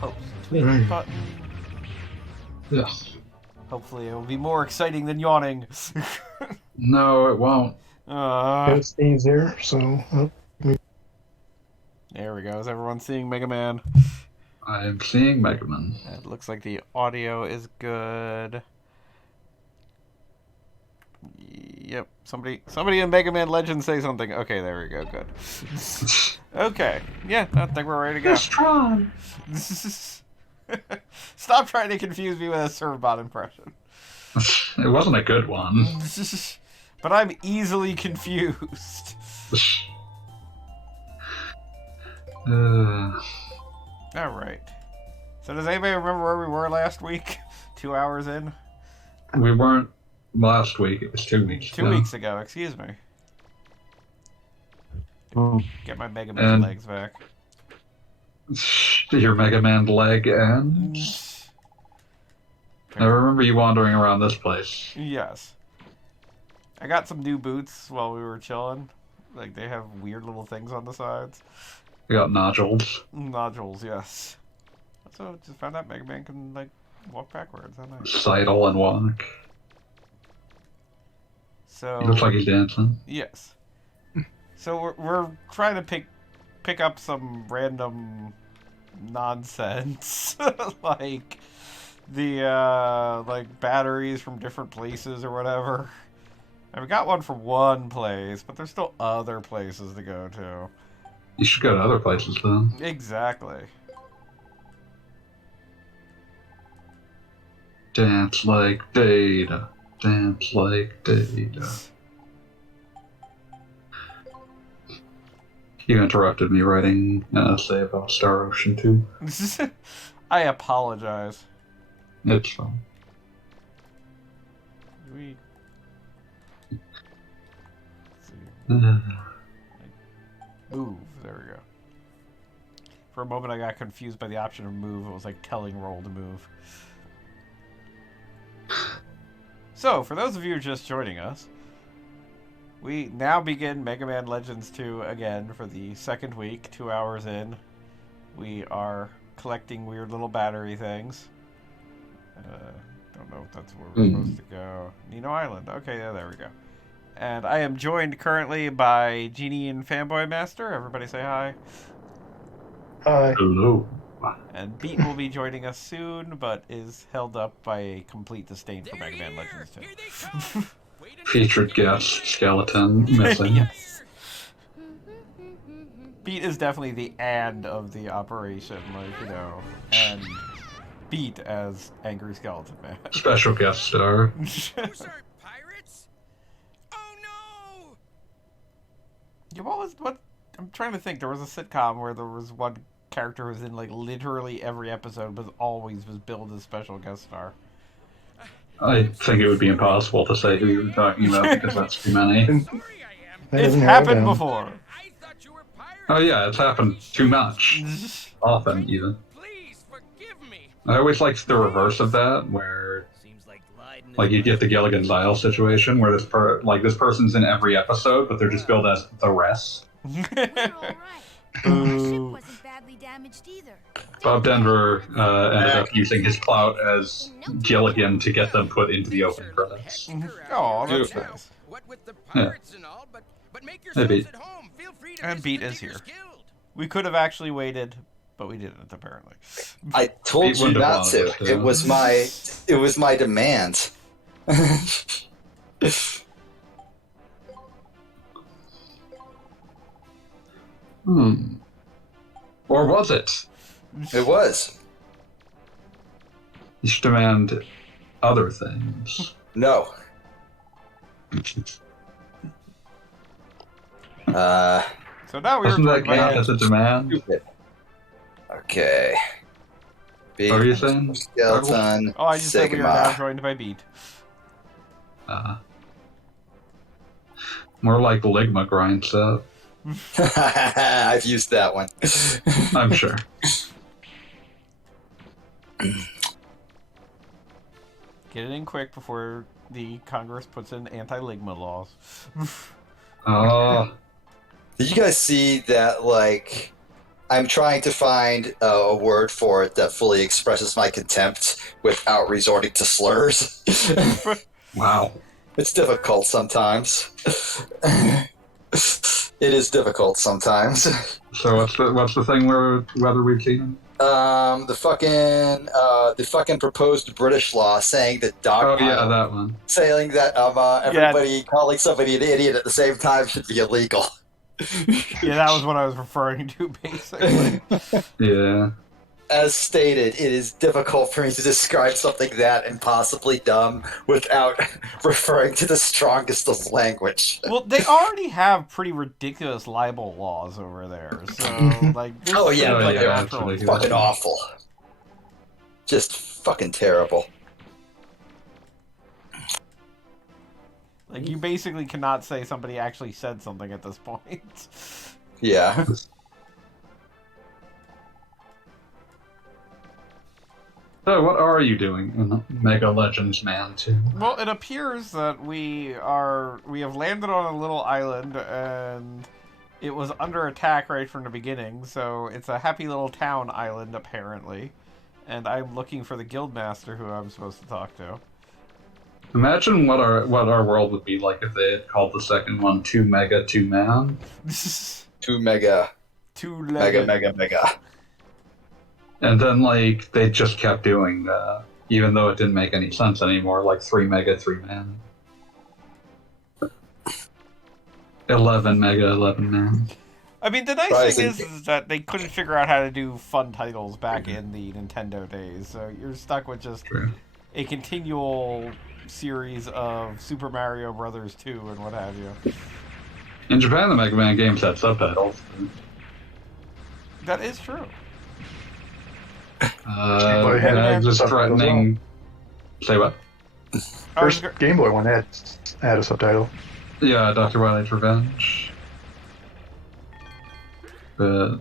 Post tweet button. Yeah. Hopefully it will be more exciting than yawning. No, it won't. It stays there, so There we go. Is everyone seeing Mega Man? I am seeing Mega Man. It looks like the audio is good. Yep. Somebody in Mega Man Legends say something. Okay, there we go. Good. Okay. Yeah, I think we're ready to go. Tron. Stop trying to confuse me with a Servbot impression. It wasn't a good one. But I'm easily confused. Alright. So does anybody remember where we were last week? 2 hours in? We weren't last week. It was 2 weeks ago. 2 weeks ago, excuse me. Get my Mega Man And- legs back. Your Mega Man leg and... I remember you wandering around this place. Yes. I got some new boots while we were chilling. Like, they have weird little things on the sides. We got nodules. Nodules, yes. Also, just found out Mega Man can, like, walk backwards. How nice. Sidle and walk. So... He looks like he's dancing. Yes. So we're trying to pick up some random nonsense. Like the like batteries from different places or whatever. And we got one from one place, but there's still other places to go to. You should go to other places then. Exactly. Dance like Data. Dance like Data. You interrupted me writing an essay about Star Ocean 2. I apologize. It's fine. We move. There we go. For a moment, I got confused by the option of move. It was like telling roll to move. So, for those of you just joining us, we now begin Mega Man Legends 2 again for the second week, 2 hours in. We are collecting weird little battery things. Don't know if that's where we're supposed to go. Nino Island. Okay, yeah, there we go. And I am joined currently by Genie and fanboymaster. Everybody say hi. hi. Hello. And Beat will be joining us soon, but is held up by a complete disdain for Mega Man Legends 2. Featured guest skeleton missing. Yes. Beat is definitely the and of the operation, like, you know, and Beat as Angry Skeleton Man. Special guest star. Those aren't pirates! Oh no! Yeah, what? I'm trying to think. There was a sitcom where there was one character who was in like literally every episode, but always was billed as special guest star. I think it would be impossible to say who you were talking about because that's too many. Sorry I am. It's Hasn't happened happened. before. I thought you were pirates. Oh yeah, it's happened too much. Often, even. Please forgive me. I always liked the reverse of that, where Seems like Leiden like you get the Gilligan's Isle situation where this person's in every episode, but they're just billed as the rest. We're all right. The ship wasn't badly damaged either. Bob Denver ended up using his clout as Gilligan to get them put into the open credits. Oh, that's Beautiful. nice. What with the pirates and all, but make yourselves Maybe. at home. Feel free to And visit Beat the is Diggers here. Guild. We could have actually waited, but we didn't, apparently. I told He you wouldn't have not to. wanted to. It was my demand. Or was it? It was. You should demand other things. No. So now we were Doesn't that joined by count as a demand? Stupid. Okay. Big What are you saying? skeleton. Oh, I just said we are now Sigma. joined by Beat. More like Ligma grind set, I've used that one. I'm sure. Get it in quick before the Congress puts in anti-Ligma laws. Oh, Did you guys see that, like, I'm trying to find a word for it that fully expresses my contempt without resorting to slurs. Wow. It's difficult sometimes. It is difficult sometimes. So what's the thing whether we've seen him? The fucking proposed British law saying that Oh yeah, dogpile, that one. saying that everybody calling somebody an idiot at the same time should be illegal. Yeah, that was what I was referring to, basically. Yeah. As stated, it is difficult for me to describe something that impossibly dumb without referring to the strongest of language. Well, they already have pretty ridiculous libel laws over there, so, like, this Oh, yeah, seems like a they're natural absolutely extension. Fucking awful. Just fucking terrible. Like, you basically cannot say somebody actually said something at this point. Yeah. So what are you doing in Mega Legends Man 2? Well, it appears that we have landed on a little island, and it was under attack right from the beginning, so it's a happy little town island, apparently. And I'm looking for the guildmaster who I'm supposed to talk to. Imagine what our world would be like if they had called the second one 2 Mega 2 Man. 2 mega. Two-legged. Mega. And then, like, they just kept doing that, even though it didn't make any sense anymore, like 3 Mega 3 Man. 11 Mega 11 Man. I mean, the nice Surprising. thing is that they couldn't figure out how to do fun titles back in the Nintendo days, so you're stuck with just True. a continual series of Super Mario Brothers 2 and what have you. In Japan, the Mega Man games had subtitles. That is true. Boy had And just subtitles as threatening. Say what? I was First Game Boy one had a subtitle. Yeah, Dr. Wily's Revenge. But,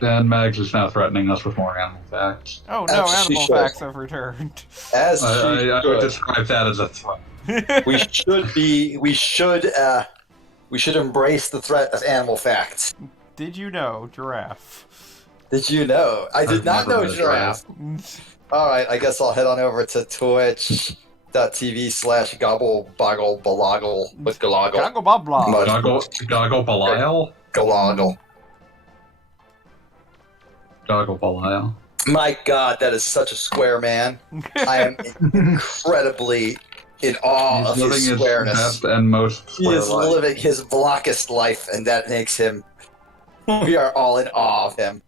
Dan Mags is now threatening us with more animal facts. Oh no, As she animal should. facts have returned. As she I would should. describe that as a threat. We should embrace the threat of animal facts. Did you know, giraffe? Did you know? I did I've not never know met a giraffe. Alright, I guess I'll head on over to twitch.tv/gobble-boggle-baloggle with galoggle. Goggle blah blah. Goggle Belial? Galoggle. Goggle Belial. My god, that is such a square man. I am incredibly in awe He's of living his his squareness. best and most He square is life. living his blockest life, and that makes him. We are all in awe of him.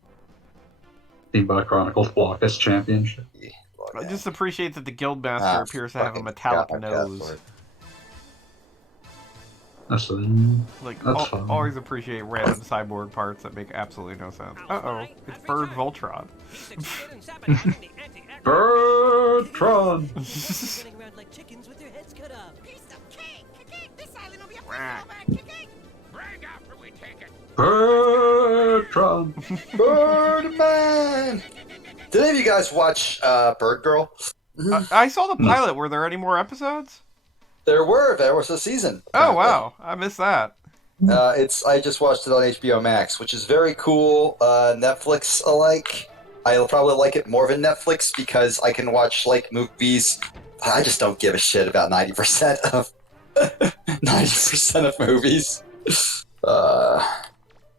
Steamboat Chronicles Blockist Championship. I just appreciate that the guildmaster appears to have a metallic nose. That's Like, That's fine. always appreciate random cyborg parts that make absolutely no sense. Uh-oh, it's Bird Voltron. Bertron! Running around like chickens with their heads cut off. Piece of cake! This island will be a place of kicking! Brag after we take it! Bertron! Birdman! Did any of you guys watch Bird Girl? I saw the pilot. Were there any more episodes? There was a season. Oh, wow. I missed that. I just watched it on HBO Max, which is very cool. Netflix alike. I'll probably like it more than Netflix because I can watch like movies. I just don't give a shit about 90% of 90% of movies.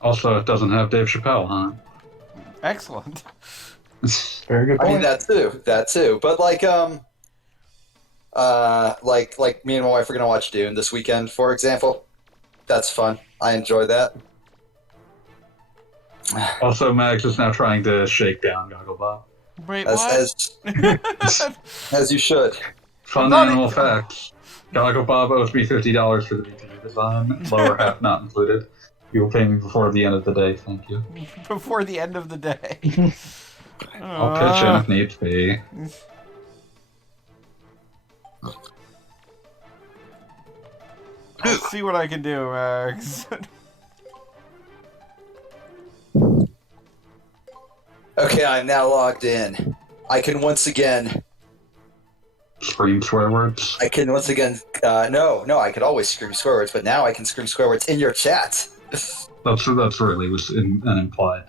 Also, it doesn't have Dave Chappelle, huh? Excellent. Very good I mean point. that too. But like me and my wife are gonna watch Dune this weekend, for example. That's fun. I enjoy that. Also, Max is now trying to shake down Gogglebop. Wait, what? As you should. Fun Not animal even- facts. Gogglebop owes me $50 for the VTU design. Lower half not included. You will pay me before the end of the day, thank you. Before the end of the day. I'll pitch in if needs be. I'll see what I can do, Max. Okay, I'm now logged in. I can once again. Scream swear words. I can once again. No, I could always scream swear words, but now I can scream swear words in your chat. That's That's really was an implied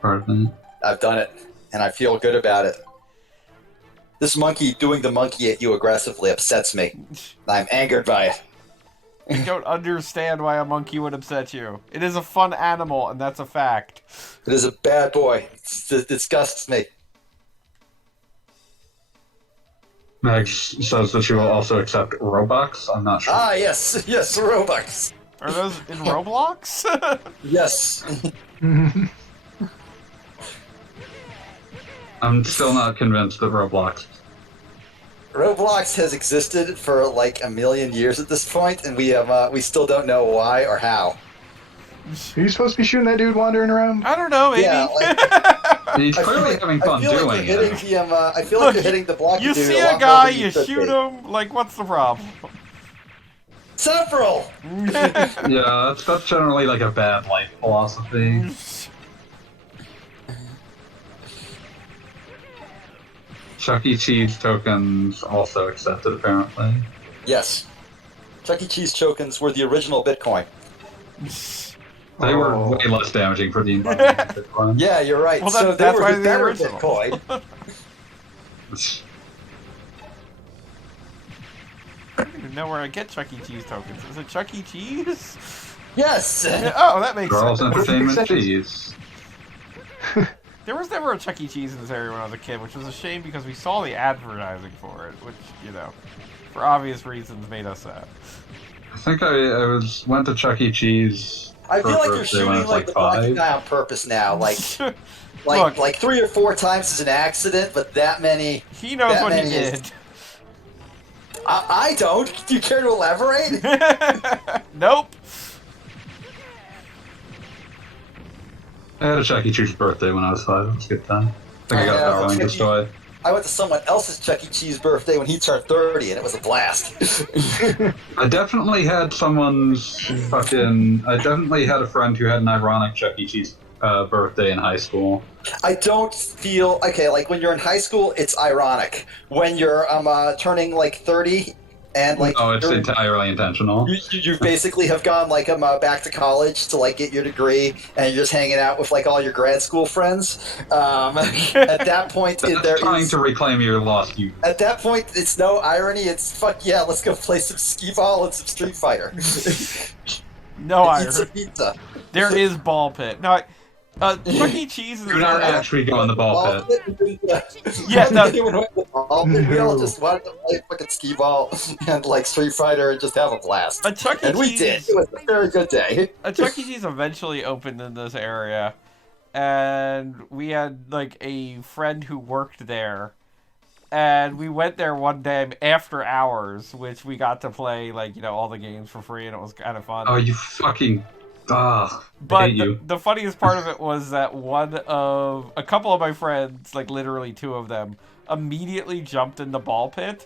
part of it. I've done it, and I feel good about it. This monkey doing the monkey at you aggressively upsets me. I'm angered by it. I don't understand why a monkey would upset you. It is a fun animal, and that's a fact. It is a bad boy. It disgusts me. Max says that she will also accept Robux. I'm not sure. Ah, yes, Robux. Are those in Roblox? Yes. I'm still not convinced that Roblox. Roblox has existed for like a million years at this point, and we still don't know why or how. Are you supposed to be shooting that dude wandering around? I don't know, maybe. Yeah, He's clearly having fun doing it. I feel like you're hitting the block. You dude see lot a guy, more than you should shoot be. him, like, what's the problem? Several. Yeah, that's generally like a bad life philosophy. Chuck E. Cheese tokens also accepted, apparently. Yes. Chuck E. Cheese tokens were the original Bitcoin. They were Oh. way less damaging for the environment than Bitcoin. Yeah, you're right. Well, so that's they why were the they're better original. Bitcoin. I don't even know where I get Chuck E. Cheese tokens. Is it Chuck E. Cheese? Yes. Oh, that makes Girls sense. Entertainment Cheese. There was never a Chuck E. Cheese in this area when I was a kid, which was a shame because we saw the advertising for it, which, you know, for obvious reasons made us sad. I think I went to Chuck E. Cheese. I for feel like a you're birthday when I shooting was like the blocky 5. guy on purpose now. Look. Like 3 or 4 times is an accident, but that many. He knows That what he many is- did. I don't. Do you care to elaborate? Nope. I had a Chuck E. Cheese birthday when I was 5. It was a good time. I think I got Yeah, Power that's Rangers toy. I went to someone else's Chuck E. Cheese birthday when he turned 30, and it was a blast. I definitely had I definitely had a friend who had an ironic Chuck E. Cheese birthday in high school. I don't feel okay. Like when you're in high school, it's ironic. When you're turning like 30, and like No, it's you're- entirely intentional. you basically have gone like back to college to like get your degree, and you're just hanging out with like all your grad school friends. At that point, That's trying to reclaim your lost youth. At that point, it's no irony. It's fuck yeah, let's go play some skee ball and some Street Fighter. No Eat some iron. pizza. There is ball pit. No, Chuck E. Cheese is Do not actually go in the ball pit. Yeah, no. We all just wanted to play fucking skee ball and like Street Fighter and just have a blast. A Chuck E. And we Cheese. did. It was a very good day. A Chuck E. Cheese eventually opened in this area, and we had like a friend who worked there, and we went there one day after hours, which we got to play like all the games for free, and it was kind of fun. Oh, you fucking. I But hate you. the funniest part of it was that a couple of my friends, like literally 2 of them, immediately jumped in the ball pit,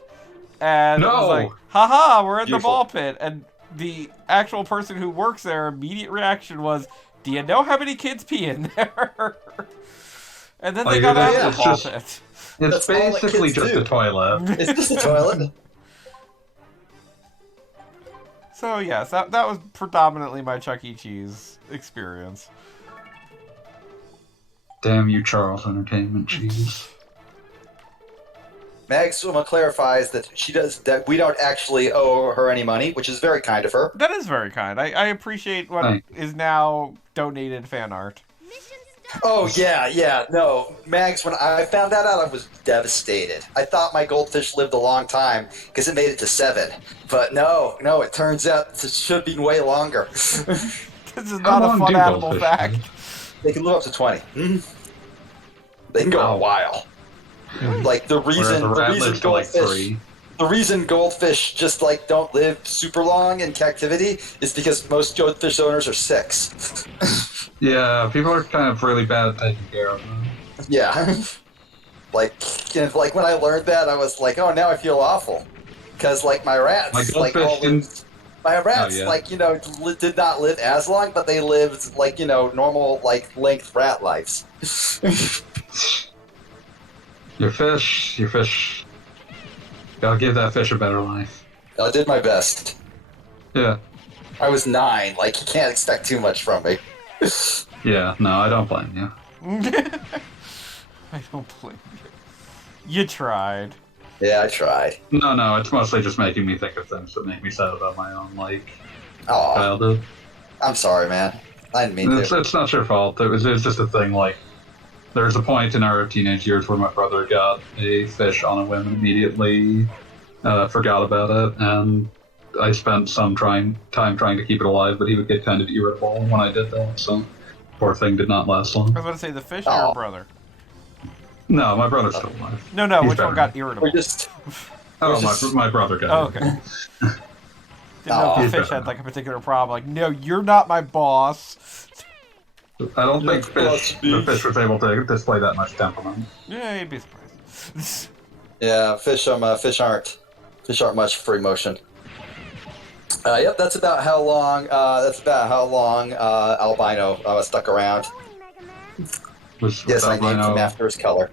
and it was No! like, haha, we're in the Beautiful. ball pit, and the actual person who works there, immediate reaction was, do you know how many kids pee in there? And then they Like, got out it's of the ball just- pit. It's That's all that basically kids just do. a toilet. It's just a toilet. So yes, that was predominantly my Chuck E. Cheese experience. Damn you, Charles Entertainment Cheese. Maxima clarifies that we don't actually owe her any money, which is very kind of her. That is very kind. I appreciate what Thank is now donated fan art. Oh yeah, no, Mags. When I found that out, I was devastated. I thought my goldfish lived a long time because it made it to 7, but no, it turns out it should be way longer. This is How not a long fun do animal goldfish fact. live? They can live up to 20. They can go a while. Like the Whereas reason a rat lives to like 3. the reason goldfish just like don't live super long in captivity is because most goldfish owners are 6. Yeah, people are kind of really bad at taking care of them. Yeah. like when I learned that, I was like, oh, now I feel awful. Because like my rats, My like goldfish all didn't. my rats, Oh, yeah. like did not live as long, but they lived like normal like length rat lives. Your fish. Gotta give that fish a better life. I did my best. Yeah. I was 9. Like, you can't expect too much from me. Yeah, no, I don't blame you. I don't blame you. You tried. Yeah, I tried. No, it's mostly just making me think of things that make me sad about my own, like, Aw, childhood. I'm sorry, man. I didn't mean to. It's not your fault. It was just a thing, like, there was a point in our teenage years where my brother got a fish on a whim and immediately forgot about it, and I spent some time trying to keep it alive, but he would get kind of irritable when I did that, so poor thing did not last long. I was about to say the fish or your brother? No, my brother's still alive. No, He's which one got irritable? My brother got Oh, it. okay. Didn't know if the fish had like a particular problem. Like, no, you're not my boss. I don't think the fish was able to display that much temperament. Yeah, you'd be surprised. Yeah, fish aren't much for emotion. Yep, that's about how long. Albino stuck around. Yes, I named him after his color.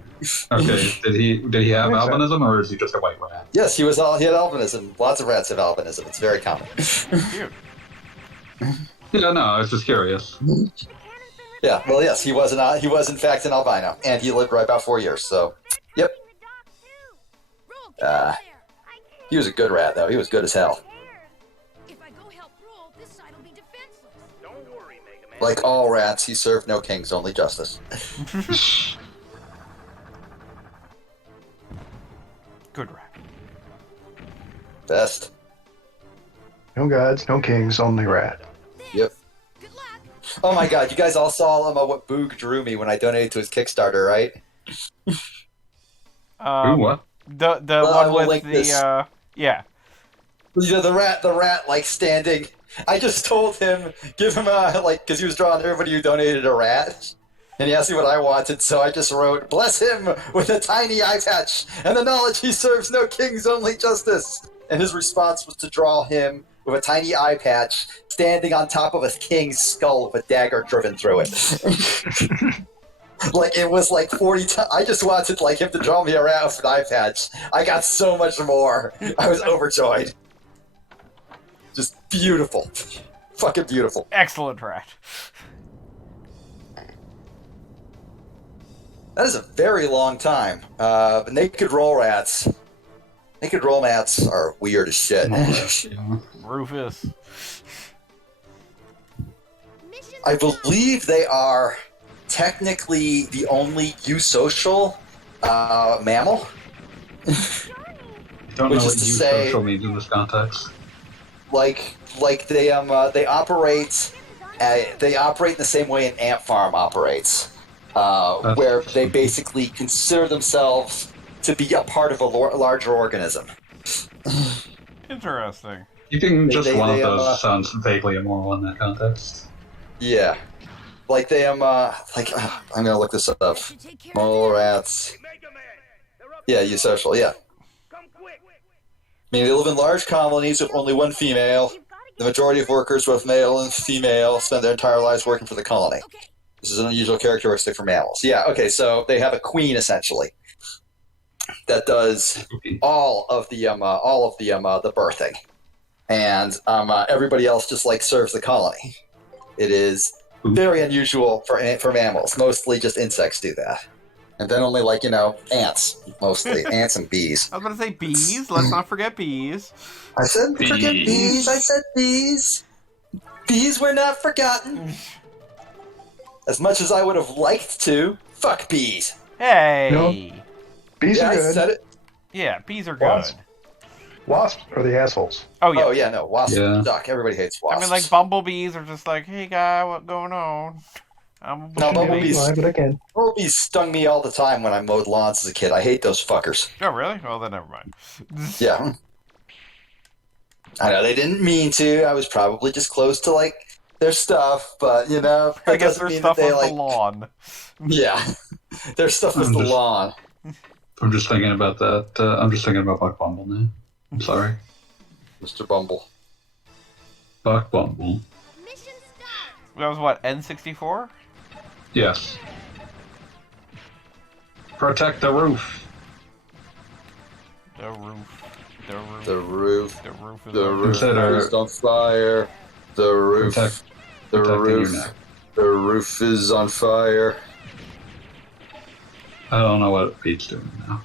Okay, did he have albinism, or is he just a white rat? Yes, he had albinism. Lots of rats have albinism. It's very common. Cute. Yeah, no, I was just curious. Yeah, well, yes, he was in fact an albino, and he lived right about 4 years. So, yep. He was a good rat, though. He was good as hell. If I go help rule, this side will be defenseless. Don't worry, Mega Man. Like all rats, he served no kings, only justice. Good rat. Best. No gods, no kings, only rat. Yep. Good luck. Oh my god, you guys all saw what Boog drew me when I donated to his Kickstarter, right? Ooh, what? The I will one with link the this. yeah. You know, the rat, like, standing. I just told him, give him a, like, because he was drawing everybody who donated a rat. And he asked me what I wanted, so I just wrote, bless him with a tiny eye patch, and the knowledge he serves no kings, only justice. And his response was to draw him with a tiny eye patch, standing on top of a king's skull with a dagger driven through it. Like, it was like 40 times. I just wanted, like, him to draw me a rat with an eye patch. I got so much more. I was overjoyed. Just beautiful. Fucking beautiful. Excellent rat. That is a very long time. Naked roll rats. Naked roll mats are weird as shit. Rufus. I believe they are technically the only eusocial mammal. Don't Which know is what to you say- social means in this context. Like they operate in the same way an ant farm operates, where they basically consider themselves to be a part of a larger organism. Interesting. You can just one of they, those sounds vaguely immoral in that context. Yeah, like they I'm gonna look this up. Should take care of Mole them. rats. Mega Man, they're up. Yeah, eusocial. Yeah. Come quick. I mean, they live in large colonies with only one female. The majority of workers, both male and female, spend their entire lives working for the colony. Okay. This is an unusual characteristic for mammals. Yeah, okay, so they have a queen, essentially, that does all of the birthing. And everybody else just, like, serves the colony. It is very unusual for mammals. Mostly just insects do that. And then only, like, ants, mostly. Ants and bees. I was about to say bees. Let's not forget bees. I said forget Bees. bees. I said bees. Bees were not forgotten. As much as I would have liked to, fuck bees. Hey. No. Bees Yeah, are I good. said it. Yeah, bees are good. Wasps. Wasps are the assholes. Oh yeah. Oh yeah, no, wasps Yeah. suck. Everybody hates I wasps. mean, like bumblebees are just like, hey guy, what's going on? I'm a No, bumblebee. bumblebees- Why, but I can. bumblebees stung me all the time when I mowed lawns as a kid. I hate those fuckers. Oh really? Well then, never mind. Yeah. I know they didn't mean to. I was probably just close to, like, their stuff, but I that guess doesn't their mean stuff that they, was like, the lawn. yeah, their stuff was I'm the just- lawn. I'm just thinking about that. I'm just thinking about Buck Bumble now. I'm sorry. Mr. Bumble. Buck Bumble. Mission start. That was what, N64? Yes. Protect the roof. The roof. The roof. The roof. The roof is The on roof Consider- is on fire. The roof. The Protecting your roof. neck. The roof is on fire. I don't know what Pete's doing now.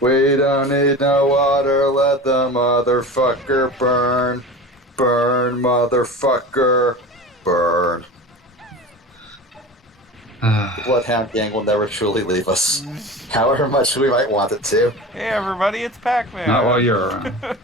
We don't need no water. Let the motherfucker burn. Burn, motherfucker. Burn. The Bloodhound Gang will never truly leave us, however much we might want it to. Hey everybody, it's Pac-Man. Not while you're around.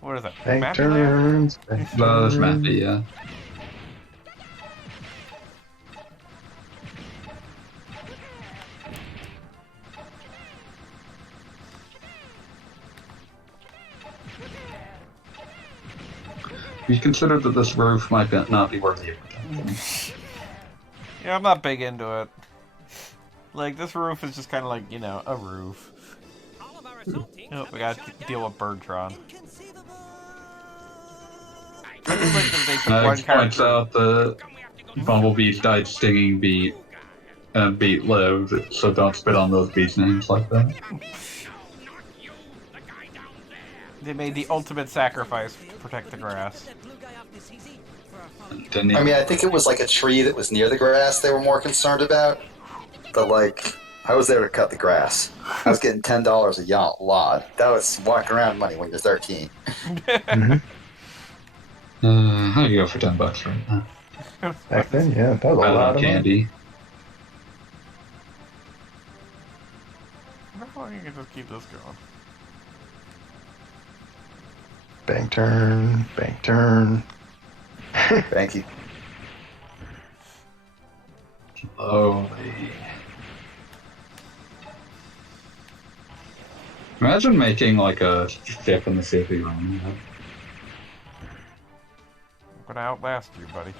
What is that? Bank Mappy Land? turns. Bank That's turns. Mappy, yeah. You consider that this roof might not be worthy of protection. Yeah, I'm not big into it. Like, this roof is just kind of like, you know, a roof. All of our assault teams Oh, have we been gotta shot deal down. with Birdtron. Inconceivable. I just like that they took one Alex points character. out that Come, we have to go to Bumblebee's died stinging Beat, and Beat lived, so don't spit on those Beat's names like that. No, not you. The guy down there. They made the ultimate sacrifice to protect the grass. Didn't I he? mean, I think it was like a tree that was near the grass they were more concerned about. But, like, I was there to cut the grass. I was getting $10 a lot. That was walking around money when you're 13. Mhm. How do you go for $10 right now? Back then, yeah, that was a Better lot than of money. candy. I wonder if I can just keep this going. Bank turn. Bank turn. Thank you. Slowly. Imagine making like a ship in the city room. I'm gonna outlast you, buddy.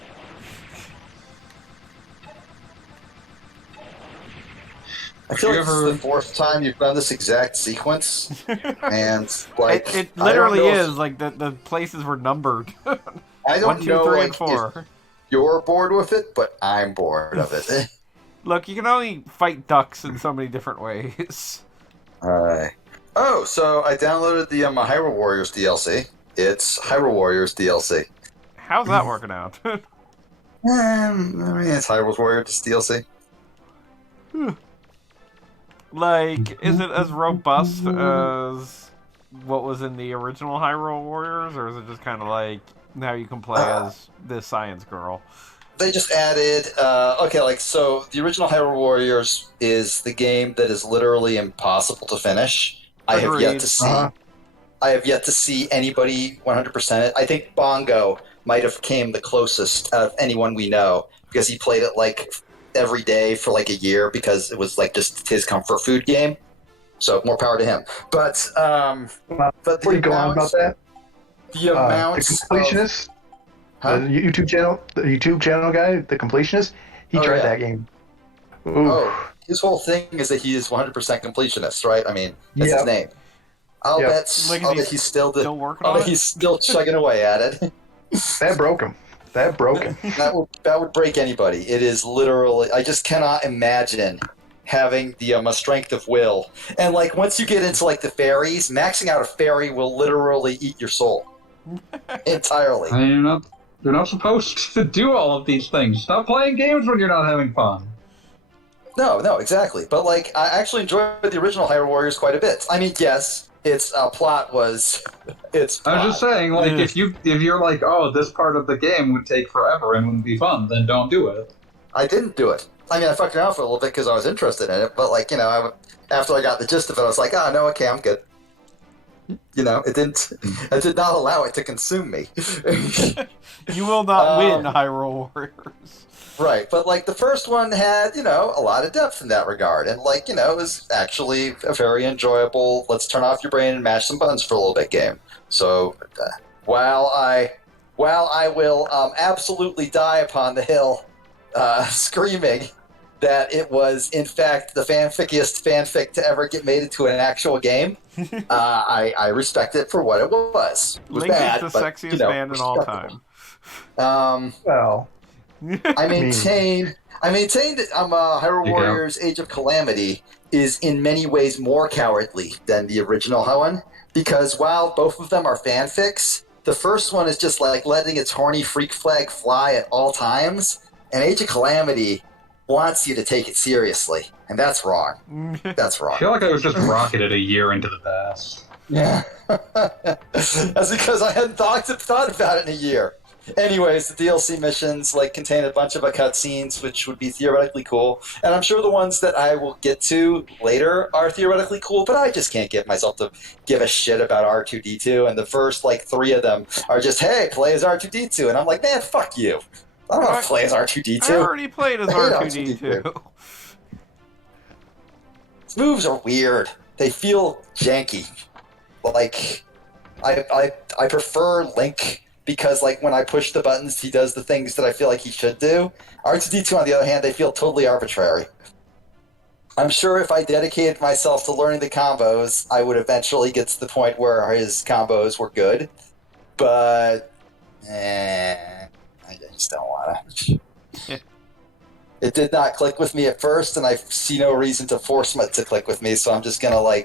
I feel like You this is ever- the fourth time you've done this exact sequence. And, like, It I don't literally know if- is like the places were numbered. I don't 1, 2, know, 3, like, and 4. if you're bored with it, but I'm bored of it. Look, you can only fight ducks in so many different ways. Alright. Oh, so I downloaded the Hyrule Warriors DLC. It's Hyrule Warriors Dlc. How's that working out? I mean, it's Hyrule Warriors DLC. Like, is it as robust as what was in the original Hyrule Warriors, or is it just kind of like now you can play as this science girl? They just added, okay, like, so the original Hyrule Warriors is the game that is literally impossible to finish. I have yet Agreed. to see. Uh-huh. I have yet to see anybody 100% it. I think Bongo might have came the closest of anyone we know because he played it like every day for like a year because it was like just his comfort food game. So more power to him. But but Before you go on about that, the the amount completionist, Huh? the YouTube channel guy, the completionist, he Oh, tried yeah. that game. Ooh. Oh, his whole thing is that he is 100% completionist, right? I mean, that's Yep. his name. I'll Yep. bet. Like, is I'll he bet he's still the. Still working I'll on bet it? he's still chugging away at it. That broke him. That broke him. That would break anybody. It is literally. I just cannot imagine having the strength of will. And like once you get into like the fairies, maxing out a fairy will literally eat your soul entirely. I mean, you're not supposed to do all of these things. Stop playing games when you're not having fun. No, exactly. But like, I actually enjoyed the original Hyrule Warriors quite a bit. I mean, yes, its plot was. Its. I was just saying, like, Yeah. if you're like, oh, this part of the game would take forever and wouldn't be fun, then don't do it. I didn't do it. I mean, I fucked around for a little bit because I was interested in it, but like, you know, after I got the gist of it, I was like, oh no, okay, I'm good. You know, it didn't. I did not allow it to consume me. You will not win, Hyrule Warriors. Right, but like the first one had, you know, a lot of depth in that regard, and like, you know, it was actually a very enjoyable. Let's turn off your brain and mash some buttons for a little bit game. So, while I will absolutely die upon the hill, screaming that it was, in fact, the fanfickiest fanfic to ever get made into an actual game, I respect it for what it was. It was Link bad, is the but, sexiest man in all time. Well, I maintain that Hyrule You go. Warriors Age of Calamity is in many ways more cowardly than the original one, because while both of them are fanfics, the first one is just like letting its horny freak flag fly at all times, and Age of Calamity wants you to take it seriously, and that's wrong. That's I wrong. feel like I was just rocketed a year into the past. Yeah. That's because I hadn't thought about it in a year. Anyways, the DLC missions contain a bunch of cutscenes, which would be theoretically cool, and I'm sure the ones that I will get to later are theoretically cool. But I just can't get myself to give a shit about R2D2, and the first 3 of them are just, hey, play as R2D2, and I'm like, man, fuck you. I don't want to play as R2D2. I already played as I hate R2D2. His moves are weird. They feel janky. I prefer Link because when I push the buttons, he does the things that I feel like he should do. R2D2, on the other hand, they feel totally arbitrary. I'm sure if I dedicated myself to learning the combos, I would eventually get to the point where his combos were good. But, I just don't want to. It did not click with me at first, and I see no reason to force it to click with me, so I'm just gonna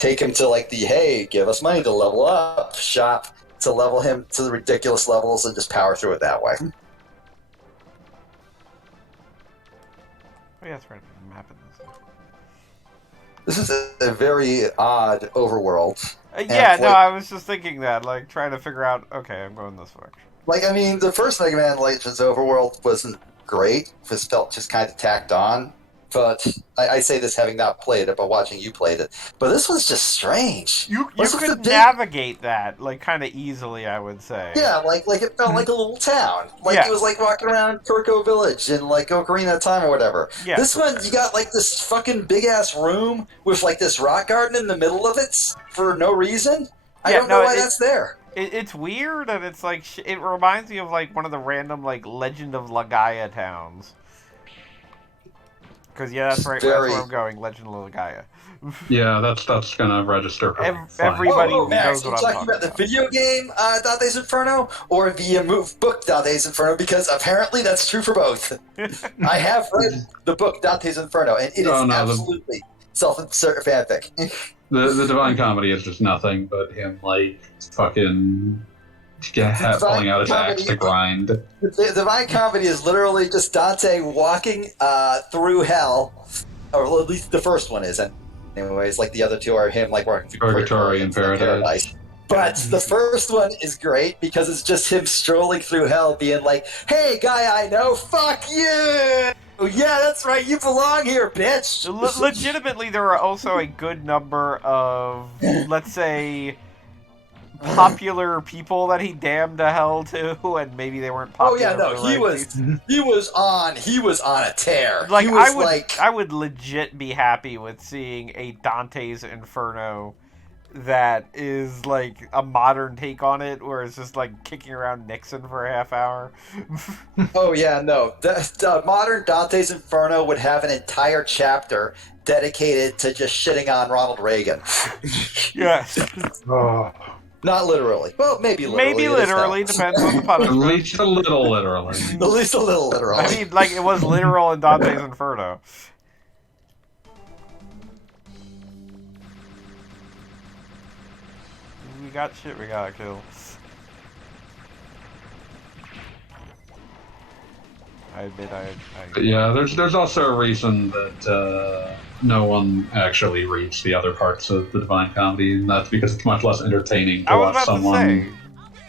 take him to the hey, give us money to level up shop to level him to the ridiculous levels and just power through it that way. Oh, yeah, that's right. Map in this. This is a very odd overworld. Yeah, no, I was just thinking that, trying to figure out, okay, I'm going this way. The first Mega Man Legends overworld wasn't great. It felt just kind of tacked on. But I say this having not played it, but watching you played it. But this was just strange. You could navigate that, kind of easily, I would say. Yeah, it felt like a little town. Yeah. It was like walking around Turco Village in Ocarina of Time or whatever. Yeah, This one, you got this fucking big ass room with this rock garden in the middle of it for no reason. I don't know why that's there. It's weird, and it's it reminds me of one of the random Legend of Lagaia towns. Because that's right, that's where I'm going. Legend of Lagaia. Yeah, that's gonna register. Everybody Max, knows what I'm talking about the video game Dante's Inferno or the book Dante's Inferno, because apparently that's true for both. I have read the book Dante's Inferno, and it is absolutely self-insert fanfic. The Divine Comedy is just nothing but him fucking pulling out his axe to grind. The Divine Comedy is literally just Dante walking through hell, or at least the first one is. Anyways, the other two are him walking through Purgatory and Paradise. But the first one is great because it's just him strolling through hell, being like, "Hey, guy I know, fuck you! Yeah, that's right, you belong here, bitch." Legitimately, there are also a good number of, let's say, popular people that he damned to hell to, and maybe they weren't popular. Oh yeah, no, he was on a tear. I would legit be happy with seeing a Dante's Inferno that is a modern take on it, where it's just kicking around Nixon for a half hour. Oh yeah, no, the modern Dante's Inferno would have an entire chapter dedicated to just shitting on Ronald Reagan. Yes. oh, Not literally. Well, maybe literally. Maybe literally, depends on the At punishment. least a little literally. At least a little literally. I mean, it was literal in Dante's Inferno. We got shit we gotta kill. I admit But yeah, there's also a reason that no one actually reads the other parts of the Divine Comedy, and that's because it's much less entertaining to I was watch about someone. to say,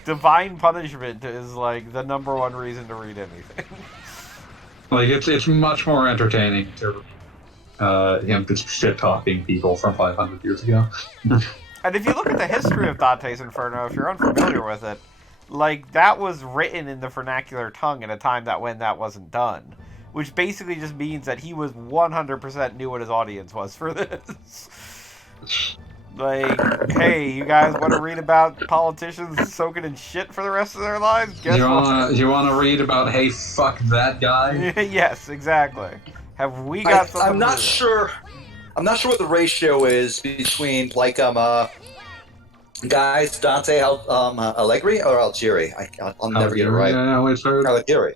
Divine Punishment is the number one reason to read anything. It's much more entertaining to him just shit talking people from 500 years ago. And if you look at the history of Dante's Inferno, if you're unfamiliar with it, that was written in the vernacular tongue at a time when that wasn't done. Which basically just means that he was 100% knew what his audience was for this. Hey, you guys want to read about politicians soaking in shit for the rest of their lives? Guess what? You want to read about, hey, fuck that guy? Yes, exactly. Have we got something? I'm not to do? sure. I'm not sure what the ratio is between like guys Dante Allegri or Algieri. I'll never get it right. Yeah, wait, sir. Allegri.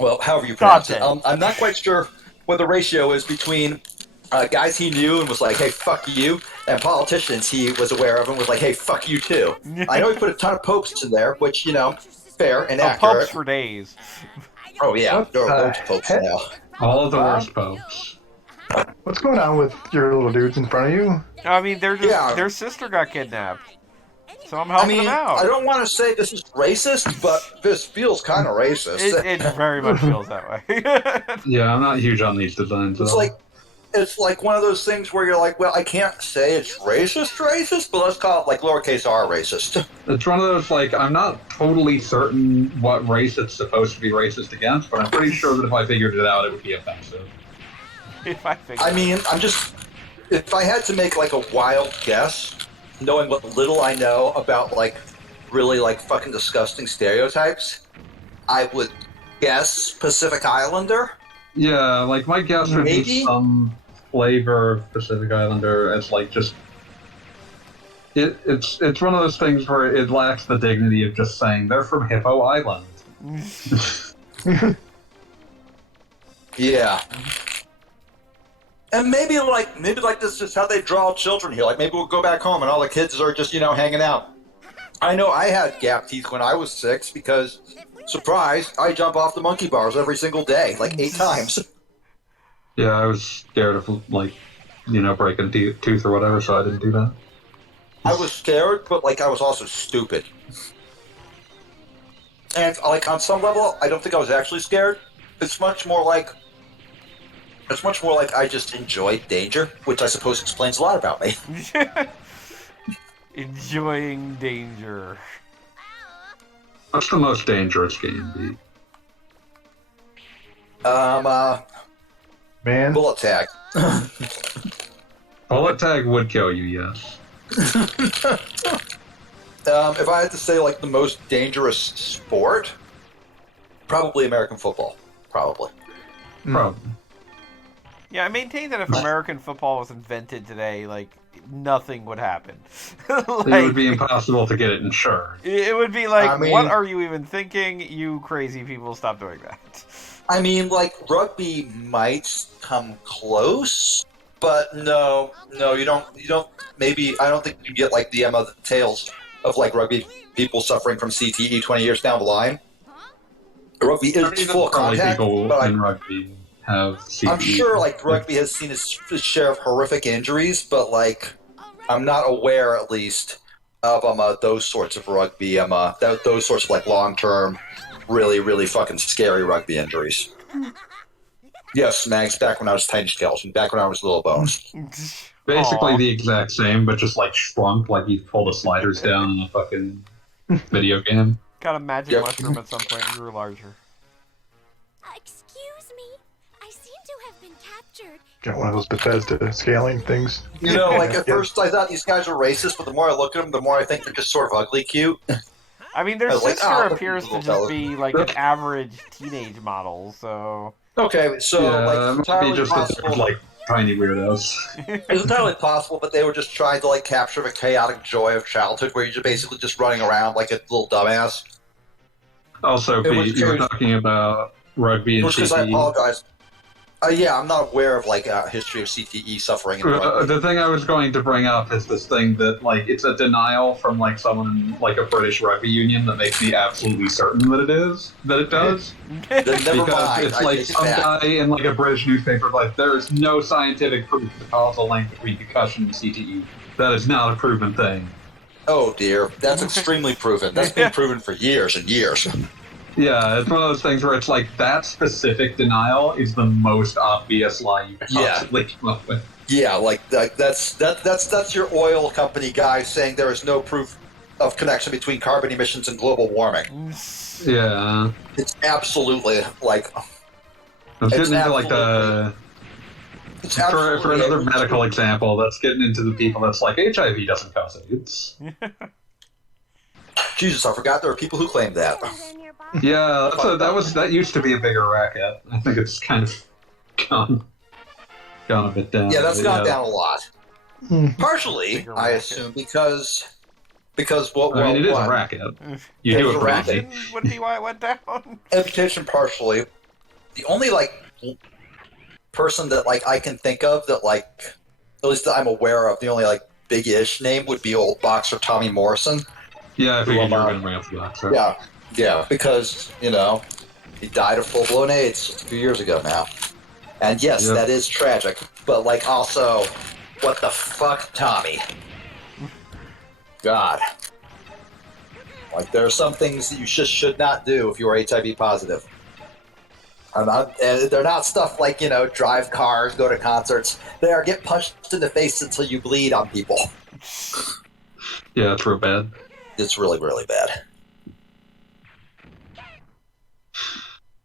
Well, however you pronounce it. Dante. I'm not quite sure what the ratio is between guys he knew and was like, "Hey, fuck you," and politicians he was aware of and was like, "Hey, fuck you too." I know he put a ton of popes in there, which fair and Oh, accurate. pubs for days. Oh yeah, What there are the loads of popes heck? now. All of the worst popes. What's going on with your little dudes in front of you? I mean, they're just Yeah. their sister got kidnapped, so I'm I helping mean, them out. I don't want to say this is racist, but this feels kind of racist. It very much feels that way. Yeah, I'm not huge on these designs. It's like one of those things where you're like, well, I can't say it's racist, but let's call it like lowercase r racist. It's one of those, like, I'm not totally certain what race it's supposed to be racist against, but I'm pretty sure that if I figured it out, it would be offensive. If I think I mean, if I had to make like a wild guess, knowing what little I know about like really like fucking disgusting stereotypes, I would guess Pacific Islander. Yeah, like, my guess would Maybe? be some flavor of Pacific Islander as, like, just... It's one of those things where it lacks the dignity of just saying, they're from Hippo Island. Yeah. And maybe like this is how they draw children here. Like maybe we'll go back home and all the kids are just, hanging out. I know I had gap teeth when I was 6 because, surprise, I jump off the monkey bars every single day, like 8 times. Yeah, I was scared of, like, breaking a tooth or whatever, so I didn't do that. I was scared, but like I was also stupid. And like on some level, I don't think I was actually scared. It's much more like I just enjoyed danger, which I suppose explains a lot about me. enjoying danger. What's the most dangerous game be? Man, Bullet tag. Bullet tag would kill you, yes. If I had to say like the most dangerous sport, probably American football. Probably. Probably. Yeah, I maintain that if American football was invented today, like, nothing would happen. It would be impossible to get it insured. It would be like, I mean- what are you even thinking? You crazy people, stop doing that. I mean, like rugby might come close, but no, you don't. Maybe I don't think you get like the tales of like rugby people suffering from CTE 20 years down the line. Rugby is full Probably contact, people but in rugby have CTE. I'm sure like rugby has seen its share of horrific injuries, but like I'm not aware at least of those sorts of rugby those sorts of like long term, really really fucking scary rugby injuries. Yes, Max. Back when I was tiny skeleton. Back when I was little bones. Basically Aw. the exact same, but just like shrunk, like you pulled the sliders down in a fucking video game. Got a magic Yep. mushroom at some point and grew larger. Excuse me. I seem to have been captured. got one of those Bethesda scaling things. You know, like at first I thought these guys are racist, but the more I look at them, the more I think they're just sort of ugly cute. I mean, their I was like, sister "Ah, appears to little just fella." be like an average teenage model, so... Okay, so Yeah, like it it's might be entirely just that possible. there's like tiny weirdos. It's entirely possible, but they were just trying to like capture the chaotic joy of childhood, where you're basically just running around like a little dumbass. Also, In which Pete, you were case- talking about rugby and Which, because I CTE. apologize. Yeah, I'm not aware of like a history of CTE suffering in rugby. The thing I was going to bring up is this thing that, like, it's a denial from, like, someone, like, a British rugby union that makes me absolutely certain that it does. Then never Because mind. it's I like take it some back. guy in, like, a British newspaper, like, there is no scientific proof of the causal link between concussion and CTE. That is not a proven thing. Oh dear, that's extremely proven. That's been proven for years and years. Yeah, it's one of those things where it's like, that specific denial is the most obvious lie you can Yeah. possibly come up with. Yeah, like that's your oil company guy saying there is no proof of connection between carbon emissions and global warming. Yeah. It's absolutely like I was It's getting into, like, it's For absolutely another medical example, that's getting into the people that's like, HIV doesn't cause AIDS. Jesus, I forgot there are people who claim that. In your body. Yeah, that used to be a bigger racket. I think it's kind of gone a bit down. Yeah, that's gone down a lot. Partially, Bigger I racket. assume, because what? I mean, it is a one, racket. You It do is it a for racket. easy. Would be why it went down. Education, partially. The only person that I can think of that at least that I'm aware of, the only big-ish name would be old boxer Tommy Morrison. Yeah, I figured you were Well, going to bring up the boxer. Yeah, because he died of full-blown AIDS just a few years ago now. And yes, Yep. that is tragic. But also, what the fuck, Tommy? God. There are some things that you just should not do if you are HIV positive. And they're not stuff like, drive cars, go to concerts. They are get punched in the face until you bleed on people. Yeah, it's real bad. It's really, really bad.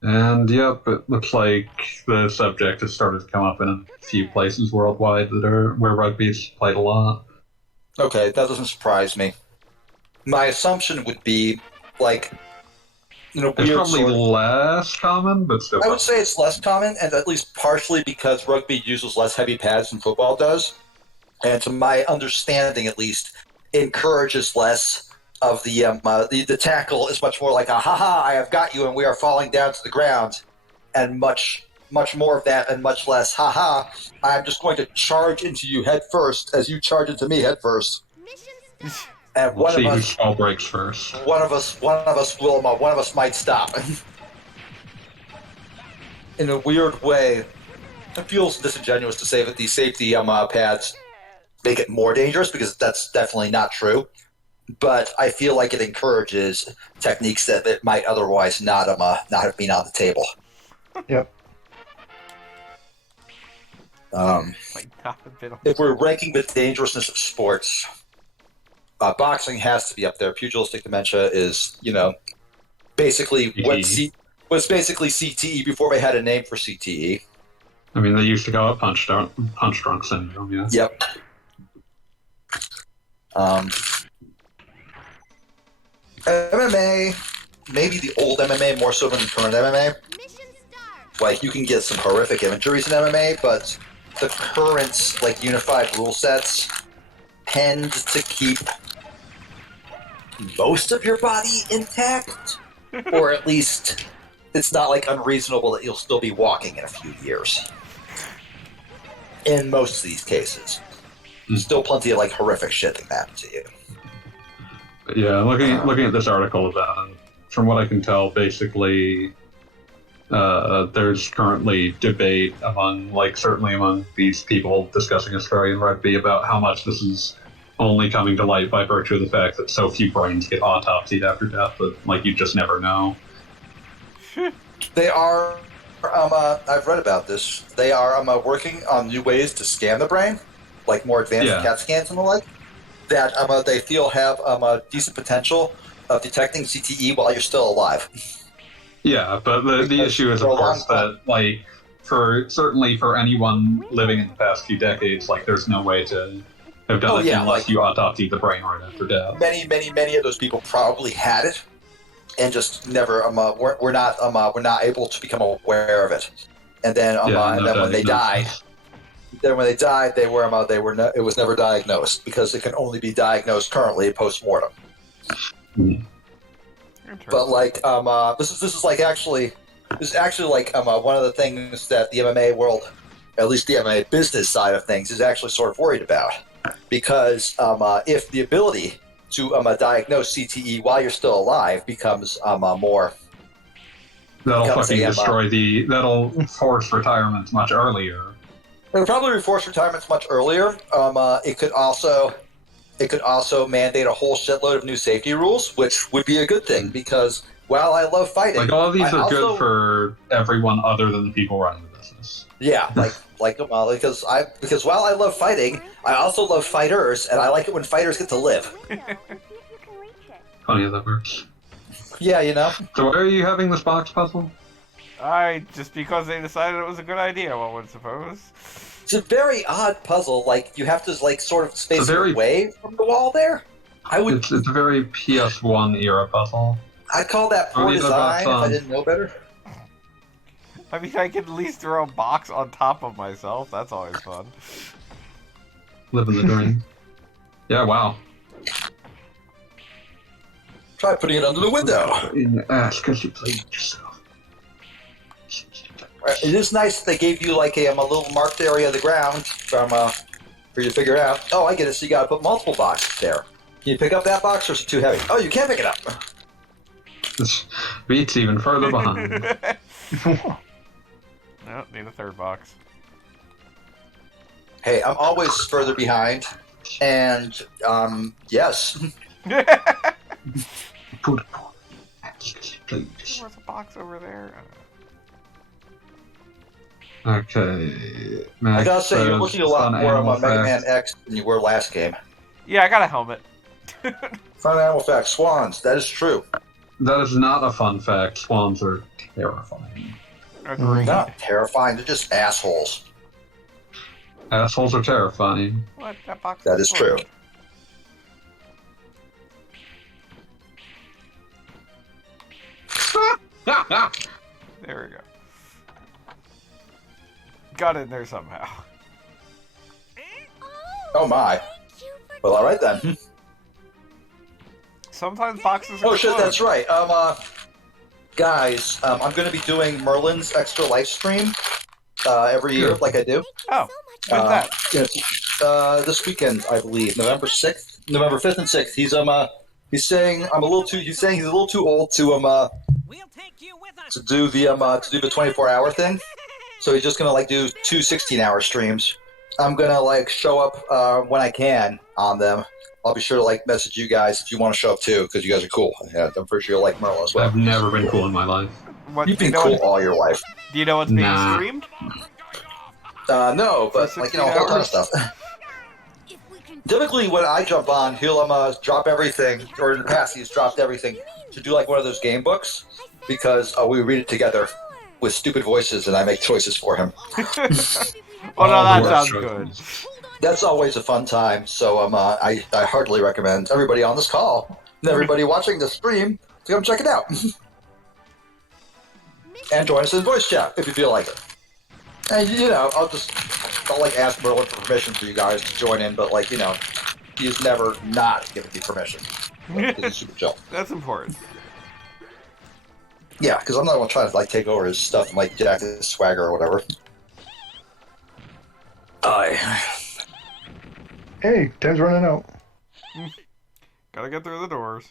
And yep, it looks like the subject has started to come up in a few places worldwide where rugby's played a lot. Okay, that doesn't surprise me. My assumption would be, It's weird probably sort of... less common, but still. I would say it's less common, and at least partially because rugby uses less heavy pads than football does. And to my understanding, at least, encourages less of the tackle is much more like a ha-ha, I have got you, and we are falling down to the ground, and much more of that, and much less ha-ha, I'm just going to charge into you head first as you charge into me head first. Mission start. And We'll see whose fall breaks first. one of us might stop. In a weird way, it feels disingenuous to say that these safety pads make it more dangerous, because that's definitely not true. But I feel like it encourages techniques that might otherwise not have been on the table. Yep. Might not have been on If we're ranking the dangerousness of sports, boxing has to be up there. Pugilistic dementia is, basically was basically CTE before they had a name for CTE. I mean, they used to call it punch drunk syndrome, yeah. Yep. MMA, maybe the old MMA more so than the current MMA. Mission start. You can get some horrific injuries in MMA, but the current unified rule sets tend to keep most of your body intact, or at least it's not unreasonable that you'll still be walking in a few years. In most of these cases, still plenty of horrific shit that can happen to you. Yeah, looking at this article about it, from what I can tell, basically, there's currently debate among, certainly among these people discussing Australian rugby about how much this is only coming to light by virtue of the fact that so few brains get autopsied after death that, you just never know. They are, I've read about this, they are working on new ways to scan the brain, more advanced CAT scans and the like, that they feel have a decent potential of detecting CTE while you're still alive. Yeah, but the issue is, of course, that, certainly for anyone living in the past few decades, there's no way to have done it unless you autopsy the brain right after death. Many of those people probably had it, and just never were not able to become aware of it. And then when they died, it was never diagnosed, because it can only be diagnosed currently post-mortem. But this is actually one of the things that the MMA world, at least the MMA business side of things, is actually sort of worried about, because if the ability to diagnose CTE while you're still alive becomes more, that'll fucking destroy that'll force retirements much earlier. it'll probably force retirements much earlier. It could also mandate a whole shitload of new safety rules, which would be a good thing, because while I love fighting, All of these are good for everyone other than the people running the business. Yeah, because while I love fighting, I also love fighters, and I like it when fighters get to live. Funny how that works. Yeah, So why are you having this box puzzle? Just because they decided it was a good idea, one would suppose. It's a very odd puzzle. You have to sort of space it away from the wall there. It's a very PS1 era puzzle. I'd call that poor Leave the box design if I on. didn't know better. I mean, I can at least throw a box on top of myself. That's always fun. Living the dream. Yeah, wow. Try putting it under the window. In your ass because you played yourself. It is nice that they gave you like a little marked area of the ground from for you to figure out. Oh, I get it. So you got to put multiple boxes there. Can you pick up that box, or is it too heavy? Oh, you can't pick it up. This beat's even further behind. No, need a third box. Hey, I'm always further behind, and yes. Good boy. Please. There's a box over there. Okay. I gotta say, you're Max looking a says, lot fun more animal on Mega Man facts. X than you were last game. Yeah, I got a helmet. Fun animal fact: swans. That is true. That is not a fun fact. Swans are terrifying. Agree. Not terrifying. They're just assholes. Assholes are terrifying. What? That box That is true. There we go. Got in there somehow. Oh my. Well, all right then. Sometimes boxes are Oh shit, closed. that's right. Guys, I'm gonna be doing Merlin's extra live stream every year, like I do. Oh, when's that? This weekend, I believe, November 5th and 6th. He's saying he's a little too old to We'll take you with us. to do the 24-hour thing. So he's just gonna like do two 16-hour streams. I'm gonna like show up when I can on them. I'll be sure to like message you guys if you want to show up too, because you guys are cool. Yeah, I'm pretty sure you'll like Merlin as well. I've never been cool in my life. What, You've do you been know cool what- all your life. Do you know what's being Nah. streamed? No, but For like a whole ton of 16 stuff. If we can Typically, when I jump on, he'll drop everything, or in the past, he's dropped everything to do like one of those game books because we read it together with stupid voices, and I make choices for him. Oh no, that the sounds worst good. choices. That's always a fun time. So I heartily recommend everybody on this call and everybody watching the stream to come check it out and join us in voice chat if you feel like it. And I'll like ask Merlin for permission for you guys to join in, but like he's never not given me permission. Like, he's super chill. That's important. Yeah, because I'm not gonna try to like take over his stuff and like jack his swagger or whatever. Hey, time's running out. Gotta get through the doors.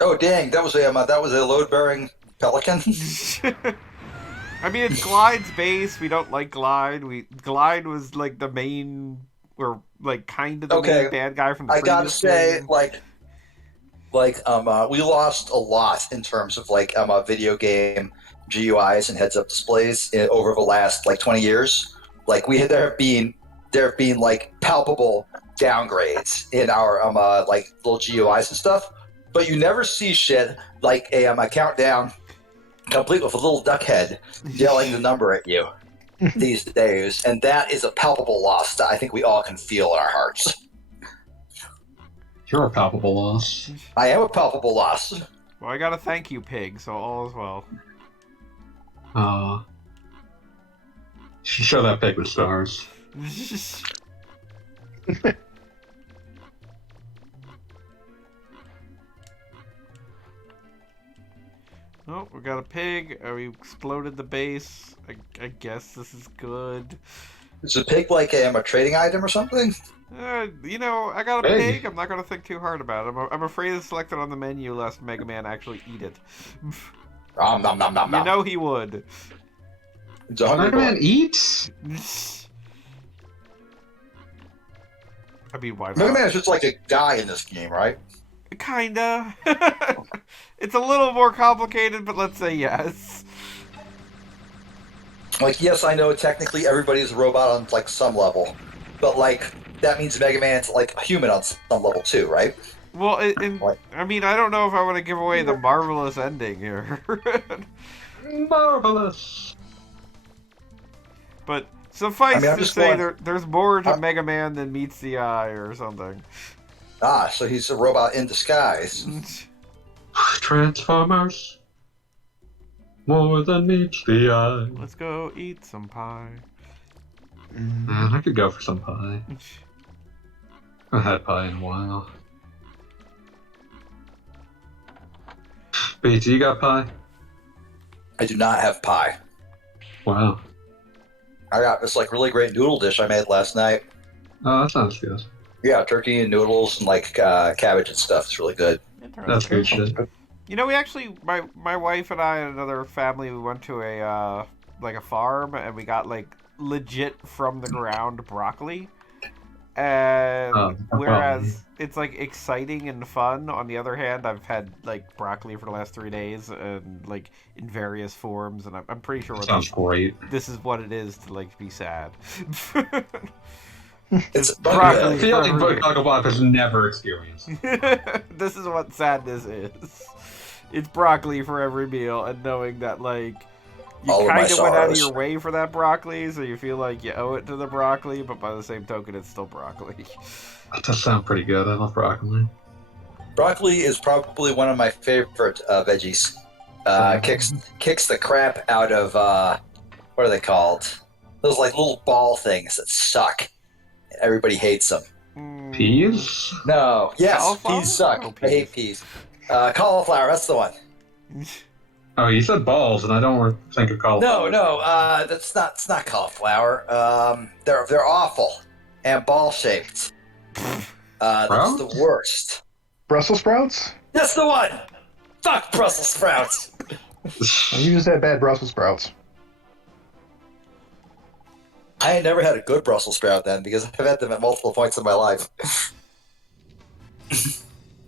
Oh dang, that was a load-bearing pelican. I mean, it's Glide's base. We don't like Glide. Glide was like the main, or like kind of the Okay, main bad guy from the I gotta previous say, game. we lost a lot in terms of video game GUIs and heads-up displays over the last 20 years. Like there have been like palpable downgrades in our little GUIs and stuff, but you never see shit like a countdown complete with a little duck head yelling the number at you these days, and that is a palpable loss that I think we all can feel in our hearts. You're a palpable loss. I am a palpable loss. Well, I gotta thank you, Pig, so all is well. Should show that pig with stars. Oh, we got a pig. We exploded the base. I guess this is good. Is a pig like a trading item or something? I got a Hey. pig. I'm not gonna think too hard about it. I'm afraid it's selected on the menu lest Mega Man actually eat it. Nom nom nom nom You nom. know he would. It's a hungry Mega Man boy. eats? I mean, why Mega not? Man is just like a guy in this game, right? Kinda. It's a little more complicated, but let's say yes. Like, yes, I know technically everybody's a robot on some level, but that means Mega Man's a human on some level too, right? Well, What? I mean, I don't know if I want to give away the marvelous ending here. Marvelous! But suffice I mean, I'm to just say, going- there's more to I'm- Mega Man than meets the eye or something. So he's a robot in disguise. Transformers. More than meets the eye. Let's go eat some pie. Man, I could go for some pie. I haven't had pie in a while. BT, you got pie? I do not have pie. Wow. I got this like really great noodle dish I made last night. Oh, that sounds good. Yeah, turkey and noodles and like cabbage and stuff. It's really good. That's good shit. You know, we actually, my wife and I and another family, we went to a like a farm and we got like legit from the ground broccoli. And whereas it's like exciting and fun, on the other hand, I've had like broccoli for the last 3 days and like in various forms, and I'm pretty sure Sounds great. this is what it is to like be sad. It's broccoli. I feel like Gogglebop has never experienced. This is what sadness is. It's broccoli for every meal, and knowing that like you kind of went out of your way for that broccoli, so you feel like you owe it to the broccoli, but by the same token, it's still broccoli. That does sound pretty good. I love broccoli. Broccoli is probably one of my favorite veggies. Kicks the crap out of what are they called? Those like little ball things that suck. Everybody hates them. Peas? No. Yes, Cauliflower? peas suck. Oh, I hate peas. Cauliflower, that's the one. Oh, you said balls, and I don't think of cauliflower. No, it's not cauliflower. They're awful and ball shaped. That's the worst. Brussels sprouts? That's the one. Fuck Brussels sprouts. You just had bad Brussels sprouts. I ain't never had a good Brussels sprout then, because I've had them at multiple points in my life.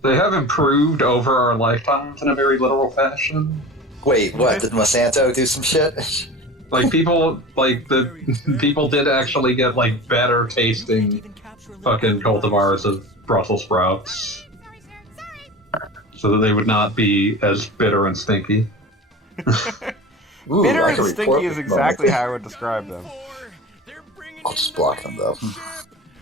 They have improved over our lifetimes in a very literal fashion. Wait, what? Did Monsanto do some shit? Like people did actually get like better tasting fucking cultivars of Brussels sprouts, so that they would not be as bitter and stinky. Ooh, Bitter I and can stinky report is this exactly moment. how I would describe them. I'll just block them though.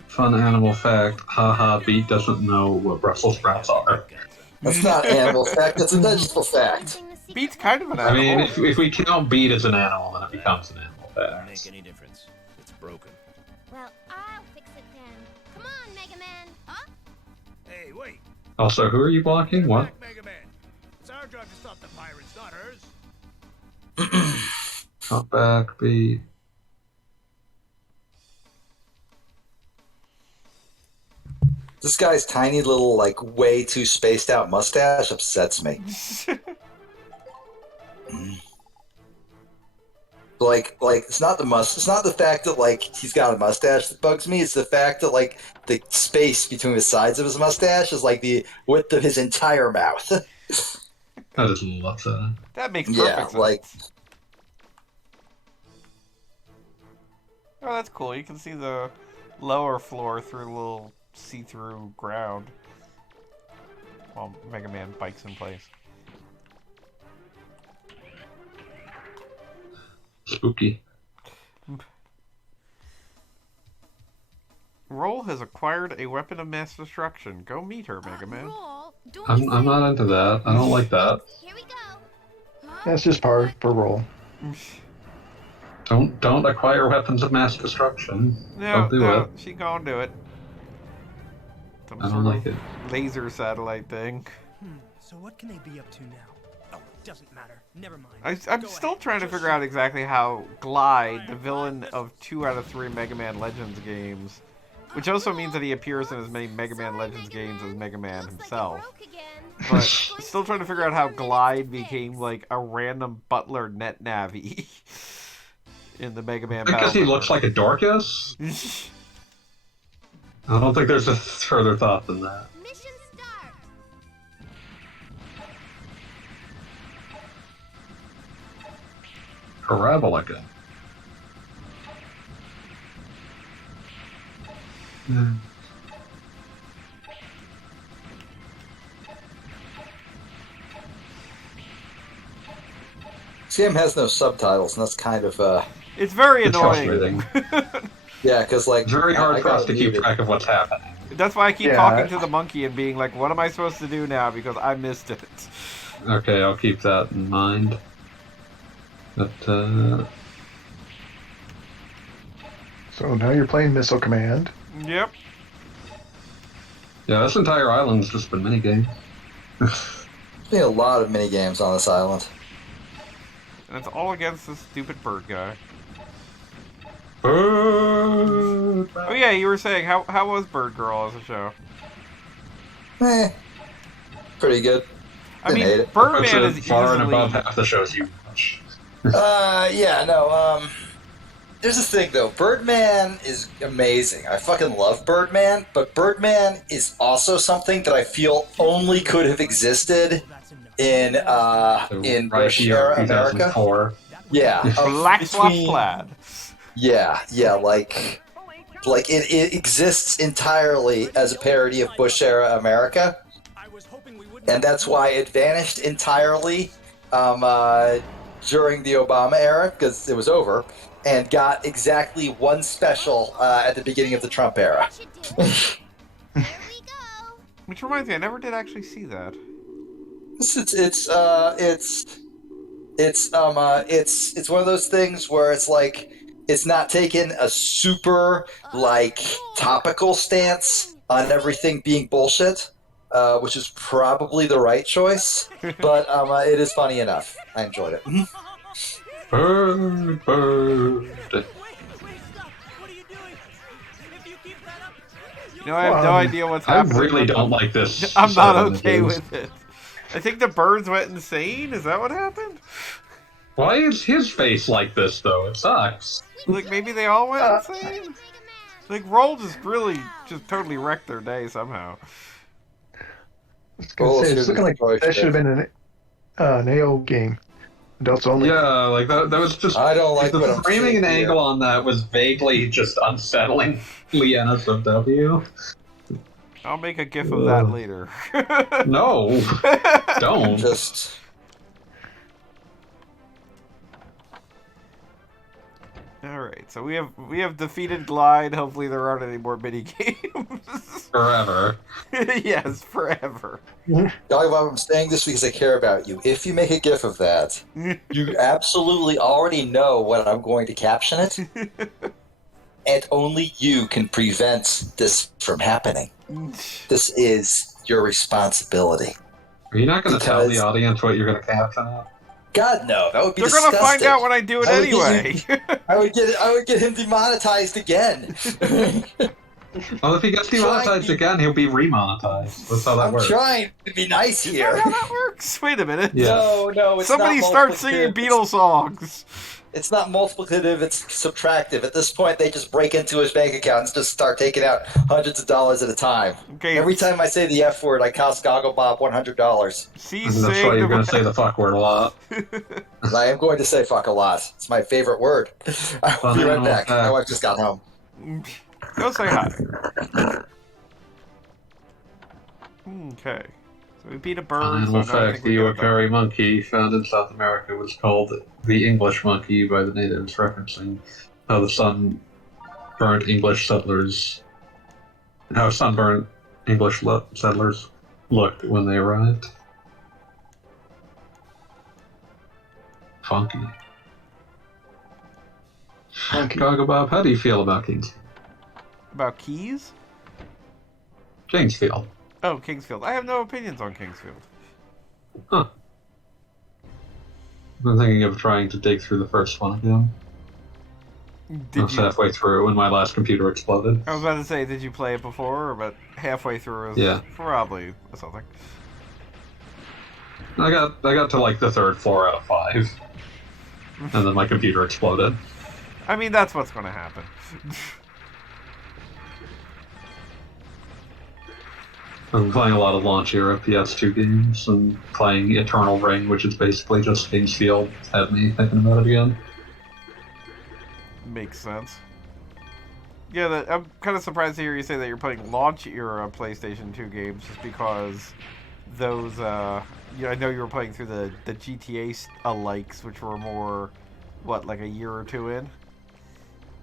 Fun animal fact: haha, Beat doesn't know what Brussels sprouts are. That's not animal fact. That's a vegetable fact. Beet's kind of an I animal. mean, if we count Beat as an animal, then it becomes an animal Doesn't fact. make any difference. It's broken. Well, I'll fix it then. Come on, Mega Man. Huh? Hey, wait. Also, who are you blocking? What? Back, Mega Man. It's our job to stop the pirates, not hers. Cut back, Beat. This guy's tiny little, like, way too spaced out mustache upsets me. Like it's not the fact that like he's got a mustache that bugs me. It's the fact that like the space between the sides of his mustache is like the width of his entire mouth. I just love that. That makes perfect Yeah, sense. like Oh, that's cool. You can see the lower floor through the little see-through ground while Mega Man bikes in place. Spooky. Roll has acquired a weapon of mass destruction. Go meet her, Mega Man. Roll. Do I'm anything. not into that. I don't like that. Here we go. Huh? That's just par for roll. Don't acquire weapons of mass destruction. No, Don't do it. she gonna do it. Some I don't sort like of it. laser satellite thing. So what can they be up to now? Oh, doesn't matter. Never mind. I'm Go still ahead. trying to Just figure out exactly how Glide, the villain of 2 out of 3 Mega Man Legends games, which also means that he appears in as many Mega Man Legends games as Mega Man Looks himself. Like it broke again. But still trying to figure out how Glide became like a random butler net navvy in the Mega Man Because he looks like a Dorcas? I don't think there's a further thought than that. Mission start. Parabolica. Hmm. this game has no subtitles, and that's kind of It's very It's annoying. yeah, because like It's very I hard for us got to keep muted. track of what's happening. That's why I keep Yeah. talking to the monkey and being like, what am I supposed to do now? Because I missed it. Okay, I'll keep that in mind. But, So now you're playing Missile Command. Yep. yeah, this entire island's just been minigames. There's been a lot of mini games on this island. And it's all against this stupid bird guy. Bird. Oh yeah, you were saying, how was Bird Girl as a show? Pretty good. I Didn't hate mean, it. Birdman is far and above easily... half the shows you watch. Yeah, no, there's this thing, though. Birdman is amazing. I fucking love Birdman, but Birdman is also something that I feel only could have existed in Bush era America. 2004. Yeah. Black Swap between- Plaid. Yeah, like it exists entirely as a parody of Bush era America, and that's why it vanished entirely during the Obama era because it was over, and got exactly one special at the beginning of the Trump era. There we go. Which reminds me, I never did actually see that. It's one of those things where it's like it's not taking a super like topical stance on everything being bullshit, which is probably the right choice, but it is funny enough. I enjoyed it. Bird. Wait, stop! What are you doing? If you keep that up, You know, I have no idea what's I happening. really but don't like this. I'm not set of okay images. with it. I think the birds went insane. Is that what happened? Why is his face like this, though? It sucks. Like, maybe they all went insane? Like, Roll just really, just totally wrecked their day somehow. I was gonna say, it's looking like that should have been an AO game. Adults only. Yeah, like that was just... I don't like the what I'm framing seeing and here. angle on that was vaguely just unsettlingly NSFW. I'll make a gif of that later. No, don't. Just Alright, so we have defeated Glide. Hopefully there aren't any more mini games. Forever. Yes, forever. Dogbob, I'm saying this because I care about you. If you make a gif of that, you absolutely already know what I'm going to caption it, and only you can prevent this from happening. This is your responsibility. Are you not going to tell Because- the audience what you're going to caption it? God no, that would be They're disgusting. gonna find out when I do it I would anyway. I would get him demonetized again. Well, if he gets demonetized again, he'll be remonetized. That's how that I'm works. trying to be nice Is here. that how that works? Wait a minute. Yeah. No, it's Somebody not start singing multiplicative. Beatles songs. It's not multiplicative, it's subtractive. At this point, they just break into his bank account and just start taking out hundreds of dollars at a time. Okay. Every time I say the F word, I cost Gogglebob $100. Cease And that's why saying you're going the... to say the fuck word a lot. And I am going to say fuck a lot. It's my favorite word. I'll be right back. My wife just got home. Go say hi. Okay. So we beat a bird. Final So now I fact, think the we got Iwakari monkey found in South America was called the English monkey by the natives, referencing how the sunburnt English settlers settlers looked when they arrived. Funky. Gogglebob, how do you feel about About keys? Kingsfield? Oh, Kingsfield. I have no opinions on Kingsfield. Huh. I'm thinking of trying to dig through the first one again. I Did was you? halfway through when my last computer exploded. I was about to say, did you play it before? Or but halfway through is Yeah. probably something. I got to like the third floor out of 5. And then my computer exploded. I mean, that's what's going to happen. I'm playing a lot of launch era PS2 games and playing Eternal Ring, which is basically just Kingsfield, had me thinking about it again. Makes sense. Yeah, I'm kind of surprised to hear you say that you're playing launch era PlayStation 2 games, just because those. I know you were playing through the GTA likes, which were more, what, like a year or two in.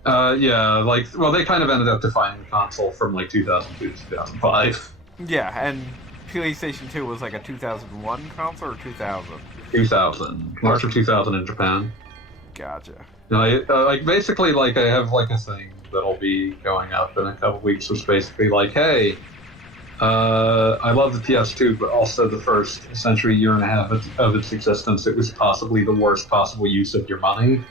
Yeah, like, well, they kind of ended up defining the console from like 2002 to 2005. Yeah, and PlayStation 2 was like a 2001 console or 2000? 2000, March of 2000 in Japan. Gotcha. Like basically, like I have like a thing that'll be going up in a couple weeks, which is basically like, hey, I love the PS2, but also the first essentially year and a half of its existence, it was possibly the worst possible use of your money.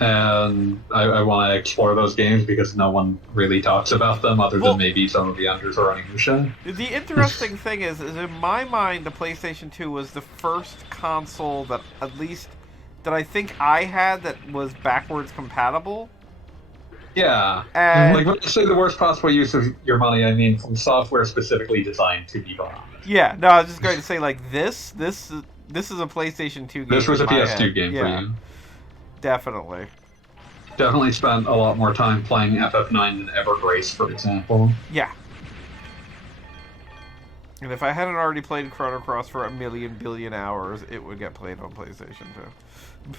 And I want to explore those games because no one really talks about them other than maybe some of the unders or Onimusha. The interesting thing is in my mind, the PlayStation 2 was the first console that at least that I think I had that was backwards compatible. Yeah. And like when I say the worst possible use of your money, I mean from software specifically designed to be bombed. Yeah, no, I was just going to say like this is a PlayStation 2 game. This was a PS2 head. game for you. Definitely. Definitely spent a lot more time playing FF9 than Evergrace, for example. Yeah. And if I hadn't already played Chrono Cross for a million billion hours, it would get played on PlayStation 2.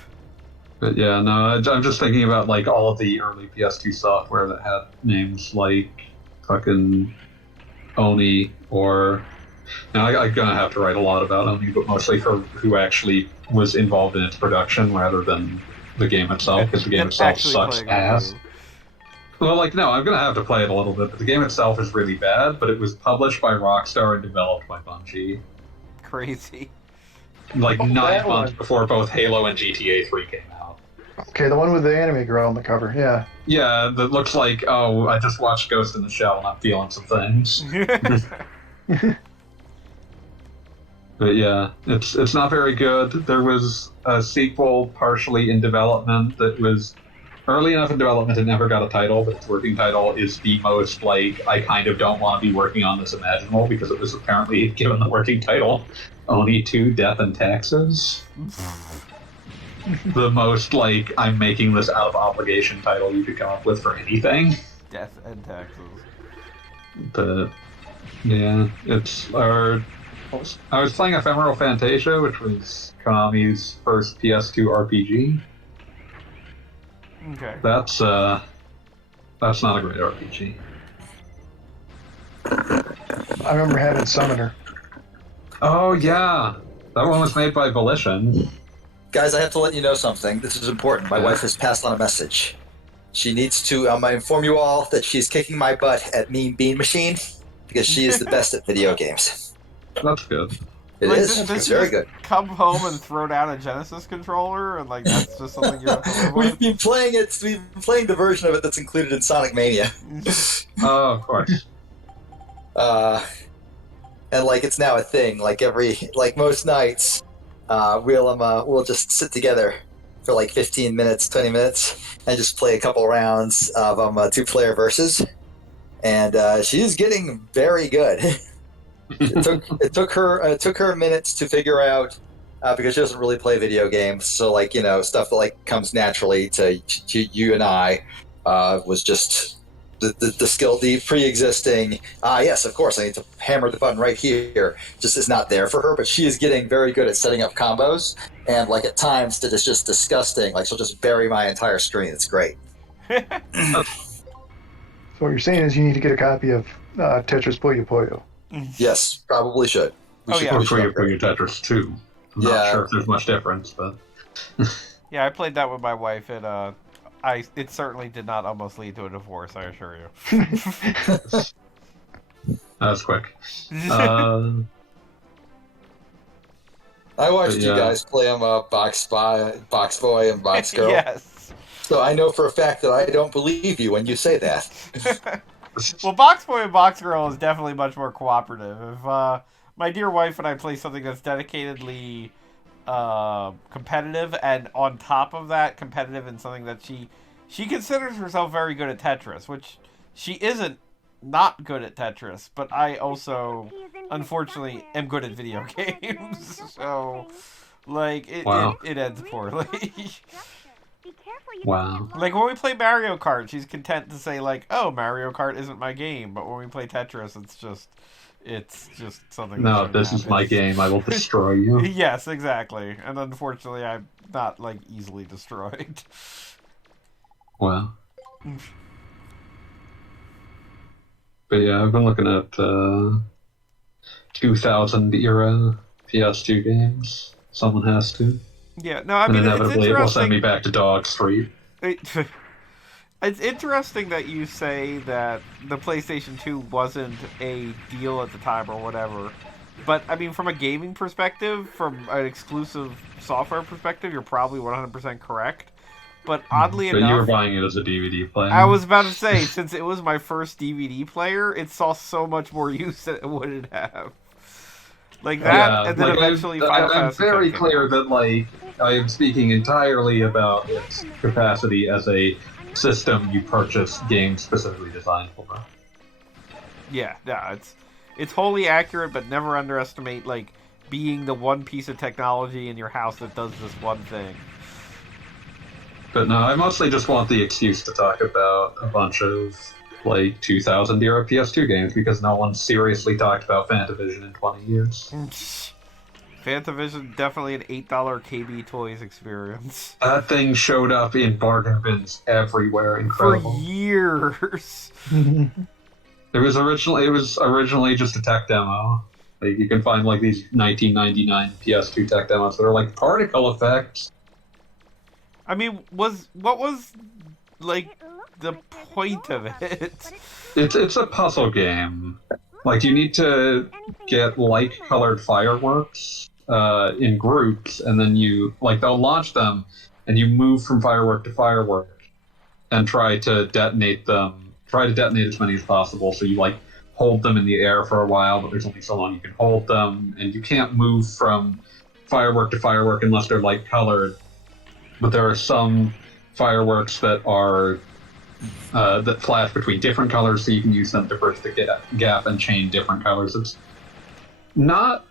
But yeah, no, I'm just thinking about like all of the early PS2 software that had names like fucking Oni or... Now, I'm gonna have to write a lot about Oni, but mostly for who actually was involved in its production rather than the game itself, because the game itself sucks ass. Well, like, no, I'm gonna have to play it a little bit, but the game itself is really bad, but it was published by Rockstar and developed by Bungie. Crazy. Like 9 months before both Halo and GTA 3 came out. Okay, the one with the anime girl on the cover, yeah. Yeah, that looks like, oh, I just watched Ghost in the Shell and I'm feeling some things. But yeah, it's not very good. There was a sequel partially in development that was early enough in development and never got a title, but its working title is the most, like, I kind of don't want to be working on this imaginable, because it was apparently given the working title, Oni 2, Death and Taxes. The most, like, I'm making this out of obligation title you could come up with for anything. Death and Taxes. But, yeah, it's our... I was playing Ephemeral Fantasia, which was Konami's first PS2 RPG. Okay. That's not a great RPG. I remember having Summoner. Oh yeah, that one was made by Volition. Guys, I have to let you know something. This is important. My wife has passed on a message. She needs to inform you all that she's kicking my butt at Mean Bean Machine because she is the best at video games. That's good. It like, is. It's very good. Come home and throw down a Genesis controller, and like that's just something you have to live with. We've been playing it. We've been playing the version of it that's included in Sonic Mania. Oh, of course. And like it's now a thing. Like most nights, we'll just sit together for like 15 minutes, 20 minutes, and just play a couple rounds of 2-player versus. And she's getting very good. It took her minutes to figure out because she doesn't really play video games. So like stuff that like comes naturally to you and I was just the skill, the pre-existing. Yes, of course I need to hammer the button right here. Just is not there for her, but she is getting very good at setting up combos. And like at times that is just disgusting. Like she'll just bury my entire screen. It's great. So what you're saying is you need to get a copy of Tetris Puyo Puyo. Yes, probably should. Or Puyo Tetris 2. I'm not sure if there's much difference, but... Yeah, I played that with my wife, and it certainly did not almost lead to a divorce, I assure you. That's quick. I watched you guys play Box Boy and Box Girl. Yes. So I know for a fact that I don't believe you when you say that. Well, Box Boy and Box Girl is definitely much more cooperative. If my dear wife and I play something that's dedicatedly competitive, and on top of that, competitive in something that she considers herself very good at Tetris, which she isn't not good at Tetris, but I also, unfortunately, am good at video games. So, like, it ends poorly. Wow. Like, when we play Mario Kart, she's content to say, like, oh, Mario Kart isn't my game. But when we play Tetris, it's just something. No, this is my game. I will destroy you. Yes, exactly. And unfortunately, I'm not, like, easily destroyed. Wow. But yeah, I've been looking at 2000 era PS2 games. Someone has to. Yeah, no, I And mean, it's inevitably it will send me interesting. back to Dog Street. It's interesting that you say that the PlayStation 2 wasn't a deal at the time or whatever. But, I mean, from a gaming perspective, from an exclusive software perspective, you're probably 100% correct. But oddly But you were enough, buying it as a DVD player. I was about to say, since it was my first DVD player, it saw so much more use than it would have. Like that, Yeah, and then like, eventually I'm Final Fantasy very X came clear out. that, like, I am speaking entirely about its capacity as a system you purchase games specifically designed for. Yeah, it's wholly accurate, but never underestimate, like, being the one piece of technology in your house that does this one thing. But no, I mostly just want the excuse to talk about a bunch of, like, 2000 era PS2 games because no one seriously talked about Fantavision in 20 years. Fantavision, definitely an $8 KB Toys experience. That thing showed up in bargain bins everywhere. Incredible. For years. It was originally just a tech demo. Like, you can find, like, these 1999 PS2 tech demos that are like particle effects. I mean, what was, like, the point of it? It's a puzzle game. Like, you need to get light-colored fireworks in groups, and then they'll launch them, and you move from firework to firework, and try to detonate as many as possible. So you, like, hold them in the air for a while, but there's only so long you can hold them, and you can't move from firework to firework unless they're light-colored. But there are some fireworks that are that flash between different colors, so you can use them to bridge the gap and chain different colors. It's not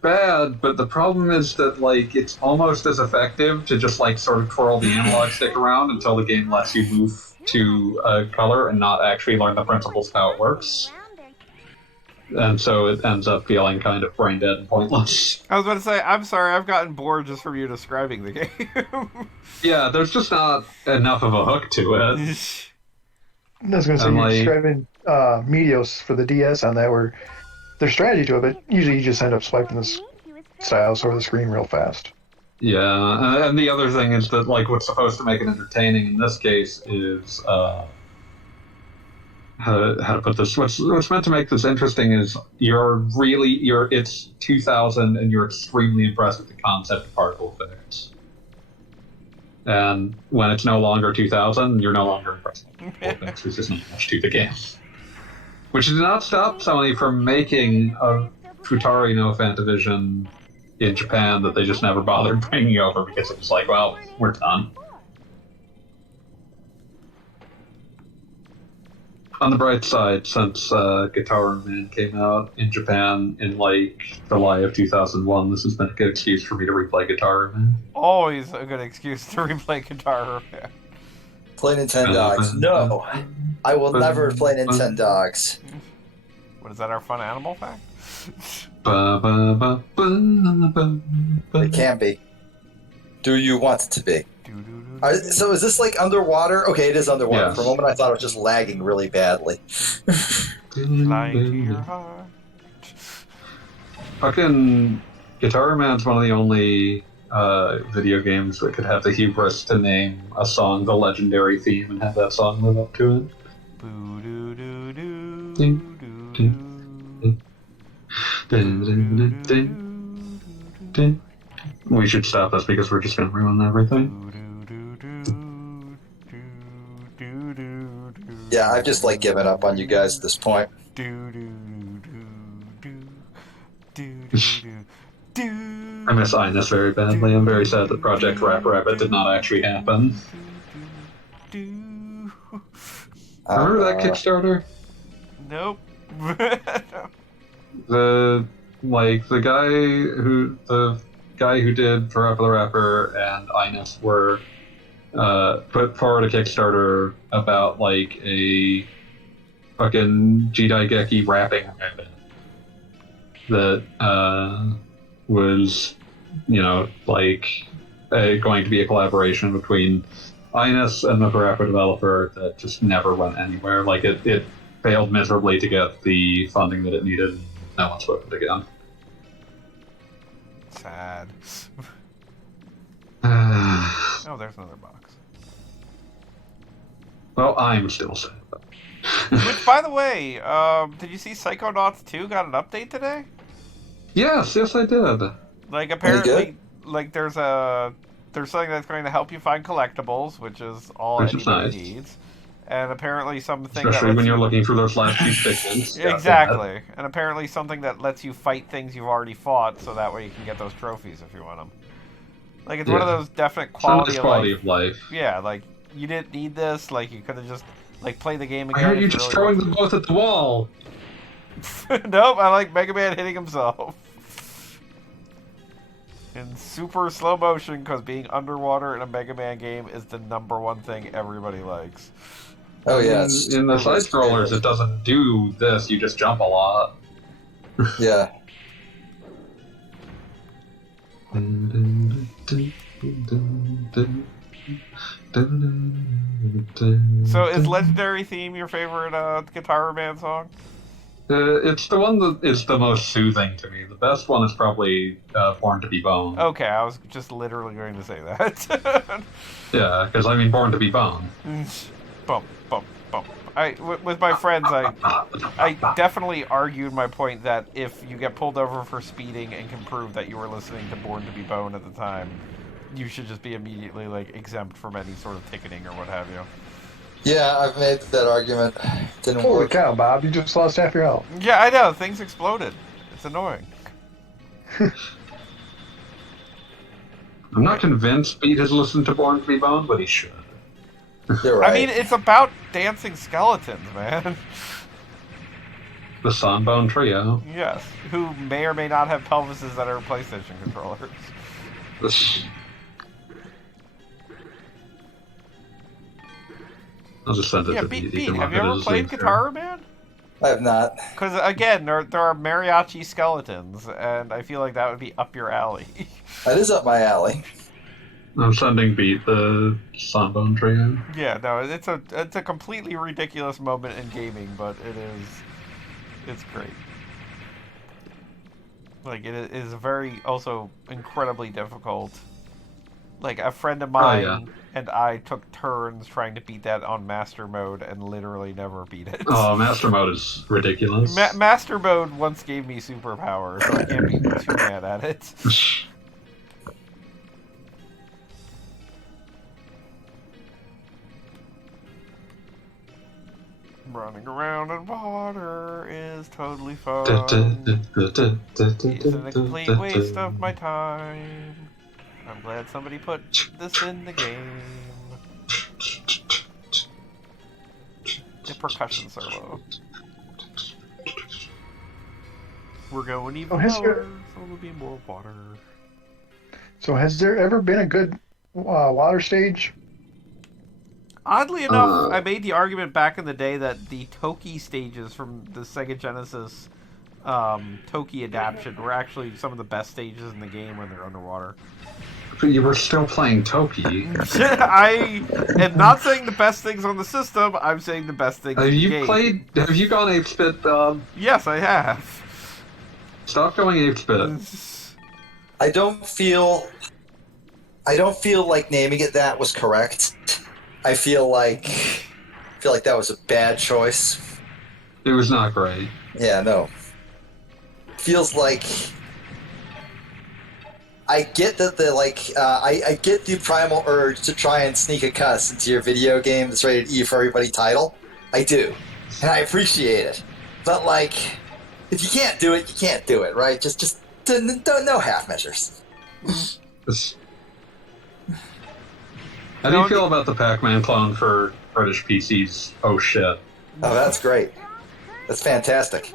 bad, but the problem is that, like, it's almost as effective to just, like, sort of twirl the analog stick around until the game lets you move to a color and not actually learn the principles of how it works. And so it ends up feeling kind of brain dead and pointless. I was about to say, I'm sorry, I've gotten bored just from you describing the game. Yeah, there's just not enough of a hook to it. I was going to say, you're describing Meteos for the DS on that, where there's strategy to it, but usually you just end up swiping the styles over the screen real fast. Yeah, and the other thing is that, like, what's supposed to make it entertaining in this case is how to put this. What's meant to make this interesting is it's 2000 and you're extremely impressed with the concept of particle effects. And when it's no longer 2000, you're no longer impressed with particle effects. There's just not much to the game. Which did not stop Sony from making a Futari no Fantavision in Japan that they just never bothered bringing over because it was like, well, we're done. On the bright side, since Guitar Man came out in Japan in, like, July of 2001, this has been a good excuse for me to replay Guitar Man. Always a good excuse to replay Guitar Man. Play Nintendogs. No, I will never play Nintendogs. What is that, our fun animal fact? It can be. Do you want it to be? So is this like underwater? Okay, it is underwater. Yes. For a moment I thought it was just lagging really badly. Flying to your heart. Fucking Guitar Man's one of the only video games that could have the hubris to name a song the legendary theme and have that song live up to it. We should stop this because we're just going to ruin everything. Yeah, I've just like given up on you guys at this point. I miss Ines very badly. I'm very sad that Project Rap Rabbit did not actually happen. Remember that Kickstarter? Nope. The guy who did Parappa the Rapper and Ines were put forward a Kickstarter about, like, a fucking Jidaigeki rapping rabbit that was, you know, like, going to be a collaboration between Ines and the Parappa developer that just never went anywhere. Like, it failed miserably to get the funding that it needed. No one's spoken to again. Sad. Oh, there's another box. Well, I'm still sad. Which, by the way, did you see Psychonauts 2 got an update today? Yes, I did. Like, apparently, like, there's something that's going to help you find collectibles, which is all anybody needs. And apparently something especially when you're looking for those last few stickers. Exactly. And apparently something that lets you fight things you've already fought, so that way you can get those trophies if you want them. Like, it's one of those definite quality of life. Yeah, like, you didn't need this, like, you could have just, like, played the game again. Why are you just throwing them both at the wall? Nope, I like Mega Man hitting himself. In super slow motion, because being underwater in a Mega Man game is the #1 thing everybody likes. Oh, yeah. In the side-scrollers, it doesn't do this, you just jump a lot. Yeah. So is Legendary Theme your favorite Guitar Band song? It's the one that is the most soothing to me. The best one is probably Born to be Boned. Okay, I was just literally going to say that. Yeah, because I mean Born to be Boned. Bump, bump, bump. With my friends, I definitely argued my point that if you get pulled over for speeding and can prove that you were listening to Born to be Boned at the time, you should just be immediately like exempt from any sort of ticketing or what have you. Yeah, I've made that argument. Didn't Holy work. cow, Bob! You just lost half your health. Yeah, I know. Things exploded. It's annoying. I'm not convinced Pete has listened to Born to be Boned, but he should. You're right. I mean, it's about dancing skeletons, man. The Sunbone Trio. Yes, who may or may not have pelvises that are PlayStation controllers. I'll just send it Yeah, to Pete, Pete. have you ever played Guitar Band? I have not. Because, again, there are mariachi skeletons, and I feel like that would be up your alley. That is up my alley. I'm sending Pete the Sunbone Trio. Yeah, no, it's a completely ridiculous moment in gaming, but it's great. Like, it is very, also, incredibly difficult. Like, a friend of mine and I took turns trying to beat that on Master Mode and literally never beat it. Oh, Master Mode is ridiculous. Master Mode once gave me superpowers, so I can't be too mad at it. Running around in water is totally fun. It's a complete waste of my time. I'm glad somebody put this in the game. The percussion solo. We're going even lower, so there'll be more water. So has there ever been a good water stage? Oddly enough, I made the argument back in the day that the Toki stages from the Sega Genesis Toki adaptation were actually some of the best stages in the game when they're underwater. But you were still playing Toki. I am not saying the best things on the system, I'm saying the best things in the game. Have you gone 8-bit, Bob? Yes, I have. Stop going 8-bit. I don't feel like naming it that was correct. I feel like that was a bad choice. It was not great. Yeah, no. Feels like I get that I get the primal urge to try and sneak a cuss into your video game that's rated E for everybody title. I do, and I appreciate it. But like, if you can't do it, you can't do it, right? Just no half measures. How do you feel about the Pac-Man clone for British PCs? Oh shit. Oh, that's great. That's fantastic.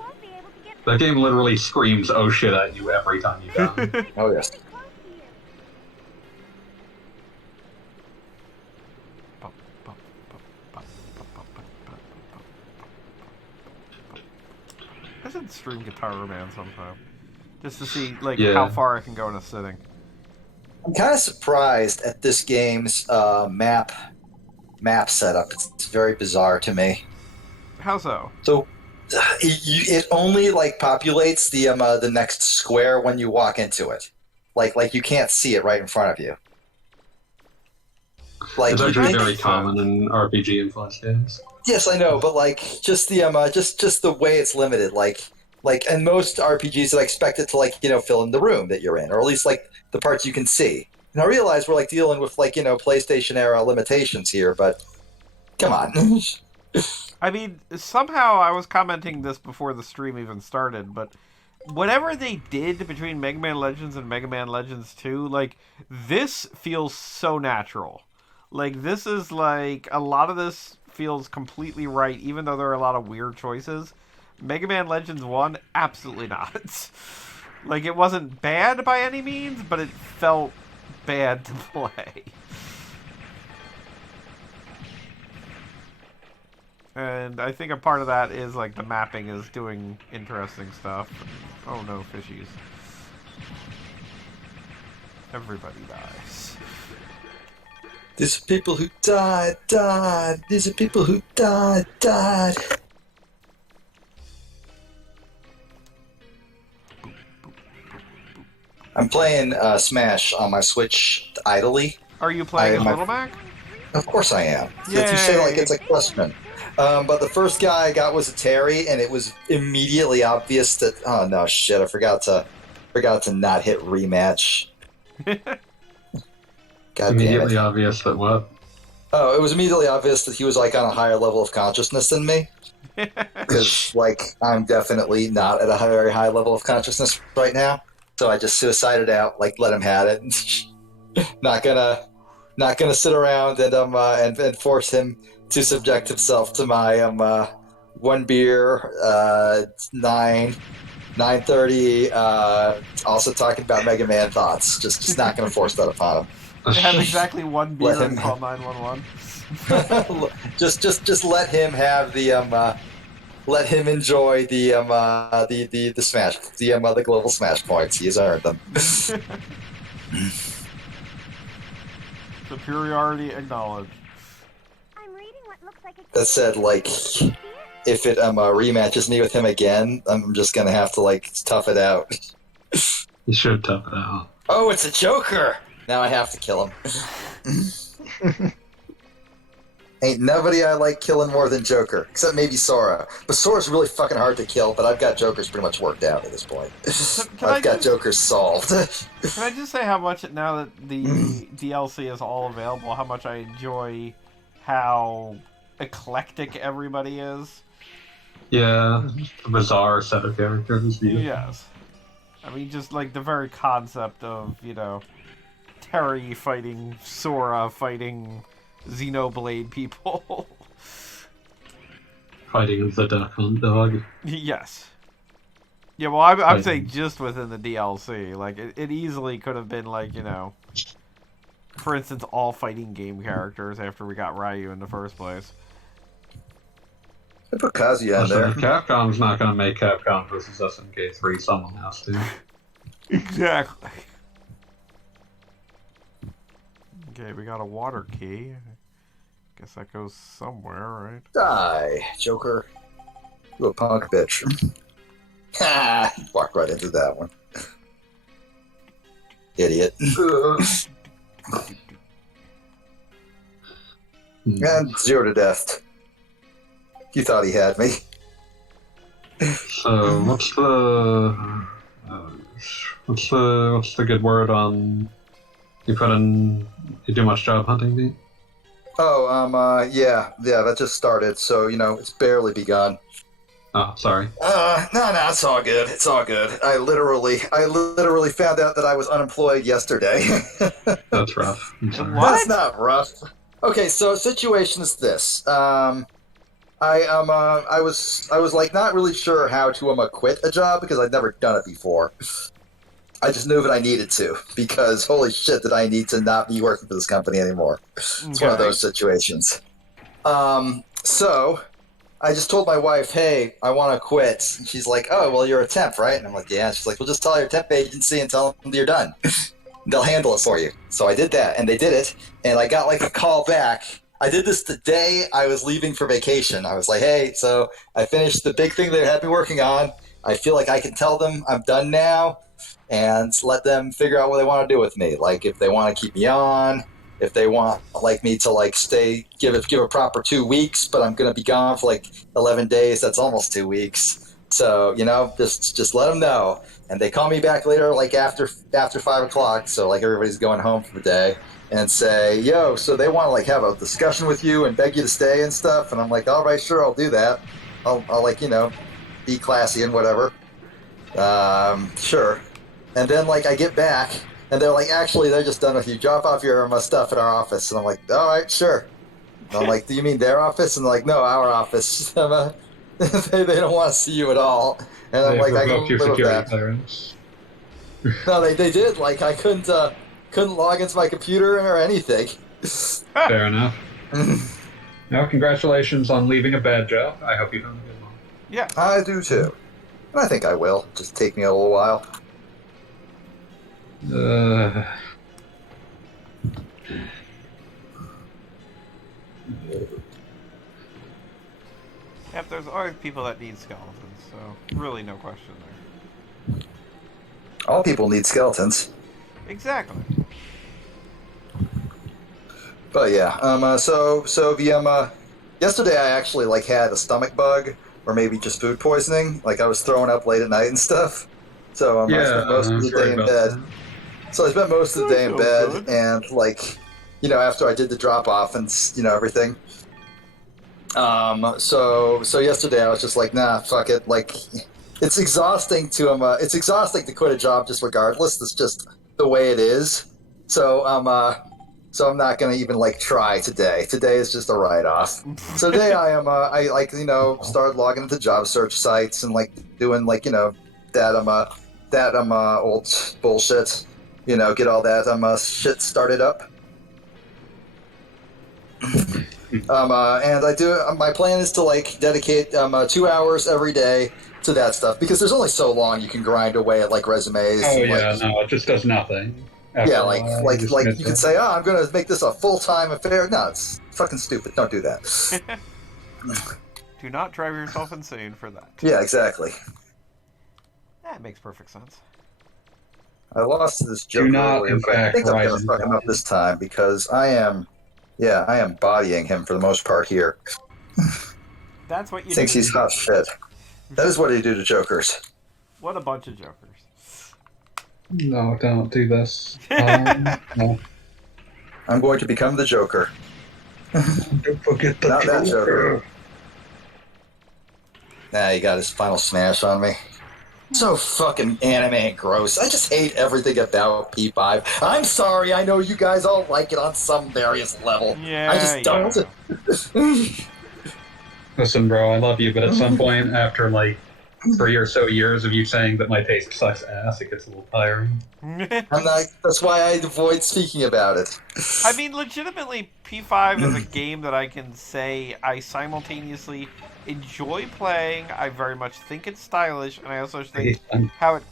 That game literally screams "oh shit" at you every time you die. Oh yes. I should stream Guitar Man sometime, just to see how far I can go in a sitting. I'm kind of surprised at this game's map map setup. It's very bizarre to me. How so? So it only like populates the next square when you walk into it. Like you can't see it right in front of you. Like It's you actually think, very common in RPG influenced games. yes, I know, but like just the just the way it's limited, like in most RPGs, I expect it to like fill in the room that you're in, or at least like the parts you can see. And I realize we're like dealing with like PlayStation era limitations here, but come on. I mean, somehow I was commenting this before the stream even started, but whatever they did between Mega Man Legends and Mega Man Legends 2, like, this feels so natural. Like, this is like, a lot of this feels completely right, even though there are a lot of weird choices. Mega Man Legends 1, absolutely not. Like, it wasn't bad by any means, but it felt bad to play. And I think a part of that is, like, the mapping is doing interesting stuff. Oh no, fishies. Everybody dies. These are people who died. These are people who died. I'm playing Smash on my Switch idly. Are you playing as Little Mac? Of course I am. Yay. You say like it's a question. But the first guy I got was a Terry, and it was immediately obvious that oh no shit, I forgot to not hit rematch. God Immediately damn it. obvious that what? Oh, it was immediately obvious that he was like on a higher level of consciousness than me. Because like I'm definitely not at a very high level of consciousness right now. So I just suicided out, like let him have it. not gonna sit around and force him to subject himself to my one beer 9:30 also talking about Mega Man thoughts. Just not gonna force that upon him. I have exactly one beer and call 911. just let him have the let him enjoy the smash the global smash points. He has earned them. Superiority acknowledged. I'm reading what looks like That said, like if it rematches me with him again, I'm just gonna have to like tough it out. You should tough it out. Oh, it's a Joker! Now I have to kill him. Ain't nobody I like killing more than Joker, except maybe Sora. But Sora's really fucking hard to kill, but I've got Jokers pretty much worked out at this point. I've got Jokers solved. Can I just say how much, now that the DLC is all available, how much I enjoy how eclectic everybody is? Yeah, a bizarre set of characters. Yes. I mean, just like the very concept of, Terry fighting Sora, fighting Xenoblade people. Fighting the duck hunt dog. Yes. Yeah, well, I'm saying just within the DLC. Like, it easily could have been, like, for instance, all fighting game characters after we got Ryu in the first place. I put Kazuya in there. Capcom's not going to make Capcom vs. SNK 3. Someone has to. Exactly. Okay, we got a water key. Guess that goes somewhere, right? Die, Joker. You a punk bitch. Ha! Walk right into that one. Idiot. And 0 to death. You thought he had me. So, what's the good word on you do much job hunting, Pete? Oh, yeah, that just started, so, it's barely begun. Oh, sorry. No, it's all good. It's all good. I literally found out that I was unemployed yesterday. That's rough. That's not rough. Okay, so situation is this. I was like not really sure how to quit a job because I'd never done it before. I just knew that I needed to because holy shit did I need to not be working for this company anymore. It's one of those situations. So I just told my wife, hey, I want to quit. And she's like, oh, well, you're a temp, right? And I'm like, yeah. And she's like, well, just tell your temp agency and tell them you're done. They'll handle it for you. So I did that, and they did it. And I got like a call back I did this the day I was leaving for vacation. I was like, hey, so I finished the big thing they had me working on. I feel like I can tell them I'm done now and let them figure out what they want to do with me. Like if they want to keep me on, if they want like me to like stay, give a proper 2 weeks, but I'm going to be gone for like 11 days. That's almost 2 weeks. So, just let them know. And they call me back later, like after 5 o'clock. So like everybody's going home for the day and say, yo, so they want to like have a discussion with you and beg you to stay and stuff. And I'm like, all right, sure, I'll do that. I'll like, be classy and whatever. Sure. And then like I get back and they're like, actually, they're just done with you. Drop off your stuff at our office. And I'm like, all right, sure. And I'm like, do you mean their office? And they're like, no, our office. They don't want to see you at all. And I'm like, I can live with that. Clearance. No, they did. Like I couldn't log into my computer or anything. Fair enough. Now, congratulations on leaving a bad job. I hope you have a good one. Yeah. I do too. And I think I will. Just take me a little while. Yep, there's always people that need skeletons, so really no question there. All people need skeletons. Exactly. But yeah, so the yesterday I actually like had a stomach bug or maybe just food poisoning. Like I was throwing up late at night and stuff. So I spent most of the day in bed. So I spent most of the day in bed and like, after I did the drop off and everything. So yesterday I was just like, nah, fuck it. Like, it's exhausting to quit a job just regardless. It's just the way it is. So I'm not gonna even like try today. Today is just a write-off. So today I started logging into job search sites and like doing like that old bullshit. Get all that shit started up. And I do. My plan is to like dedicate 2 hours every day to that stuff because there's only so long you can grind away at like resumes. Oh and, yeah, no, it just does nothing. Yeah, like you can say, I'm going to make this a full-time affair. No, it's fucking stupid. Don't do that. Do not drive yourself insane for that. Yeah, exactly. That makes perfect sense. I lost to this joke earlier, but I think I'm going to fuck him up this time because I am bodying him for the most part here. That's what you thinks he's hot shit. That is what you do to jokers. What a bunch of jokers. No, don't do this. No. I'm going to become the Joker. Don't forget the Not Joker. that Joker. Nah, he got his final smash on me. So fucking anime and gross. I just hate everything about P5. I'm sorry, I know you guys all like it on some various level. Yeah, I just don't. Listen, bro, I love you, but at some point after like 3 or so years of you saying that my taste sucks ass, it gets a little tiring. That's why I avoid speaking about it. I mean, legitimately, P5 is a game that I can say I simultaneously enjoy playing. I very much think it's stylish, and I also think how it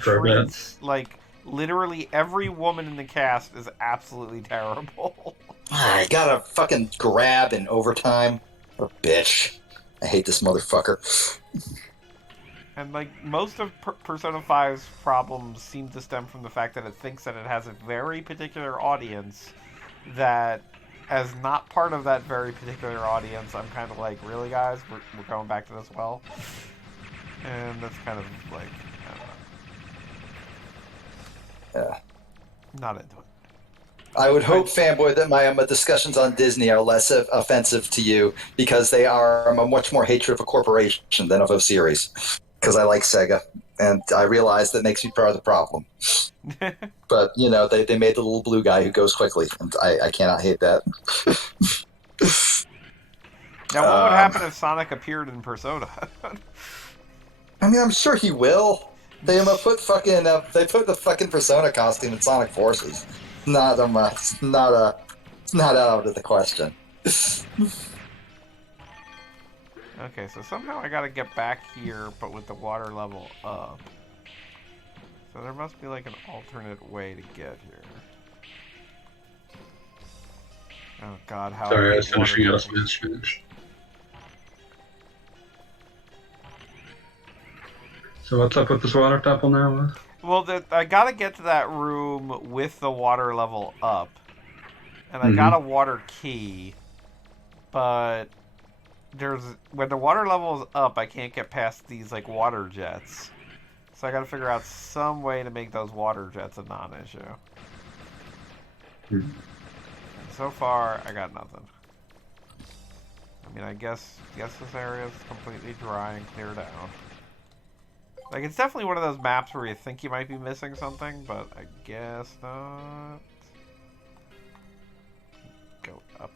treats like literally every woman in the cast is absolutely terrible. I gotta fucking grab in overtime. What a bitch. I hate this motherfucker. And like most of Persona 5's problems seem to stem from the fact that it thinks that it has a very particular audience that, as not part of that very particular audience, I'm kind of like, really guys, we're going back to this well? And that's kind of like, I don't know. Yeah. Not into it. I would hope, fanboy, that my discussions on Disney are less offensive to you because they are a much more hatred of a corporation than of a series. Because I like Sega, and I realize that makes me part of the problem. But, they made the little blue guy who goes quickly, and I cannot hate that. Now, what would happen if Sonic appeared in Persona? I mean, I'm sure he will. They put the fucking Persona costume in Sonic Forces. It's not out of the question. Okay, so somehow I gotta get back here, but with the water level up. So there must be like an alternate way to get here. Oh god, how Sorry, I hate was finishing water out a temples. Smash match. So what's up with this water temple now? Well, I gotta get to that room with the water level up. And I got Mm-hmm. a water key. But when the water level is up, I can't get past these, like, water jets. So I gotta figure out some way to make those water jets a non-issue. Mm-hmm. So far, I got nothing. I mean, I guess this area is completely dry and cleared out. Like, it's definitely one of those maps where you think you might be missing something, but I guess not. Go up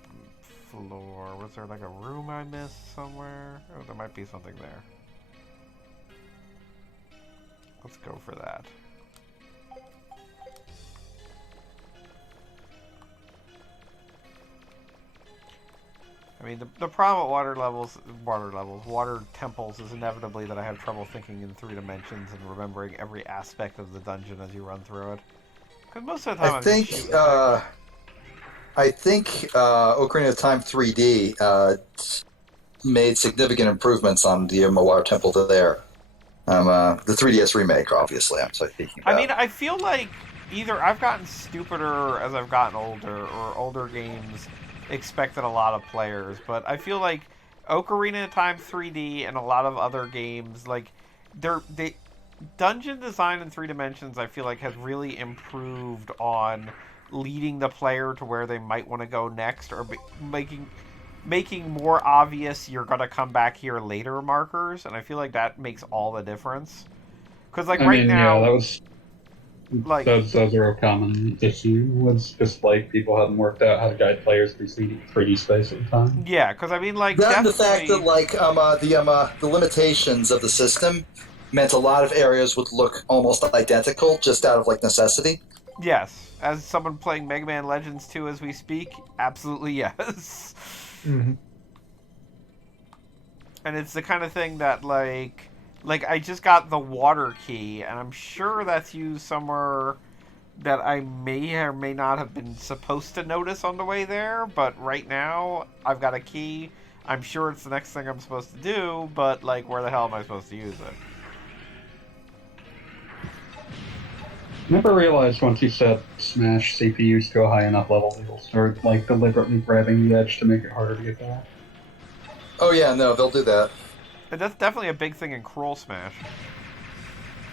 floor. Was there, like, a room I missed somewhere? Oh, there might be something there. Let's go for that. I mean, the problem with water temples is inevitably that I have trouble thinking in 3 dimensions and remembering every aspect of the dungeon as you run through it. Because most of the time I think Ocarina of Time 3D made significant improvements on the water temple there. The 3DS remake, obviously, I'm speaking about. I mean, I feel like either I've gotten stupider as I've gotten older, or older games expected a lot of players, but I feel like Ocarina of Time 3D and a lot of other games, like, they dungeon design in 3 dimensions, I feel like, has really improved on leading the player to where they might want to go next, or making more obvious you're gonna come back here later markers, and I feel like that makes all the difference. Because, like, now, yeah, those are a common issue. Was just like people hadn't worked out how to guide players through 3D space at the time. Yeah, because I mean, like, that and the fact that the limitations of the system meant a lot of areas would look almost identical just out of like necessity. Yes, as someone playing Mega Man Legends 2 as we speak, absolutely yes. Mm-hmm. And it's the kind of thing that, like I just got the water key, and I'm sure that's used somewhere that I may or may not have been supposed to notice on the way there, but right now, I've got a key. I'm sure it's the next thing I'm supposed to do, but, like, where the hell am I supposed to use it? Never realized once you set Smash CPUs to a high enough level, they will start, like, deliberately grabbing the edge to make it harder to get back. Oh yeah, no, they'll do that. And that's definitely a big thing in Cruel Smash.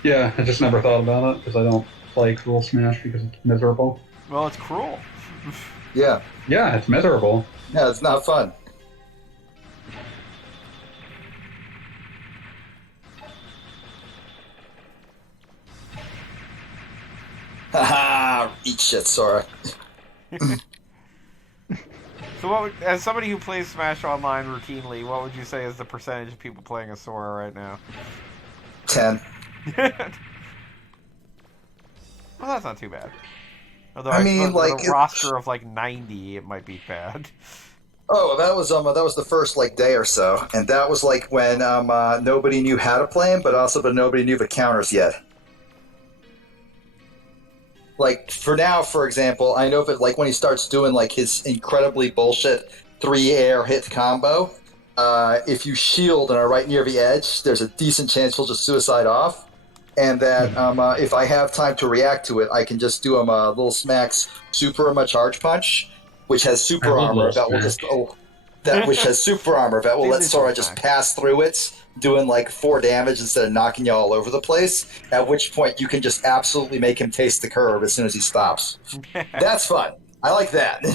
Yeah, I just never thought about it, because I don't play Cruel Smash because it's miserable. Well, it's cruel. Yeah. Yeah, it's miserable. Yeah, it's not fun. Haha! Eat shit, Sora. So, as somebody who plays Smash Online routinely, what would you say is the percentage of people playing as Sora right now? 10. Well, that's not too bad. Although I mean, with like, a roster of like 90, it might be bad. Oh, that was the first like day or so, and that was like when nobody knew how to play him, but nobody knew the counters yet. Like for now, for example, I know that like when he starts doing like his incredibly bullshit 3 air hit combo, if you shield and are right near the edge, there's a decent chance he'll just suicide off. And that if I have time to react to it, I can just do him a little smacks super charge punch, which has super armor that will just which has super armor that will let Sora just pass through it, doing like 4 damage instead of knocking you all over the place. At which point you can just absolutely make him taste the curve as soon as he stops. That's fun. I like that.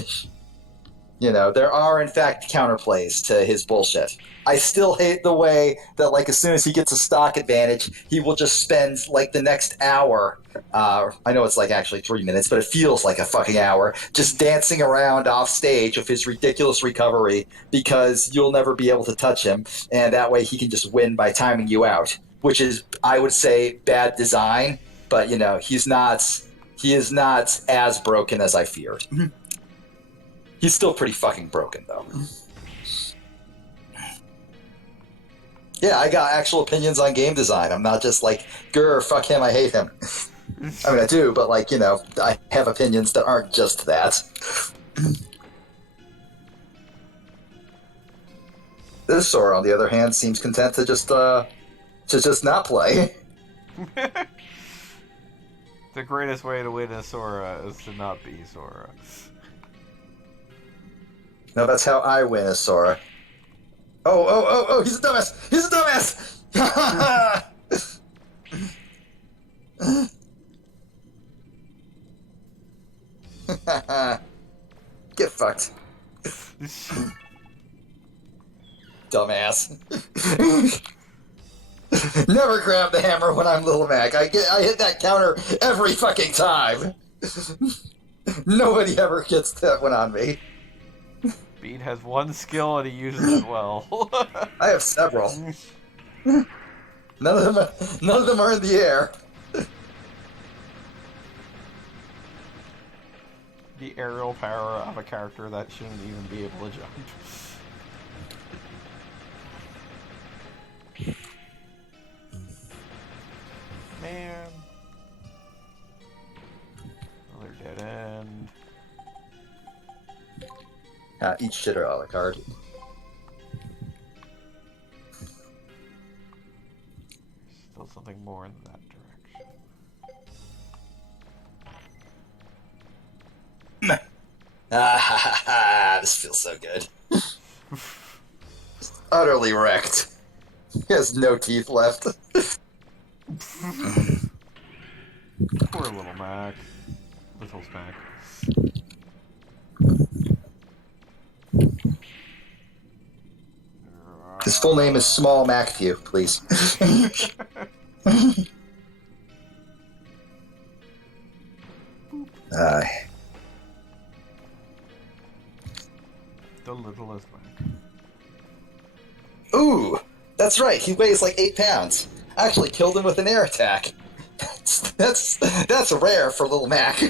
You know, there are in fact counterplays to his bullshit. I still hate the way that, like, as soon as he gets a stock advantage, he will just spend, like, the next hour, I know it's, like, actually 3 minutes, but it feels like a fucking hour, just dancing around off stage with his ridiculous recovery because you'll never be able to touch him, and that way he can just win by timing you out, which is, I would say, bad design, but, you know, he is not as broken as I feared. He's still pretty fucking broken, though. Yeah, I got actual opinions on game design. I'm not just like, grr, fuck him, I hate him. I mean, I do, but, like, you know, I have opinions that aren't just that. This Sora, on the other hand, seems content to just not play. The greatest way to win a Sora is to not be Sora. No, that's how I win a Sora. Oh, he's a dumbass! He's a dumbass! Get fucked. Dumbass. Never grab the hammer when I'm Little Mac. I hit that counter every fucking time. Nobody ever gets that one on me. Beat has one skill and he uses it well. I have several. None of them are in the air. The aerial power of a character that shouldn't even be able to jump. Man. Another dead end. Each shitter a la carte. Still something more in that direction. This feels so good. Utterly wrecked. He has no teeth left. Poor little Mac. Little Mac. His full name is Small Macview, please. The littlest Mac. Ooh, that's right. He weighs like 8 pounds. I actually killed him with an air attack. That's rare for Little Mac.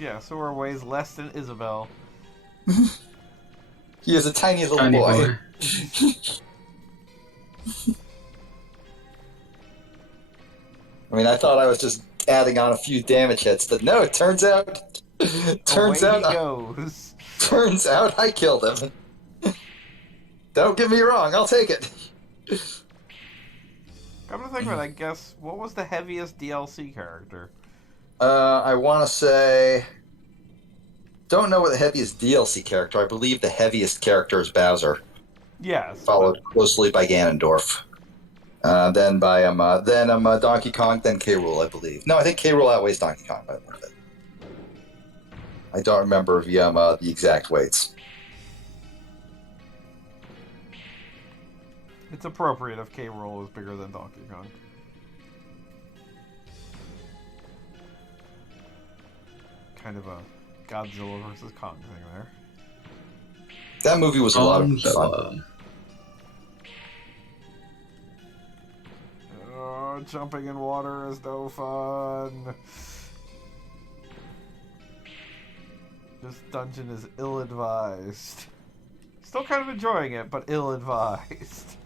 Yeah, Sora weighs less than Isabelle. He is a tiny little boy. I mean, I thought I was just adding on a few damage hits, but no, it turns out Turns out I killed him. Don't get me wrong, I'll take it. Come to think of it, I guess, what was the heaviest DLC character? I want to say... Don't know what the heaviest DLC character. I believe the heaviest character is Bowser. Yes. Followed closely by Ganondorf. Then by Donkey Kong, then K. Rool, I believe. No, I think K. Rool outweighs Donkey Kong by a little bit. I don't remember the exact weights. It's appropriate if K. Rool is bigger than Donkey Kong. Kind of a Godzilla versus Kong thing there. That movie was a lot of fun. Oh, jumping in water is no fun. This dungeon is ill-advised. Still kind of enjoying it, but ill-advised.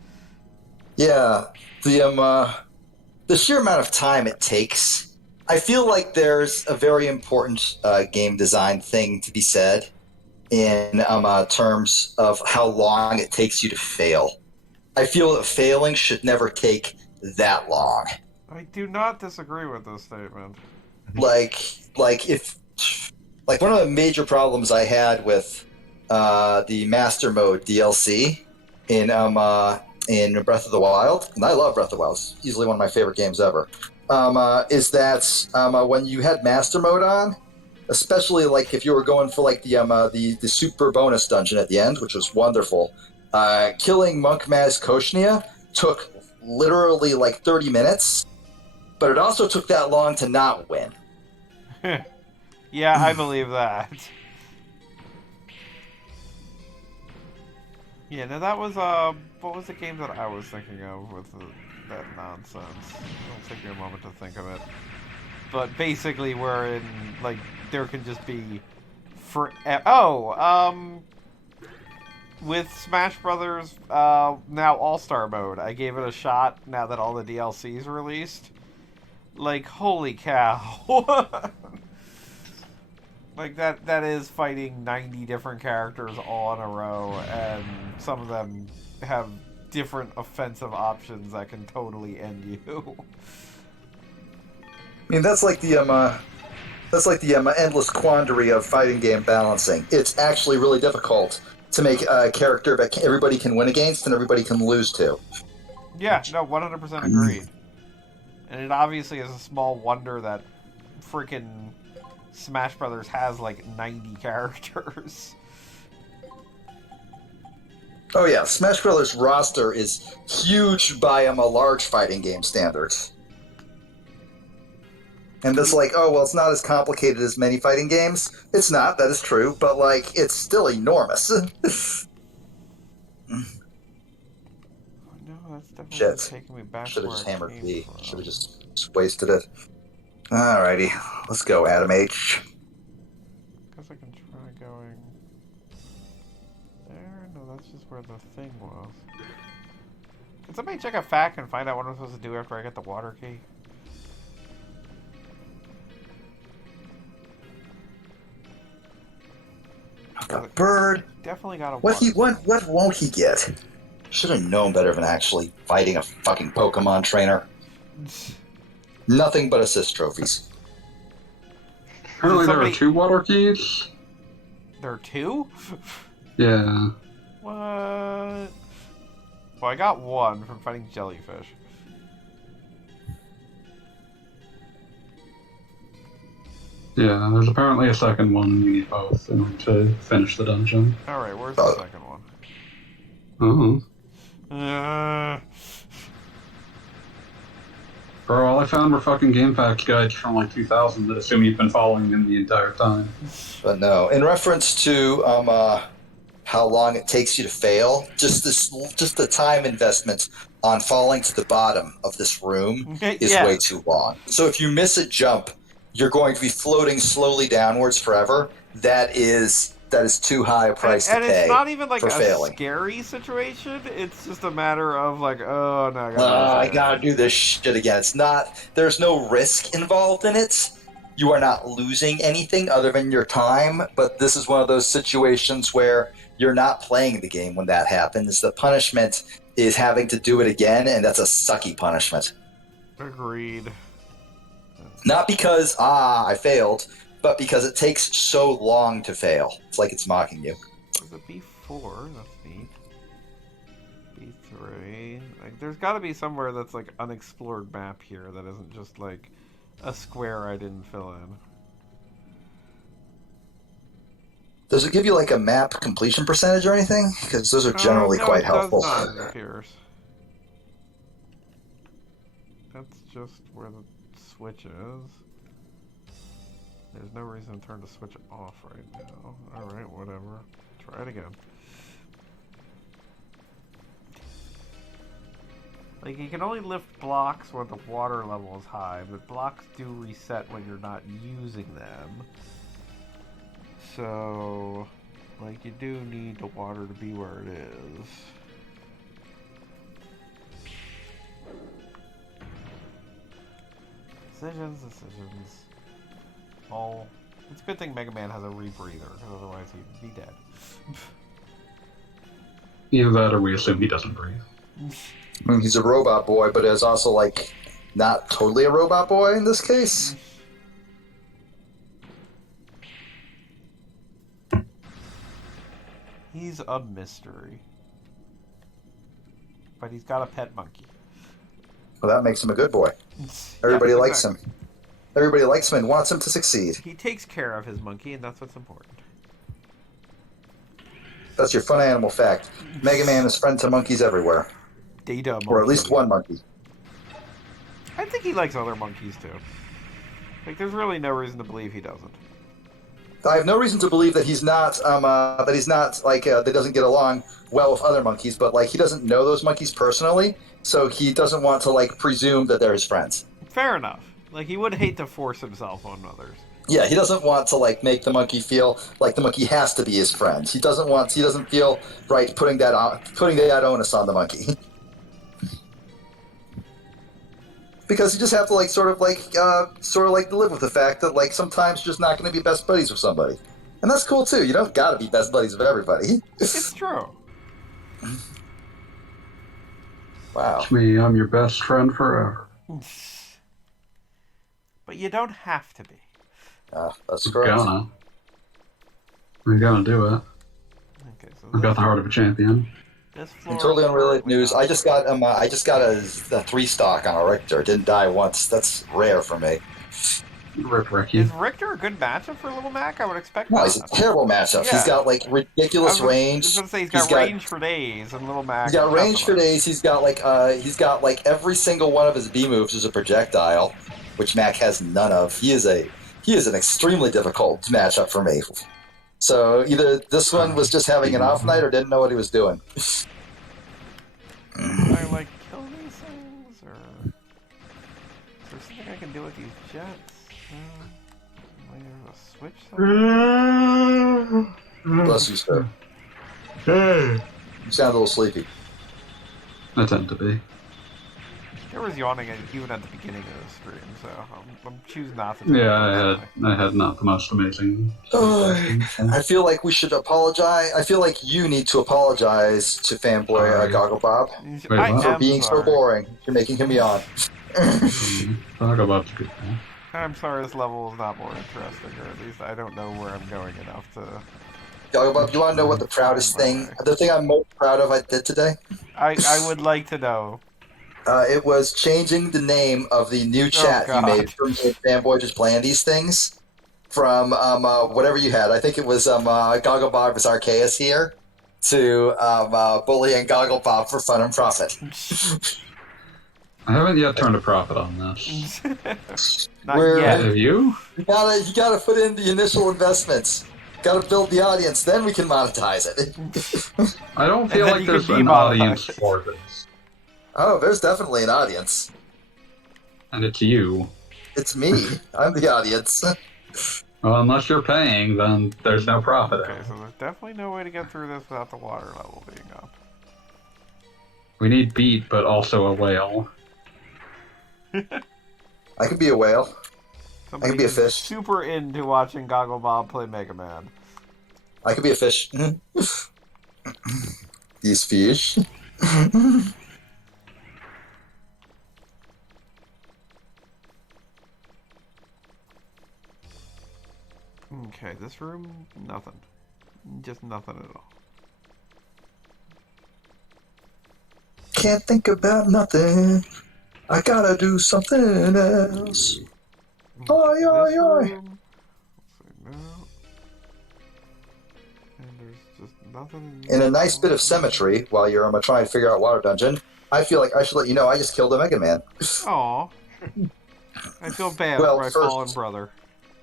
Yeah, the sheer amount of time it takes. I feel like there's a very important game design thing to be said in terms of how long it takes you to fail. I feel that failing should never take that long. I do not disagree with this statement. Like one of the major problems I had with the Master Mode DLC in Breath of the Wild, and I love Breath of the Wild, it's easily one of my favorite games ever, is that when you had Master Mode on, especially like if you were going for like the super bonus dungeon at the end, which was wonderful, killing Monk Maz Koshnia took literally like 30 minutes, but it also took that long to not win. Yeah, I believe that. Yeah, now that was, what was the game that I was thinking of with that nonsense? It'll take me a moment to think of it. But basically, wherein, like, there can just be... with Smash Brothers, now All-Star Mode, I gave it a shot now that all the DLCs released. Like, holy cow. Like, that is fighting 90 different characters all in a row, and some of them have different offensive options that can totally end you. I mean, that's like the endless quandary of fighting game balancing. It's actually really difficult to make a character that everybody can win against and everybody can lose to. Yeah, no, 100% agreed. And it obviously is a small wonder that freaking Smash Brothers has like 90 characters. Oh yeah, Smash Brothers roster is huge by a large fighting game standards. And it's like, oh, well, it's not as complicated as many fighting games. It's not, that is true, but, like, it's still enormous. No, that's definitely Shit. taking me back. Should have where just I hammered came B. from. Should have just wasted it. Alrighty, let's go, Adam H. Guess I can try going there? No, that's just where the thing was. Can somebody check a fact and find out what I'm supposed to do after I get the water key? Got a bird. Definitely got a What won't he get? Should have known better than actually fighting a fucking Pokemon trainer. Nothing but assist trophies. Apparently there are 2 water keys. There are 2? Yeah. What? Well, I got 1 from fighting jellyfish. Yeah, there's apparently a second one. You need both in order to finish the dungeon. Alright, where's the second one? Oh. Bro, all I found were fucking game fact guides from like 2000 that assume you've been following them the entire time. But no, in reference to how long it takes you to fail, just the time investment on falling to the bottom of this room is way too long. So if you miss a jump, you're going to be floating slowly downwards forever. That is too high a price to pay. And it's not even like a failing. Scary situation. It's just a matter of like, oh no, I gotta do this shit again. It's not. There's no risk involved in it. You are not losing anything other than your time. But this is one of those situations where you're not playing the game when that happens. The punishment is having to do it again, and that's a sucky punishment. Agreed. Not because, I failed, but because it takes so long to fail. It's like it's mocking you. Is it B4? That's neat. B3. Like, there's got to be somewhere that's like unexplored map here that isn't just like a square I didn't fill in. Does it give you like a map completion percentage or anything? Because those are generally quite helpful. Does not, it appears. That's just where the switch is. There's no reason to turn the switch off right now. Alright, whatever. Try it again. Like, you can only lift blocks when the water level is high, but blocks do reset when you're not using them. So, like, you do need the water to be where it is. Decisions. Oh, it's a good thing Mega Man has a rebreather, because otherwise he'd be dead. Either that or we assume he doesn't breathe. I mean, he's a robot boy, but is also, like, not totally a robot boy in this case. He's a mystery. But he's got a pet monkey. Well, that makes him a good boy. Everybody likes him. Everybody likes him and wants him to succeed. He takes care of his monkey, and that's what's important. That's your fun animal fact. Mega Man is friend to monkeys everywhere. Data or at least one monkey. I think he likes other monkeys, too. Like, there's really no reason to believe he doesn't. I have no reason to believe that he's not, that doesn't get along well with other monkeys, but, like, he doesn't know those monkeys personally, so he doesn't want to, like, presume that they're his friends. Fair enough. Like, he would hate to force himself on others. Yeah, he doesn't want to, like, make the monkey feel like the monkey has to be his friend. He doesn't feel right putting that onus on the monkey. because you just have to like sort of like live with the fact that like sometimes you're just not going to be best buddies with somebody, and that's cool too. You don't got to be best buddies with everybody. It's true. Wow. Me, I'm your best friend forever. But you don't have to be. That's We're correct. gonna do it. Okay, so I've got the heart of a champion. this floor In totally unrelated currently news, not- I just got a 3 stock on a Richter. Didn't die once. That's rare for me. Rip Ricky. Is Richter a good matchup for Little Mac? I would expect No, not. he's a terrible matchup. Yeah. He's got like ridiculous I was range. gonna say he's got range for days, and Little Mac. He's got is range for nothing. days. He's got like every single one of his B moves is a projectile, which Mac has none of. He is an extremely difficult matchup for me. So either this one was just having an off night or didn't know what he was doing. Do I like kill these things, or is there something I can do with these jets? Like there's a switch somewhere? Bless you, sir. You sound a little sleepy. I tend to be. I was yawning even at the beginning of the stream, so I'm choosing not to. take Yeah, it I had not the most amazing. I feel like we should apologize. I feel like you need to apologize to fanboy Goggle Bob personally. Wait, what? for am being so sorry. boring. You're making him yawn. I'll go up to good. I'm sorry this level is not more interesting, or at least I don't know where I'm going enough to... Goggle Bob, you want to know what the proudest thing, the thing I'm most proud of I did today? I would like to know. It was changing the name of the new chat you God. made for me and Fanboy just playing these things from whatever you had. I think it was Goggle Bob vs. Arceus here to Bully and Goggle Bob for fun and profit. I haven't yet turned a profit on this. Not Where- yet. Have you? You gotta put in the initial investments. Gotta build the audience, then we can monetize it. I don't feel then like you there's can an demonetize audience it. for this. Oh, there's definitely an audience. And it's you. It's me. I'm the audience. Well, unless you're paying, then there's no profit. Okay, so there's definitely no way to get through this without the water level being up. We need beat, but also a whale. I could be a whale. Somebody be a who's fish. super into watching Goggle Bob play Mega Man. I could be a fish. These fish. Okay, this room, nothing. Just nothing at all. Can't think about nothing. I gotta do something else. Oi, This oi, oi. room, let's see, no. And there's just nothing. In a nice bit of symmetry, while you're trying to figure out Water Dungeon, I feel like I should let you know I just killed a Mega Man. Aw. I feel bad Well, for my first- fallen brother.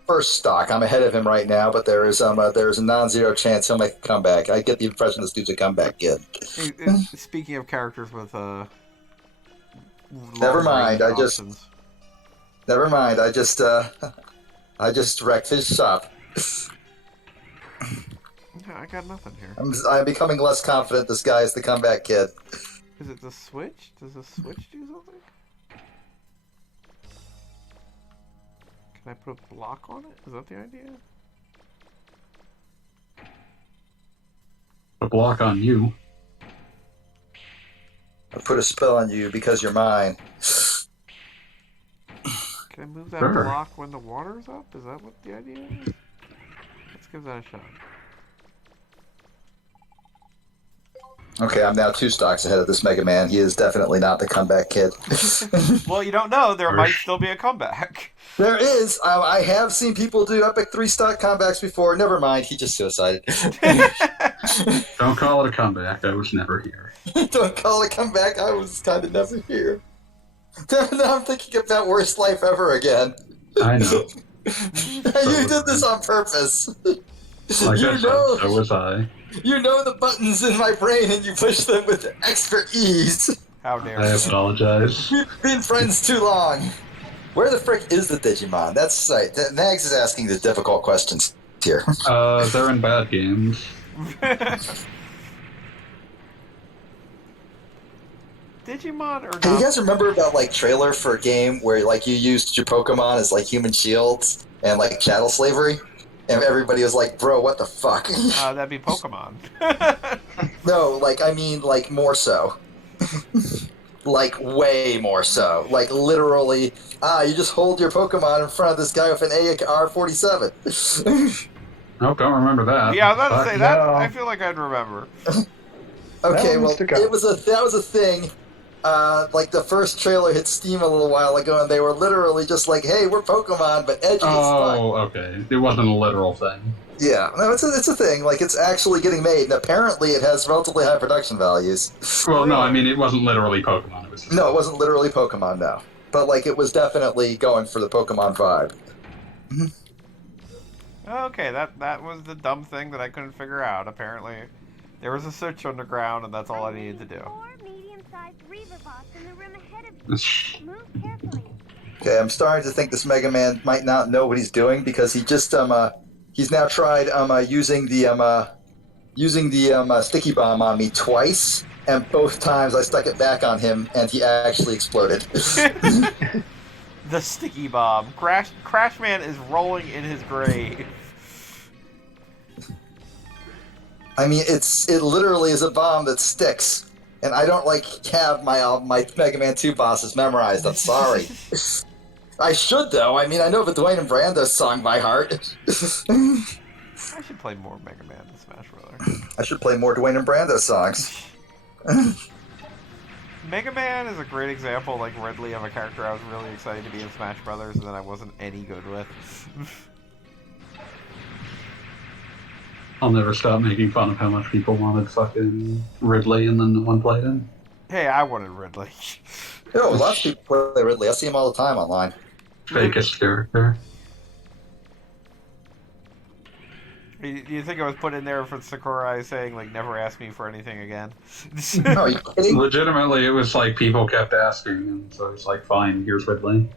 First stock, I'm ahead of him right now, but there is a non-zero chance he'll make a comeback. I get the impression this dude's a comeback kid. Speaking of characters with Never mind, long-range I just- options. Never mind. I just wrecked his shop. No, I got nothing here. I'm becoming less confident this guy is the comeback kid. Is it the switch? Does the switch do something? Can I put a block on it? Is that the idea? A block on you. I put a spell on you because you're mine. Can I move that Sure. block when the water's up? Is that what the idea is? Let's give that a shot. Okay, I'm now 2 stocks ahead of this Mega Man. He is definitely not the comeback kid. Well, you don't know. There might Harsh. still be a comeback. There is. I have seen people do epic 3-stock comebacks before. Never mind. He just suicided. Don't call it a comeback. I was never here. Don't call it comeback. I was kind of never here. Now I'm thinking about worst life ever again. I know. You did this on purpose. Like You I said, know. so was I. You know the buttons in my brain and you push them with extra ease. How dare I you? apologize. We've been friends too long. Where the frick is the Digimon? That's right. Nags is asking the difficult questions here. They're in bad games. Digimon or not? Hey, you guys remember that like trailer for a game where like you used your Pokemon as like human shields and like chattel slavery, and everybody was like, "Bro, what the fuck?" That'd be Pokemon. No, like I mean, like more so, like way more so, like literally. You just hold your Pokemon in front of this guy with an AR-47. Nope, don't remember that. Yeah, I was about to say that. No. I feel like I'd remember. Okay, That well, was the guy. that was a thing. Like the first trailer hit Steam a little while ago, and they were literally just like, "Hey, we're Pokemon, but edgy as fuck." Oh, okay. It wasn't a literal thing. Yeah, no, it's a thing. Like it's actually getting made, and apparently it has relatively high production values. Well, no, I mean, it wasn't literally Pokemon. It was No, it wasn't literally Pokemon, no, but like it was definitely going for the Pokemon vibe. Okay, that was the dumb thing that I couldn't figure out. Apparently, there was a switch underground, and that's all I needed to do. 4 medium-sized Reaver bots in the room ahead of you. Move carefully. Okay, I'm starting to think this Mega Man might not know what he's doing because he just he's now tried using the sticky bomb on me twice, and both times I stuck it back on him and he actually exploded. The sticky bomb. Crashman is rolling in his grave. I mean, it literally is a bomb that sticks, and I don't like have my Mega Man 2 bosses memorized. I'm sorry. I should though. I mean, I know the Dwayne and Brando song by heart. I should play more Mega Man than Smash Bros. I should play more Dwayne and Brando songs. Mega Man is a great example, like Ridley, of a character I was really excited to be in Smash Brothers, and then I wasn't any good with. I'll never stop making fun of how much people wanted fucking Ridley and then no one played him. Hey, I wanted Ridley. Oh, lots of people play Ridley. I see him all the time online. Fakest character. Do you think it was put in there for Sakurai saying, like, never ask me for anything again? No, are you kidding? Legitimately, it was like people kept asking, and so it's like, fine, here's Ridley.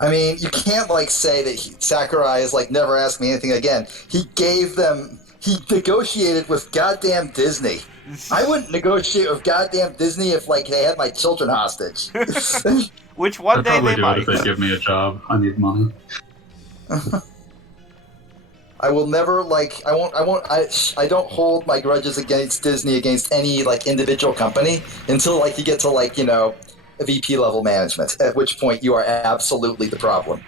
I mean, you can't like say that Sakurai is like never ask me anything again. He negotiated with goddamn Disney. I wouldn't negotiate with goddamn Disney if like they had my children hostage. Which one I'd day probably they do might. it if they give me a job. I need money. I will never like. I don't hold my grudges against Disney against any like individual company until like you get to like a VP level management. At which point you are absolutely the problem.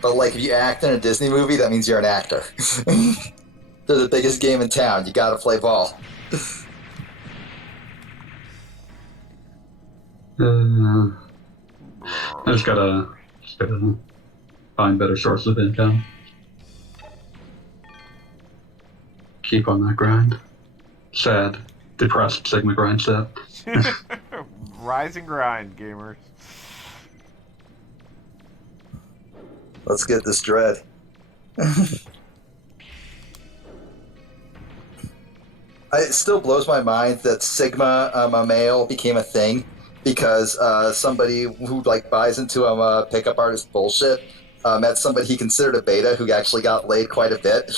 But like if you act in a Disney movie, that means you're an actor. They're the biggest game in town. You gotta play ball. I just gotta find better sources of income. Keep on that grind. Sad, depressed Sigma grind set. Rise and grind, gamers. Let's get this dread. It still blows my mind that Sigma male became a thing because somebody who like buys into pickup artist bullshit met somebody he considered a beta who actually got laid quite a bit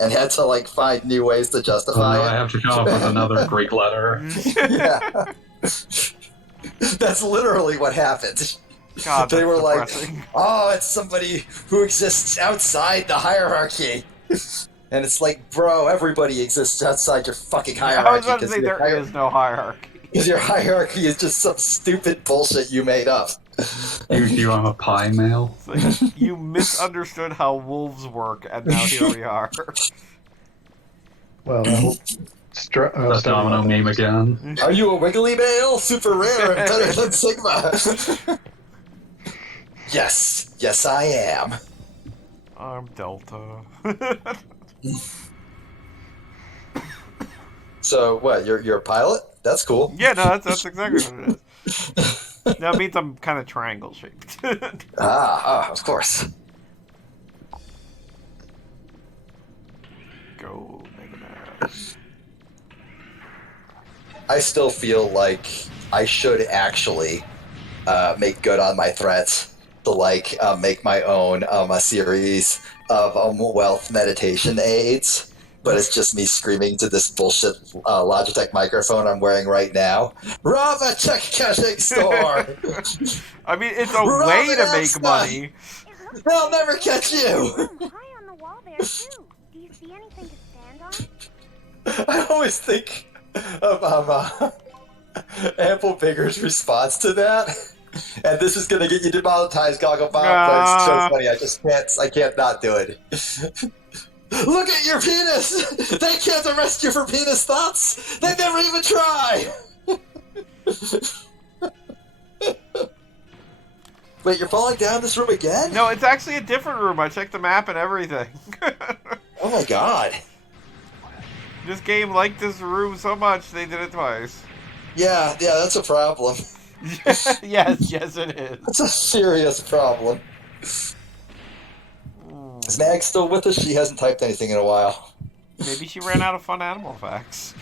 and had to like find new ways to justify it. I have to come up with another Greek letter. Yeah. That's literally what happened. God, They that's were depressing. like, oh, it's somebody who exists outside the hierarchy. And it's like, bro, everybody exists outside your fucking hierarchy. I was about to say there is no hierarchy. Because your hierarchy is just some stupid bullshit you made up. You I'm a pie male. It's like, you misunderstood how wolves work, and now here we are. Well, That domino meme again. Are you a wiggly male? Super rare and better than Sigma. Yes, I am. I'm Delta. So what? You're a pilot? That's cool. Yeah, no, that's exactly what it is. That means I'm kind of triangle shaped. Of course. Go, Mega Man. I still feel like I should actually make good on my threats to make my own a series of wealth meditation aids. but it's just me screaming to this bullshit Logitech microphone I'm wearing right now. Rob a tech caching store! I mean, it's a Rob way an to make Asda! money. They'll never catch you! High on the wall there too. Do you see anything to stand on? I always think of Ample Bigger's response to that. And this is gonna get you demonetized, Goggle Bob, but it's so funny. I can't not do it. Look at your penis! They can't arrest you for penis thoughts! They never even try! Wait, you're falling down this room again? No, it's actually a different room. I checked the map and everything. Oh my god. This game liked this room so much, they did it twice. Yeah, that's a problem. yes, yes it is. That's a serious problem. Is Mag still with us? She hasn't typed anything in a while. Maybe she ran out of fun animal facts.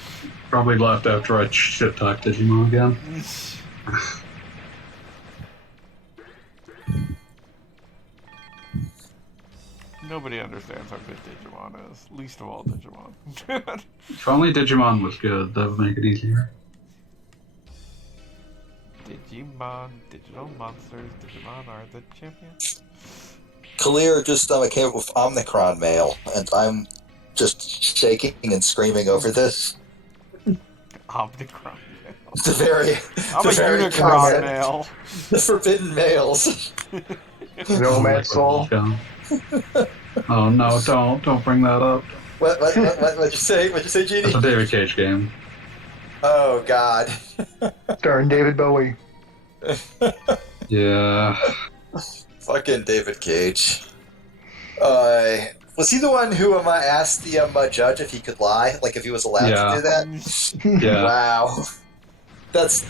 Probably left after I shit-talked Digimon again. Nobody understands how good Digimon is. Least of all Digimon. If only Digimon was good, that would make it easier. Digimon, digital monsters, Digimon are the champions. Kalir just came up with Omnicron mail, and I'm just shaking and screaming over this. Omnicron. It's a very, I'm a Unicron common- male. The forbidden mails. Nomad Soul. Oh no, don't bring that up. What'd you say? What'd you say, Genie? It's a David Cage game. Oh God. Starring David Bowie. Yeah. Fucking David Cage. Was he the one who asked the judge if he could lie? Like if he was allowed to do that? Yeah. Wow. That's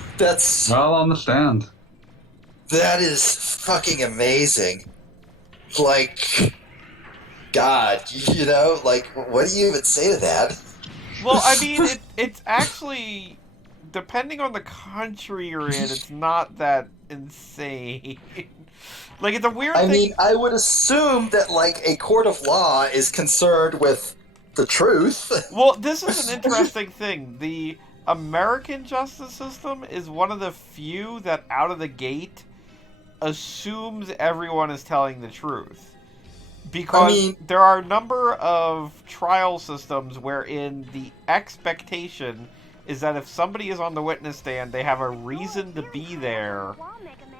Well, on the stand. that is fucking amazing. Like, God, like, what do you even say to that? Well, I mean, it's actually, depending on the country you're in, it's not that insane. Like, it's a weird thing. I mean, I would assume that, like, a court of law is concerned with the truth. Well, this is an interesting thing. The American justice system is one of the few that, out of the gate, assumes everyone is telling the truth. Because there are a number of trial systems wherein the expectation is that if somebody is on the witness stand, they have a reason to be there,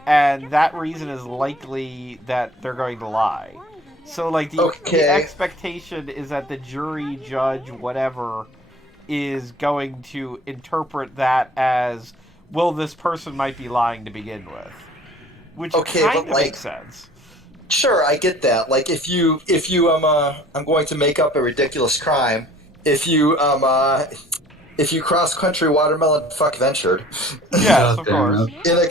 and that reason is likely that they're going to lie. So, like, the expectation is that the jury, judge, whatever, is going to interpret that as, well, this person might be lying to begin with. Which kind of makes sense. Sure, I get that. Like, if you I'm going to make up a ridiculous crime. If you cross-country watermelon fuck ventured. Yes, of course. In a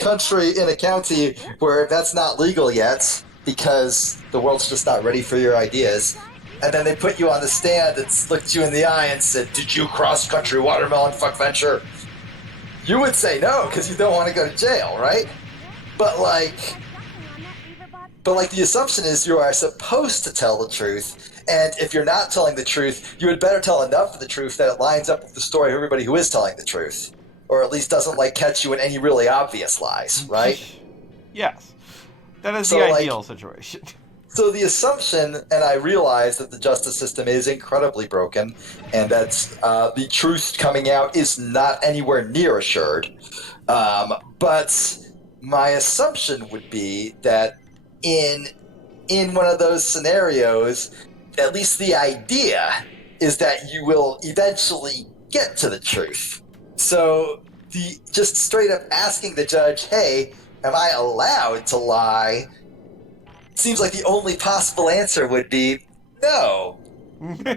county where that's not legal yet, because the world's just not ready for your ideas, and then they put you on the stand and looked you in the eye and said, "Did you cross-country watermelon fuck venture?" You would say no, because you don't want to go to jail, right? But the assumption is you are supposed to tell the truth, and if you're not telling the truth, you had better tell enough of the truth that it lines up with the story of everybody who is telling the truth. Or at least doesn't, like, catch you in any really obvious lies, right? Yes. That is the ideal situation. So the assumption, and I realize that the justice system is incredibly broken, and that the truth coming out is not anywhere near assured, but my assumption would be that in one of those scenarios, at least the idea is that you will eventually get to the truth. So just straight up asking the judge, "Hey, am I allowed to lie?" seems like the only possible answer would be no.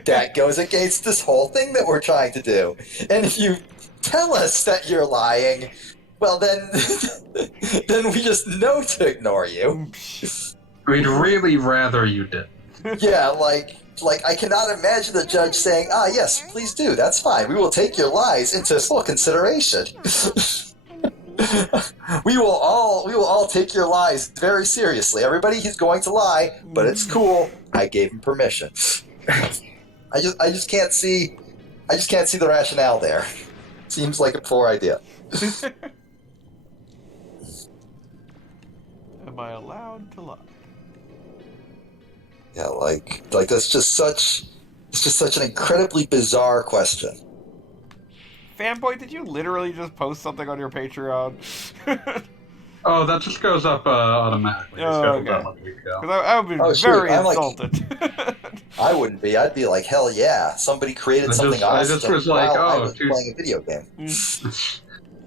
That goes against this whole thing that we're trying to do. And if you tell us that you're lying, well then we just know to ignore you. We'd really rather you did. Yeah, like I cannot imagine the judge saying, yes, please do, that's fine. We will take your lies into full consideration. We will all take your lies very seriously. Everybody, he's going to lie, but it's cool. I gave him permission. I just can't see the rationale there. Seems like a poor idea. Am I allowed to lie? Yeah, like that's just such an incredibly bizarre question. Fanboy, did you literally just post something on your Patreon? Oh, that just goes up automatically. I scheduled that like a week ago. Because I would be Oh, shoot, very I'm like- insulted. I wouldn't be. I'd be like, hell yeah! Somebody created something I awesome just was like, while I oh, was dude. playing a video game.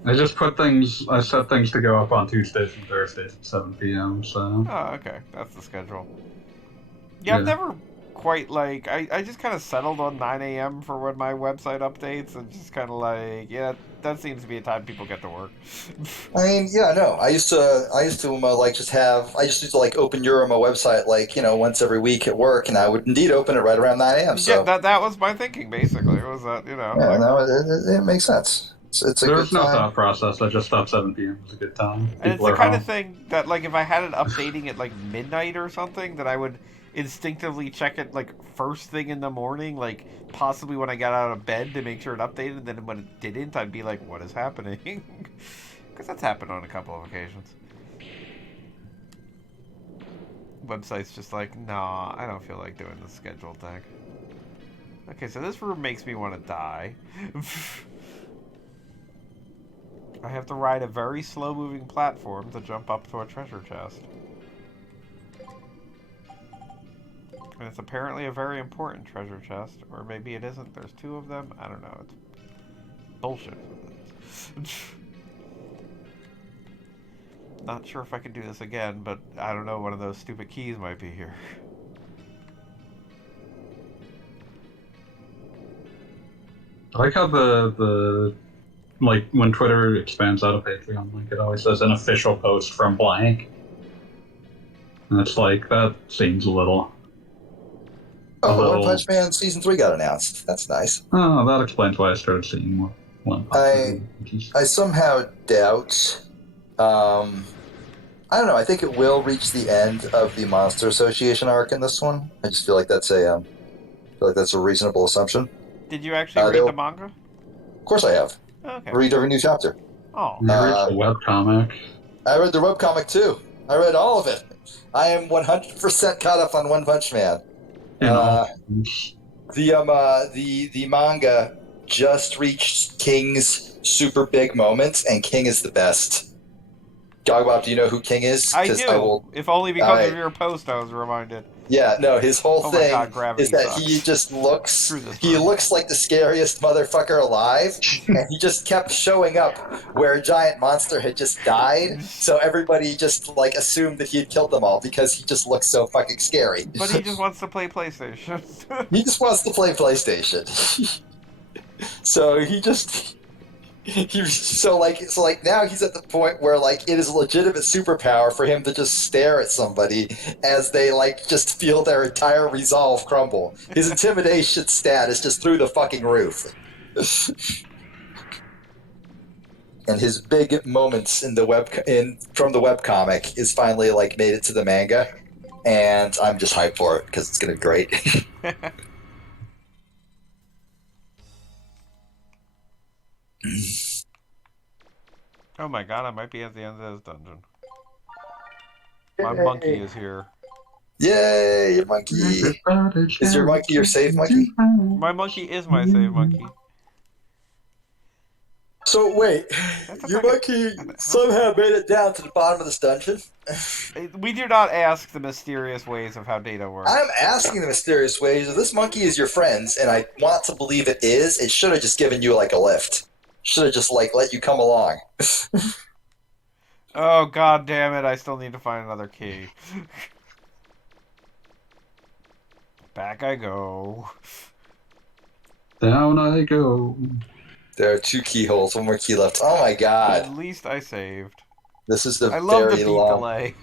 I set things to go up on Tuesdays and Thursdays at 7 p.m. So. Oh, okay. That's the schedule. Yeah, I've never quite, like... I just kind of settled on 9 a.m. for when my website updates, and just kind of like, yeah, that seems to be a time people get to work. I mean, yeah, no. I used to like I just used to like open your website like once every week at work, and I would indeed open it right around 9 a.m. So Yeah, that was my thinking basically. It was that yeah, like, no, it makes sense. It's a There's good no time. thought process. I just thought 7 p.m. was a good time. and it's People the are kind home. of thing that like if I had it updating at like midnight or something, that I would instinctively check it like first thing in the morning, like possibly when I got out of bed to make sure it updated. And then when it didn't, I'd be like, "What is happening?" Because that's happened on a couple of occasions. Website's just like, nah, I don't feel like doing the scheduled thing. Okay, so this room makes me want to die. I have to ride a very slow-moving platform to jump up to a treasure chest. And it's apparently a very important treasure chest. Or maybe it isn't. There's two of them. I don't know. It's bullshit. Not sure if I can do this again, but I don't know. One of those stupid keys might be here. I like how the like when Twitter expands out of Patreon, like it always says an official post from blank, and it's like that seems a little. Oh, One Punch Man Season 3 got announced. That's nice. Oh, that explains why I started seeing more One Punch. I somehow doubt. I don't know. I think it will reach the end of the Monster Association arc in this one. I just feel like that's a reasonable assumption. Did you actually read the manga? Of course I have. Okay. Read every new chapter. Oh. You read the webcomic. I read the webcomic too. I read all of it. I am 100% caught up on One Punch Man. The manga just reached King's super big moment, and King is the best. Dogbob, do you know who King is? I do. If only because of your post, I was reminded. Yeah, no, his whole thing is that sucks. he just looks like the scariest motherfucker alive, and he just kept showing up where a giant monster had just died, so everybody just like assumed that he had killed them all because he just looks so fucking scary. But he just wants to play PlayStation. He just wants to play PlayStation. So now he's at the point where like it is a legitimate superpower for him to just stare at somebody as they like just feel their entire resolve crumble. His intimidation stat is just through the fucking roof. And his big moments from the webcomic is finally like made it to the manga, and I'm just hyped for it because it's gonna be great. Oh my god, I might be at the end of this dungeon. My monkey is here. Yay, your monkey! Is your monkey your save monkey? My monkey is my save monkey. So wait, your monkey somehow made it down to the bottom of this dungeon? We do not ask the mysterious ways of how data works. I'm asking the mysterious ways. If this monkey is your friend's, and I want to believe it is, it should have just given you like a lift. Should have just like let you come along. Oh god damn it, I still need to find another key. Back I go. Down I go. There are 2 keyholes, 1 more key left. Oh my god. At least I saved. This is the I love the very beat long delay.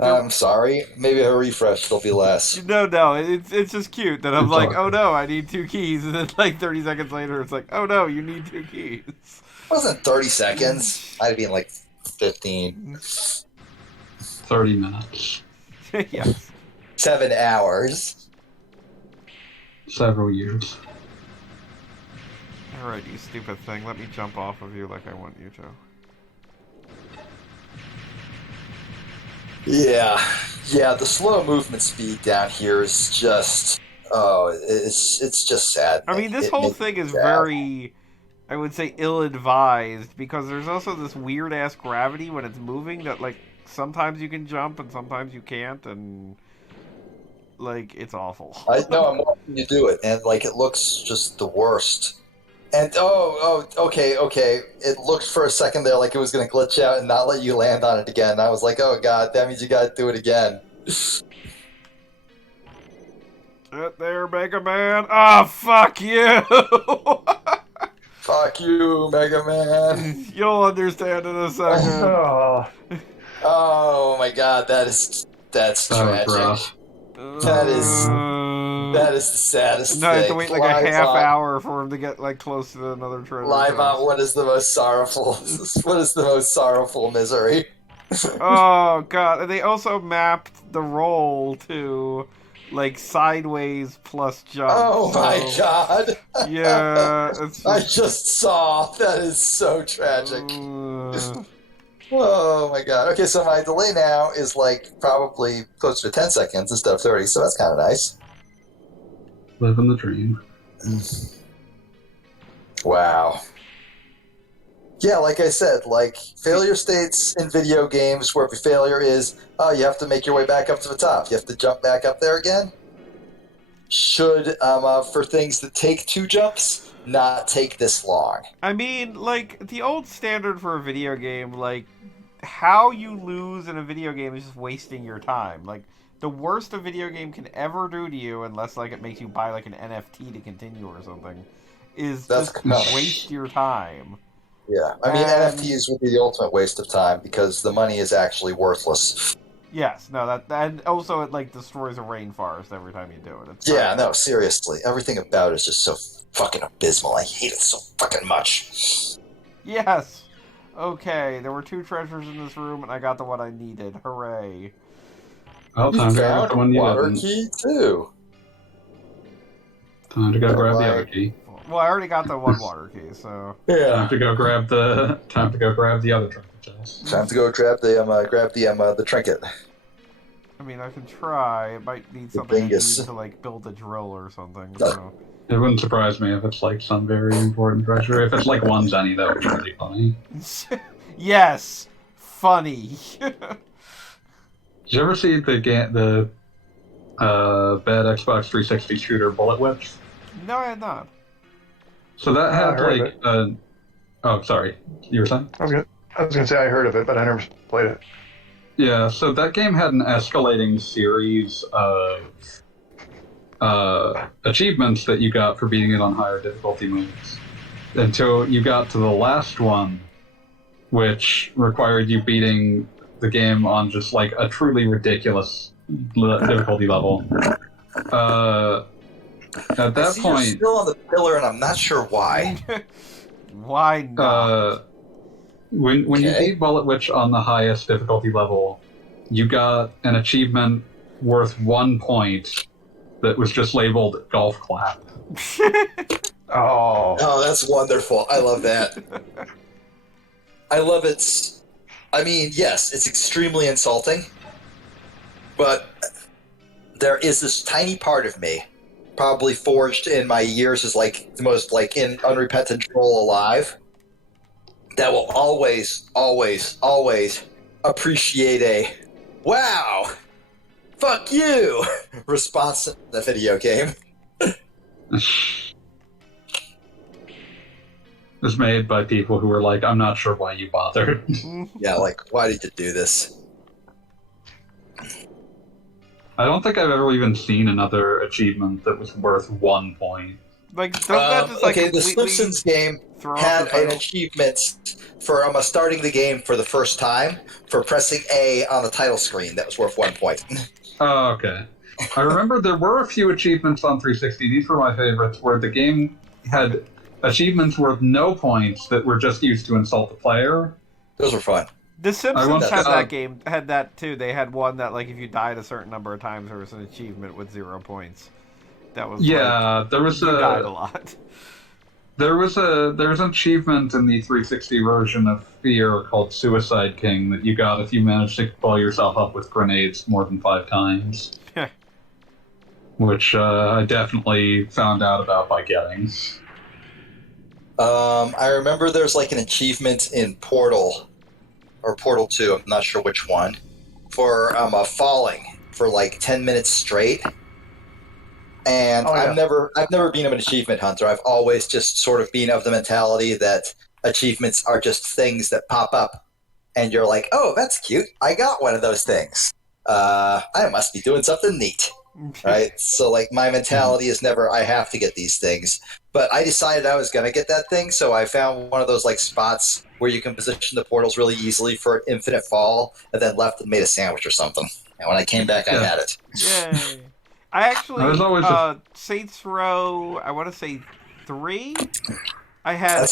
I'm sorry. Maybe a refresh will be less. No, it's just cute that I'm like, oh no, I need 2 keys, and then like 30 seconds later, it's like, oh no, you need 2 keys. It wasn't 30 seconds. I'd be in like 15. 30 minutes. Yes. 7 hours. Several years. Alright, you stupid thing. Let me jump off of you like I want you to. Yeah, the slow movement speed down here is just... Oh, it's just sad. I mean, this whole thing is very, I would say, ill-advised, because there's also this weird-ass gravity when it's moving that, like, sometimes you can jump and sometimes you can't, and, like, it's awful. I know, I'm watching you do it, and, like, it looks just the worst. And, okay. It looked for a second there like it was going to glitch out and not let you land on it again. I was like, oh god, that means you got to do it again. Sit there, Mega Man. Oh, fuck you! Fuck you, Mega Man. You'll understand in a second. Oh my god, that's tragic. Rough. That is the saddest No, I have thing. to wait like a half hour for him to get like close to another treasure. Live on what is the most sorrowful? What is the most sorrowful misery? Oh god, and they also mapped the roll to like sideways plus jump. Oh my god! Yeah, it's I just saw. That is so tragic. Oh my god. Okay, so my delay now is like probably closer to 10 seconds instead of 30, so that's kind of nice. Living the dream. Wow. Yeah, like I said, like failure states in video games where the failure is, oh, you have to make your way back up to the top. You have to jump back up there again. Should, for things that take 2 jumps, not take this long. I mean, like, the old standard for a video game, like, how you lose in a video game is just wasting your time. Like, the worst a video game can ever do to you, unless, like, it makes you buy, like, an NFT to continue or something, is just waste your time. Yeah, I mean, NFTs would be the ultimate waste of time because the money is actually worthless. Yes, no, and also it, like, destroys a rainforest every time you do it. No, seriously. Everything about it is just so fucking abysmal. I hate it so fucking much. Yes! Okay, there were 2 treasures in this room, and I got the one I needed. Hooray. Well, time to grab the one you water didn't. key, too. Time to go grab the other key. Well, I already got the one water key, so... Yeah. Time to go grab the other trinket chest. Time to go grab the trinket. I mean, I can try. It might need something I need to, like, build a drill or something, so... It wouldn't surprise me if it's, like, some very important treasure. If it's, like, one Zenny, that would be really funny. Yes! Funny! Did you ever see the bad Xbox 360 shooter Bullet Whip? No, I had not. So that had, like, oh, sorry. You were saying? I was gonna say I heard of it, but I never played it. Yeah, so that game had an escalating series of achievements that you got for beating it on higher difficulty modes. Until you got to the last one, which required you beating the game on just, like, a truly ridiculous difficulty level. At that point... You're still on the pillar, and I'm not sure why. Why not? When you beat Bullet Witch on the highest difficulty level, you got an achievement worth 1 point that was just labeled Golf Clap. Oh, that's wonderful. I love that. I love it. I mean, yes, it's extremely insulting, but there is this tiny part of me, probably forged in my years as, like, the most, like, unrepentant troll alive, that will always, always, always appreciate a wow, fuck you response in the video game. It's made by people who were like, I'm not sure why you bothered. Yeah, like, why did you do this? I don't think I've ever even seen another achievement that was worth 1 point. Like, doesn't that just, like, okay, the Simpsons game had an achievement for starting the game for the first time for pressing A on the title screen that was worth 1 point. Oh, okay. I remember there were a few achievements on 360. These were my favorites, where the game had achievements worth no points that were just used to insult the player. Those were fun. The Simpsons had had that too. They had one that like if you died a certain number of times, there was an achievement with 0 points. That was there was you died a lot. There was an achievement in the 360 version of Fear called Suicide King that you got if you managed to blow yourself up with grenades more than 5 times. Which I definitely found out about by getting. I remember there's like an achievement in Portal, or Portal 2, I'm not sure which one, for falling for like 10 minutes straight. And I've never been an achievement hunter. I've always just sort of been of the mentality that achievements are just things that pop up, and you're like, oh, that's cute. I got one of those things. I must be doing something neat. Right? So, like, my mentality is never, I have to get these things. But I decided I was going to get that thing, so I found one of those, like, spots where you can position the portals really easily for an infinite fall, and then left and made a sandwich or something. And when I came back, I had it. Yay. I actually, Saints Row, I want to say 3, I had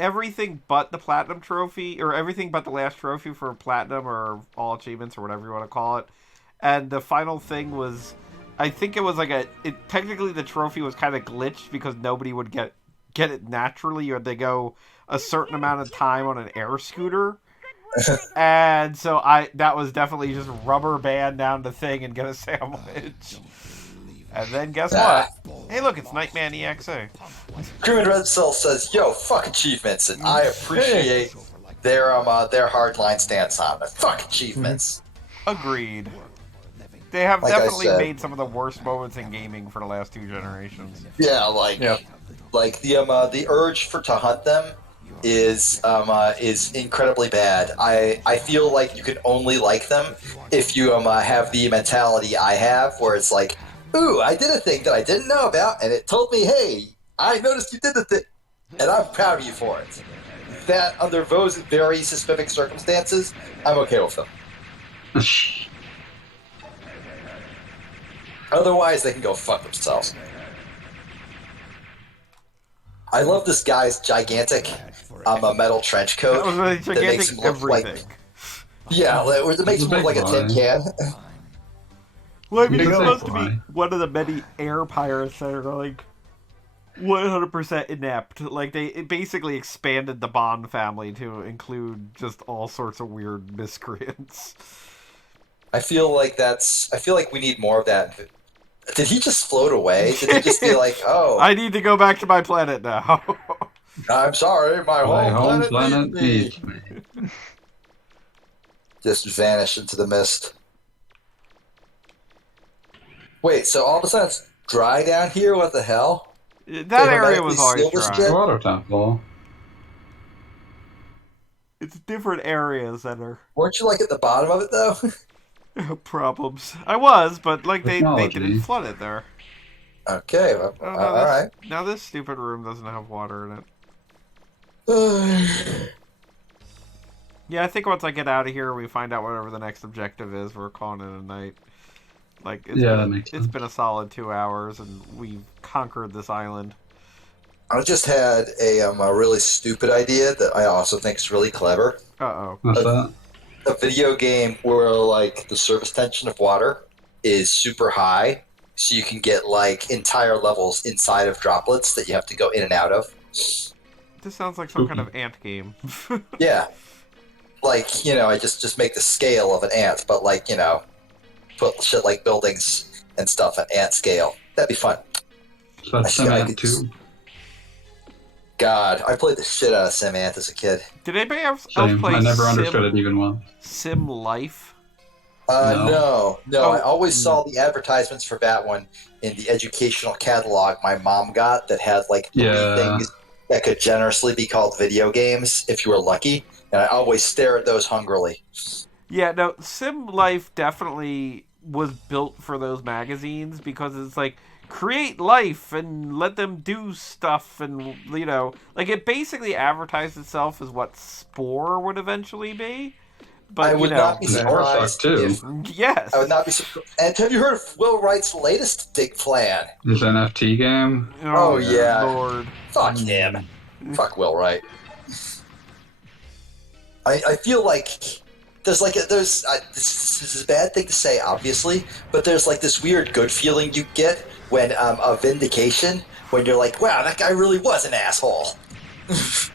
everything but the Platinum Trophy, or everything but the last trophy for Platinum, or all achievements, or whatever you want to call it. And the final thing was, I think it was like technically the trophy was kind of glitched because nobody would get it naturally. You had to go a certain amount of time on an air scooter. And so that was definitely just rubber band down the thing and get a sandwich. And then guess what? Hey, look, it's Nightman EXA. Crewman Red Cell says, yo, fuck achievements, and I appreciate their hardline stance on it. Fuck achievements. Agreed. They have definitely made some of the worst moments in gaming for the last 2 generations. Yeah, like the urge to hunt them is incredibly bad. I feel like you can only like them if you have the mentality I have, where it's like, ooh, I did a thing that I didn't know about, and it told me, hey, I noticed you did the thing, and I'm proud of you for it. That under those very specific circumstances, I'm okay with them. Otherwise, they can go fuck themselves. I love this guy's gigantic metal trench coat that makes him look like... Yeah, it makes him look like a tin can. Well, I mean, it's supposed to be one of the many air pirates that are like 100% inept. Like, it basically expanded the Bond family to include just all sorts of weird miscreants. I feel like we need more of that. Did he just float away? Did he just be like, oh... I need to go back to my planet now. I'm sorry, my home planet needs me. Just vanish into the mist. Wait, so all of a sudden it's dry down here? What the hell? That area was always dry. Water temple. It's different areas that are... Weren't you, like, at the bottom of it, though? Problems. I was, but like they didn't flood it there. Okay, well, alright. Now this stupid room doesn't have water in it. Yeah, I think once I get out of here, we find out whatever the next objective is. We're calling it a night. Like it's been a solid 2 hours, and we've conquered this island. I just had a really stupid idea that I also think is really clever. What's that? A video game where, like, the surface tension of water is super high, so you can get, like, entire levels inside of droplets that you have to go in and out of. This sounds like some kind of ant game. Yeah. Like, I just make the scale of an ant, but, like, put shit like buildings and stuff at ant scale. That'd be fun. So that's Ant 2. God, I played the shit out of Sim Ant as a kid. Did anybody else play I never understood it even once. Sim Life? No. I always saw the advertisements for that one in the educational catalog my mom got that had, like, 3 things that could generously be called video games if you were lucky, and I always stare at those hungrily. Yeah, no, Sim Life definitely was built for those magazines because it's like, create life and let them do stuff, and like it basically advertised itself as what Spore would eventually be. But I would not be surprised too. Yes, I would not be surprised. And have you heard of Will Wright's latest big plan? His NFT game. Oh yeah, Lord, fuck him. Fuck Will Wright. I feel like there's this is a bad thing to say, obviously, but there's like this weird good feeling you get when a vindication, when you're like, wow, that guy really was an asshole.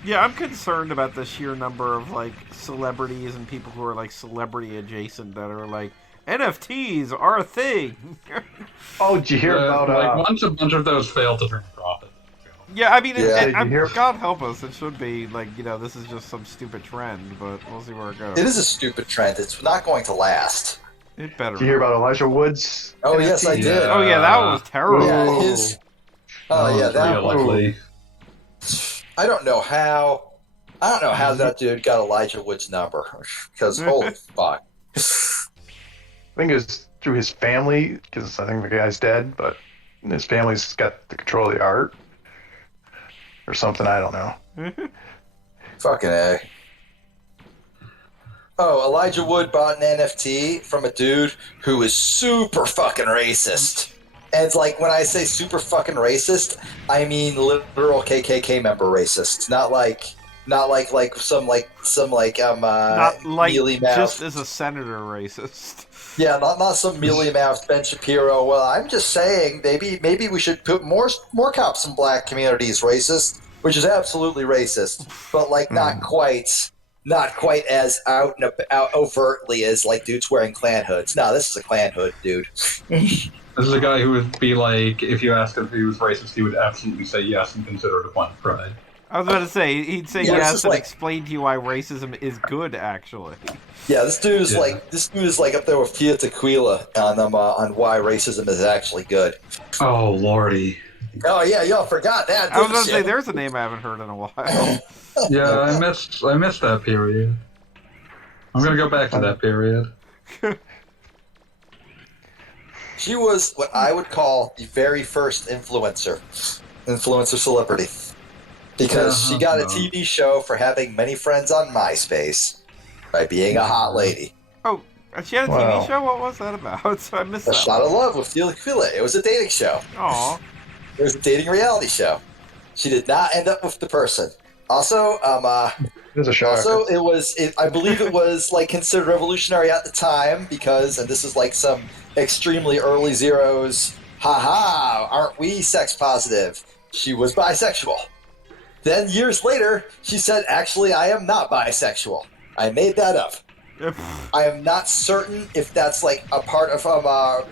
Yeah, I'm concerned about the sheer number of like celebrities and people who are like celebrity adjacent that are like NFTs are a thing. Oh, did you hear about like once a bunch of those fail to turn a profit? Yeah, I mean, Yeah. God help us. It should be like, this is just some stupid trend, but we'll see where it goes. It is a stupid trend. It's not going to last. It better. Did you hear about Elijah Wood's? Oh NFT? yes, I did. Oh yeah, that was terrible. Yeah, his. Oh yeah, that one. Likely. I don't know how that dude got Elijah Wood's number, because holy fuck. I think it was through his family, because I think the guy's dead, but his family's got the control of the art. Or something, I don't know. Fucking A. Oh, Elijah Wood bought an NFT from a dude who is super fucking racist. And it's like, when I say super fucking racist, I mean literal KKK member racist. Not like some mealy mouth. Just as a senator racist. Yeah, not some mealy mouthed Ben Shapiro. Well, I'm just saying maybe we should put more cops in black communities racist, which is absolutely racist, but like not quite as out overtly as like dudes wearing Klan hoods. No, this is a Klan hood, dude. This is a guy who would be like, if you asked him if he was racist, he would absolutely say yes and consider it a point of pride. I was about to say, he'd say yes and explain to you why racism is good, actually. Yeah, this dude is like up there with Pia Tequila on why racism is actually good. Oh lordy. Oh yeah, y'all forgot that. I was about to say, there's a name I haven't heard in a while. Yeah, I missed that period. I'm gonna go back to that period. She was what I would call the very first influencer celebrity. Because she got a TV show for having many friends on MySpace by being a hot lady. Oh, she had a TV show? What was that about? I missed that. A Shot of Love with Pia Tequila. It was a dating show. Aw. It was a dating reality show. She did not end up with the person. Also, it was a shocker. Also, I believe it was like considered revolutionary at the time because, and this is like some extremely early zeros. Haha, aren't we sex positive? She was bisexual. Then years later, she said, actually, I am not bisexual. I made that up. I am not certain if that's like a part of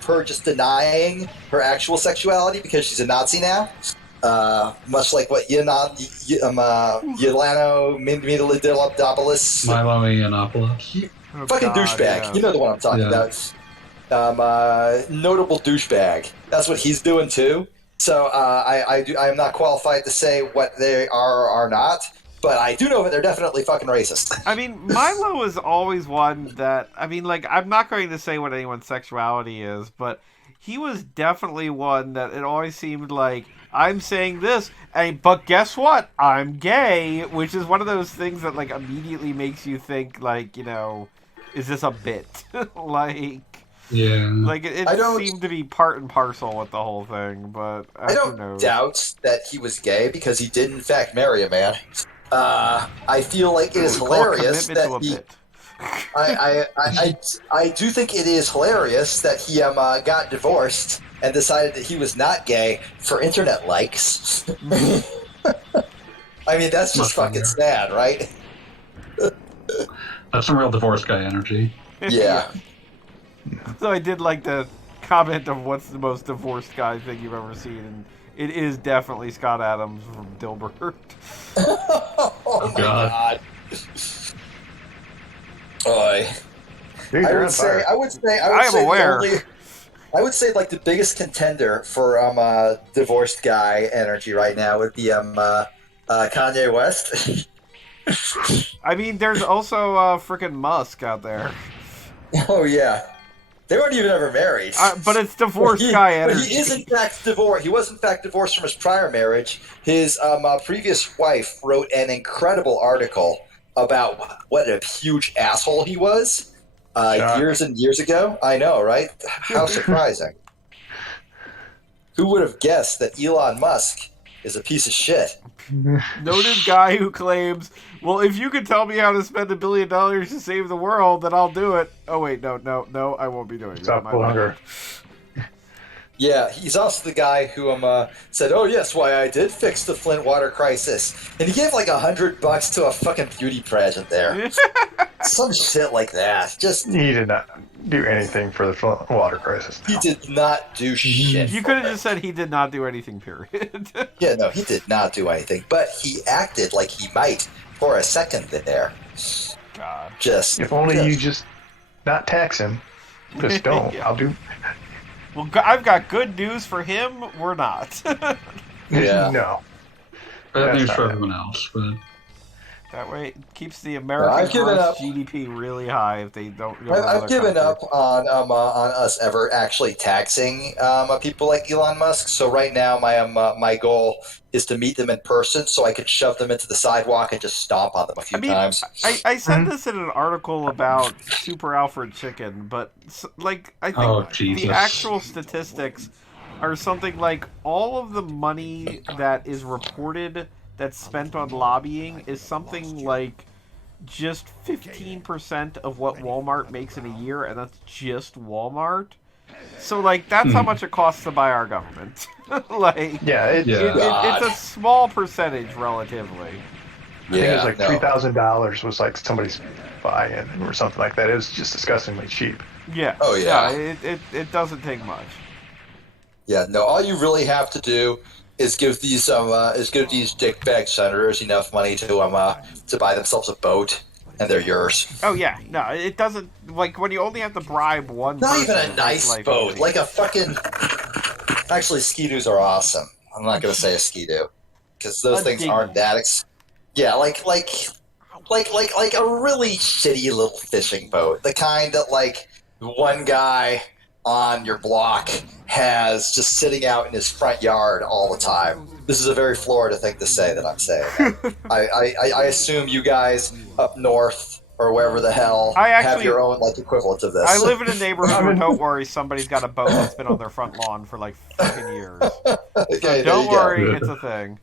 her just denying her actual sexuality because she's a Nazi now. Much like what Yelano Midolidopoulos. Milo Yiannopoulos. Fucking douchebag. Yeah. You know the one I'm talking about. Notable douchebag. That's what he's doing too. So I am not qualified to say what they are or are not, but I do know that they're definitely fucking racist. I mean, Milo is always one that, I mean, like, I'm not going to say what anyone's sexuality is, but he was definitely one that it always seemed like, I'm saying this, but guess what? I'm gay, which is one of those things that, like, immediately makes you think, like, is this a bit? Like... Yeah. Like, it seemed to be part and parcel with the whole thing, but I don't doubt that he was gay because he did, in fact, marry a man. I feel like it is hilarious that he... I do think it is hilarious that he got divorced and decided that he was not gay for internet likes. I mean, that's just fucking sad, right? That's some real divorce guy energy. Yeah. So I did like the comment of what's the most divorced guy thing you've ever seen, and it is definitely Scott Adams from Dilbert. Oh my god. Oy. I would say like the biggest contender for divorced guy energy right now would be Kanye West. I mean, there's also frickin' Musk out there. Oh yeah. They weren't even ever married. But it's divorced guy energy. But he is in fact divorced. He was in fact divorced from his prior marriage. His previous wife wrote an incredible article about what a huge asshole he was years and years ago. I know, right? How surprising. Who would have guessed that Elon Musk is a piece of shit. Noted guy who claims, well, if you could tell me how to spend $1 billion to save the world, then I'll do it. Oh, wait, no, I won't be doing Stop that. hunger. Yeah, he's also the guy who said, "Oh yes, why I did fix the Flint water crisis," and he gave like $100 to a fucking beauty pageant there, some shit like that. Just He did not do anything for the water crisis. he did not do shit. You could have just said he did not do anything, period. Yeah, no, he did not do anything, but he acted like he might for a second there. God. Just If only you just not tax him. Just don't. Yeah. I'll do. Well, I've got good news for him. We're not. Yeah. No. Bad That's news not for it. everyone else, but That way, it keeps the American I've given gross up. GDP really high if they don't go to I've another given country. up on us ever actually taxing people like Elon Musk. So right now, my goal is to meet them in person, so I can shove them into the sidewalk and just stomp on them a few times. I said this in an article about Super Alfred Chicken, but like I think Oh, Jesus. the actual statistics are something like all of the money that is reported that's spent on lobbying is something like just 15% of what Walmart makes in a year, and that's just Walmart. So like that's how much it costs to buy our government. Like Yeah. it's a small percentage relatively. I think it was like no. $3,000 was like somebody's buy-in or something like that. It was just disgustingly cheap. Yeah. Oh, yeah. It doesn't take much. Yeah, no. All you really have to do is give these dickbag senators enough money to buy themselves a boat, and they're yours. Oh yeah, no, it doesn't. Like when you only have to bribe one. Not even person, a nice like, boat, like a fucking. Actually, ski-doos are awesome. I'm not gonna say a ski-doo because those A things dinghy. aren't that. Yeah, like a really shitty little fishing boat, the kind that like one guy on your block has just sitting out in his front yard all the time. This is a very Florida thing to say that I'm saying. I assume you guys up north or wherever the hell I have actually- your own like equivalent of this. I live in a neighborhood where don't worry, somebody's got a boat that's been on their front lawn for like fucking years. Okay, So there don't you go. worry, it's a thing.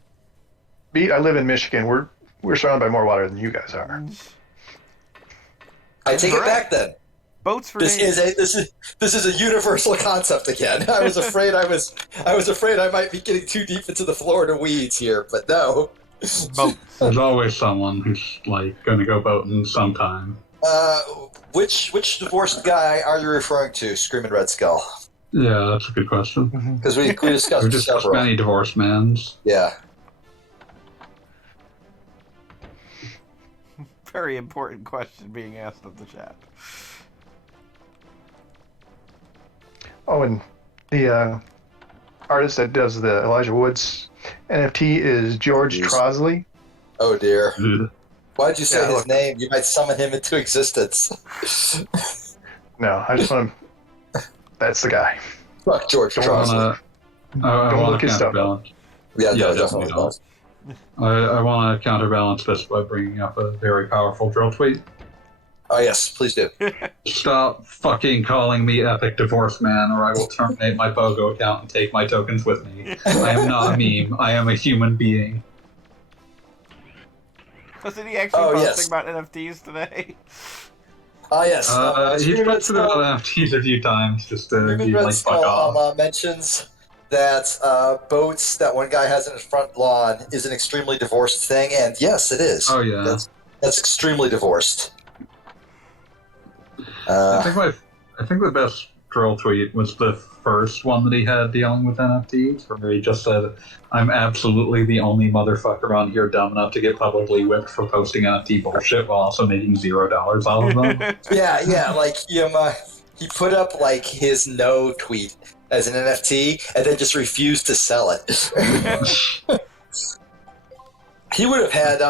I live in Michigan. We're surrounded by more water than you guys are. I take it back then. Boats for This days. is a universal concept again. I was afraid I might be getting too deep into the Florida weeds here, but no. Boats. there's always someone who's like going to go boating sometime. Which divorced guy are you referring to, Screaming Red Skull? Yeah, that's a good question. Because we discussed We've discussed several. many divorced mans. Yeah. Very important question being asked of the chat. Oh, and the artist that does the Elijah Woods NFT is George Jeez. Trosley. Oh dear. Ugh. Why'd you say Yeah, his look. name? You might summon him into existence. No, I just want to. That's the guy. Fuck George Don't Trosley. I Don't want look to his stuff up. counterbalance. Yeah, Yeah, no, definitely definitely not. not. I want to counterbalance this by bringing up a very powerful drill tweet. Oh yes, please do. Stop fucking calling me epic divorce man, or I will terminate my BOGO account and take my tokens with me. I am not a meme. I am a human being. Wasn't he actually Oh, posting yes. about NFTs today? Ah yes. He's Screaming Red posted about Skull- NFTs a few times just to Screaming be Red like, fuck Skull off. mentions that boats that one guy has in his front lawn is an extremely divorced thing, and yes, it is. Oh, yeah. That's extremely divorced. I think the best drill tweet was the first one that he had dealing with NFTs, where he just said, "I'm absolutely the only motherfucker on here dumb enough to get publicly whipped for posting NFT bullshit while also making $0 out of them." Yeah, like he put up like his no tweet as an NFT and then just refused to sell it. He would have had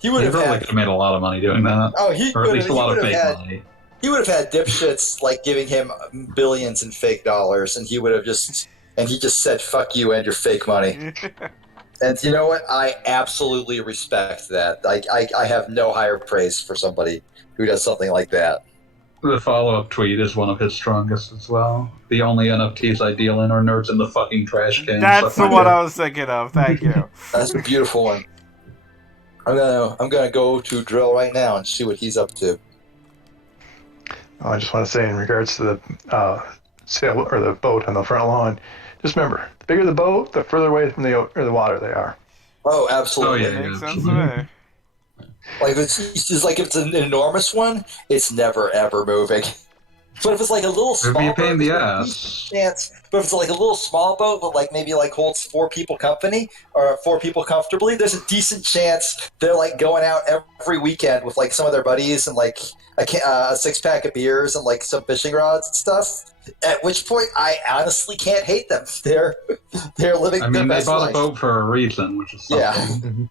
he would He have probably had could have made a lot of money doing that, oh he or at could least have, a lot of he would fake have had money. he would have had dipshits like giving him billions in fake dollars, and he would have just said fuck you and your fake money. And you know what? I absolutely respect that. I have no higher praise for somebody who does something like that. The follow-up tweet is one of his strongest as well. The only NFTs I deal in are nerds in the fucking trash can. That's the one I was thinking of. Thank you. That's a beautiful one. I'm gonna go to Drill right now and see what he's up to. I just want to say, in regards to the sail or the boat on the front lawn, just remember, the bigger the boat, the further away from the water they are. Oh, absolutely. Oh, yeah. Makes sense to me. Like it's like if it's an enormous one, it's never ever moving. But if it's like a little It'd small be a pain in boat, the there's a ass. decent chance. But if it's like a little small boat, but like maybe like holds 4 people company or 4 people comfortably, there's a decent chance they're like going out every weekend with like some of their buddies and like a 6-pack of beers and like some fishing rods and stuff. At which point, I honestly can't hate them. They're living. I mean, their they best bought life. a boat for a reason, which is something.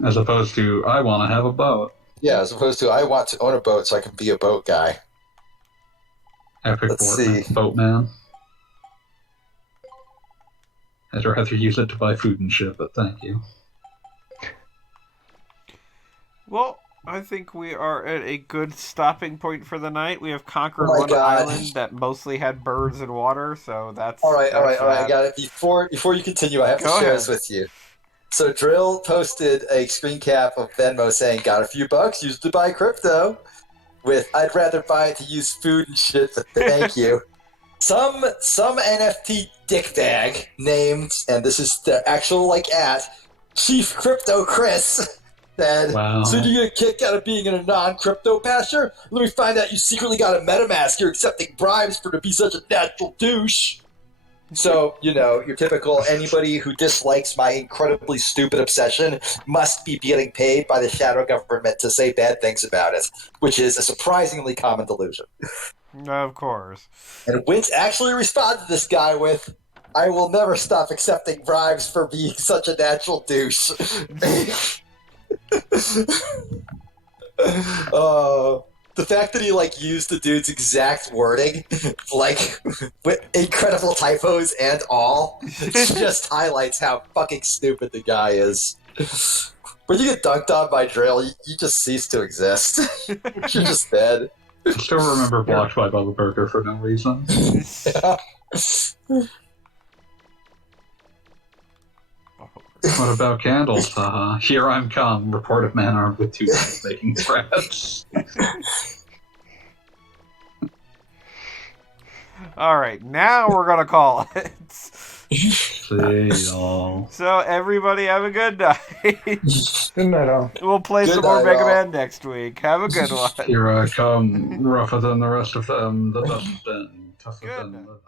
Yeah. As opposed to, I want to have a boat. Yeah, as opposed to I want to own a boat so I can be a boat guy. Epic Let's see. boatman. I'd rather use it to buy food and shit, but thank you. Well, I think we are at a good stopping point for the night. We have conquered Oh my one God. island that mostly had birds and water, so that's... All right. that's I got it. Before you continue, I have to Go share ahead. this with you. So Drill posted a screen cap of Venmo saying, "Got a few bucks, used to buy crypto." With "I'd rather buy it to use food and shit, but thank you." Some NFT dickbag named, and this is the actual Chief Crypto Chris said, Wow. "So do you get a kick out of being in a non-crypto pasture? Let me find out you secretly got a MetaMask you're accepting bribes for to be such a natural douche." So, your typical anybody who dislikes my incredibly stupid obsession must be getting paid by the shadow government to say bad things about it, which is a surprisingly common delusion. Of course. And Wint actually responded to this guy with, "I will never stop accepting bribes for being such a natural douche." The fact that he used the dude's exact wording, with incredible typos and all, just highlights how fucking stupid the guy is. When you get dunked on by Drill, you just cease to exist. You're just dead. I still remember Blocked by Bubba Burger for no reason. Yeah. What about candles? Here I'm come, report of man armed with 2 guns making threats. Alright, now we're gonna call it. See y'all. So, everybody have a good night. Good night, all. We'll play Good some more night, Mega all. Man next week. Have a good one. Here I come, rougher than the rest of them, the dust den, tougher Good. than the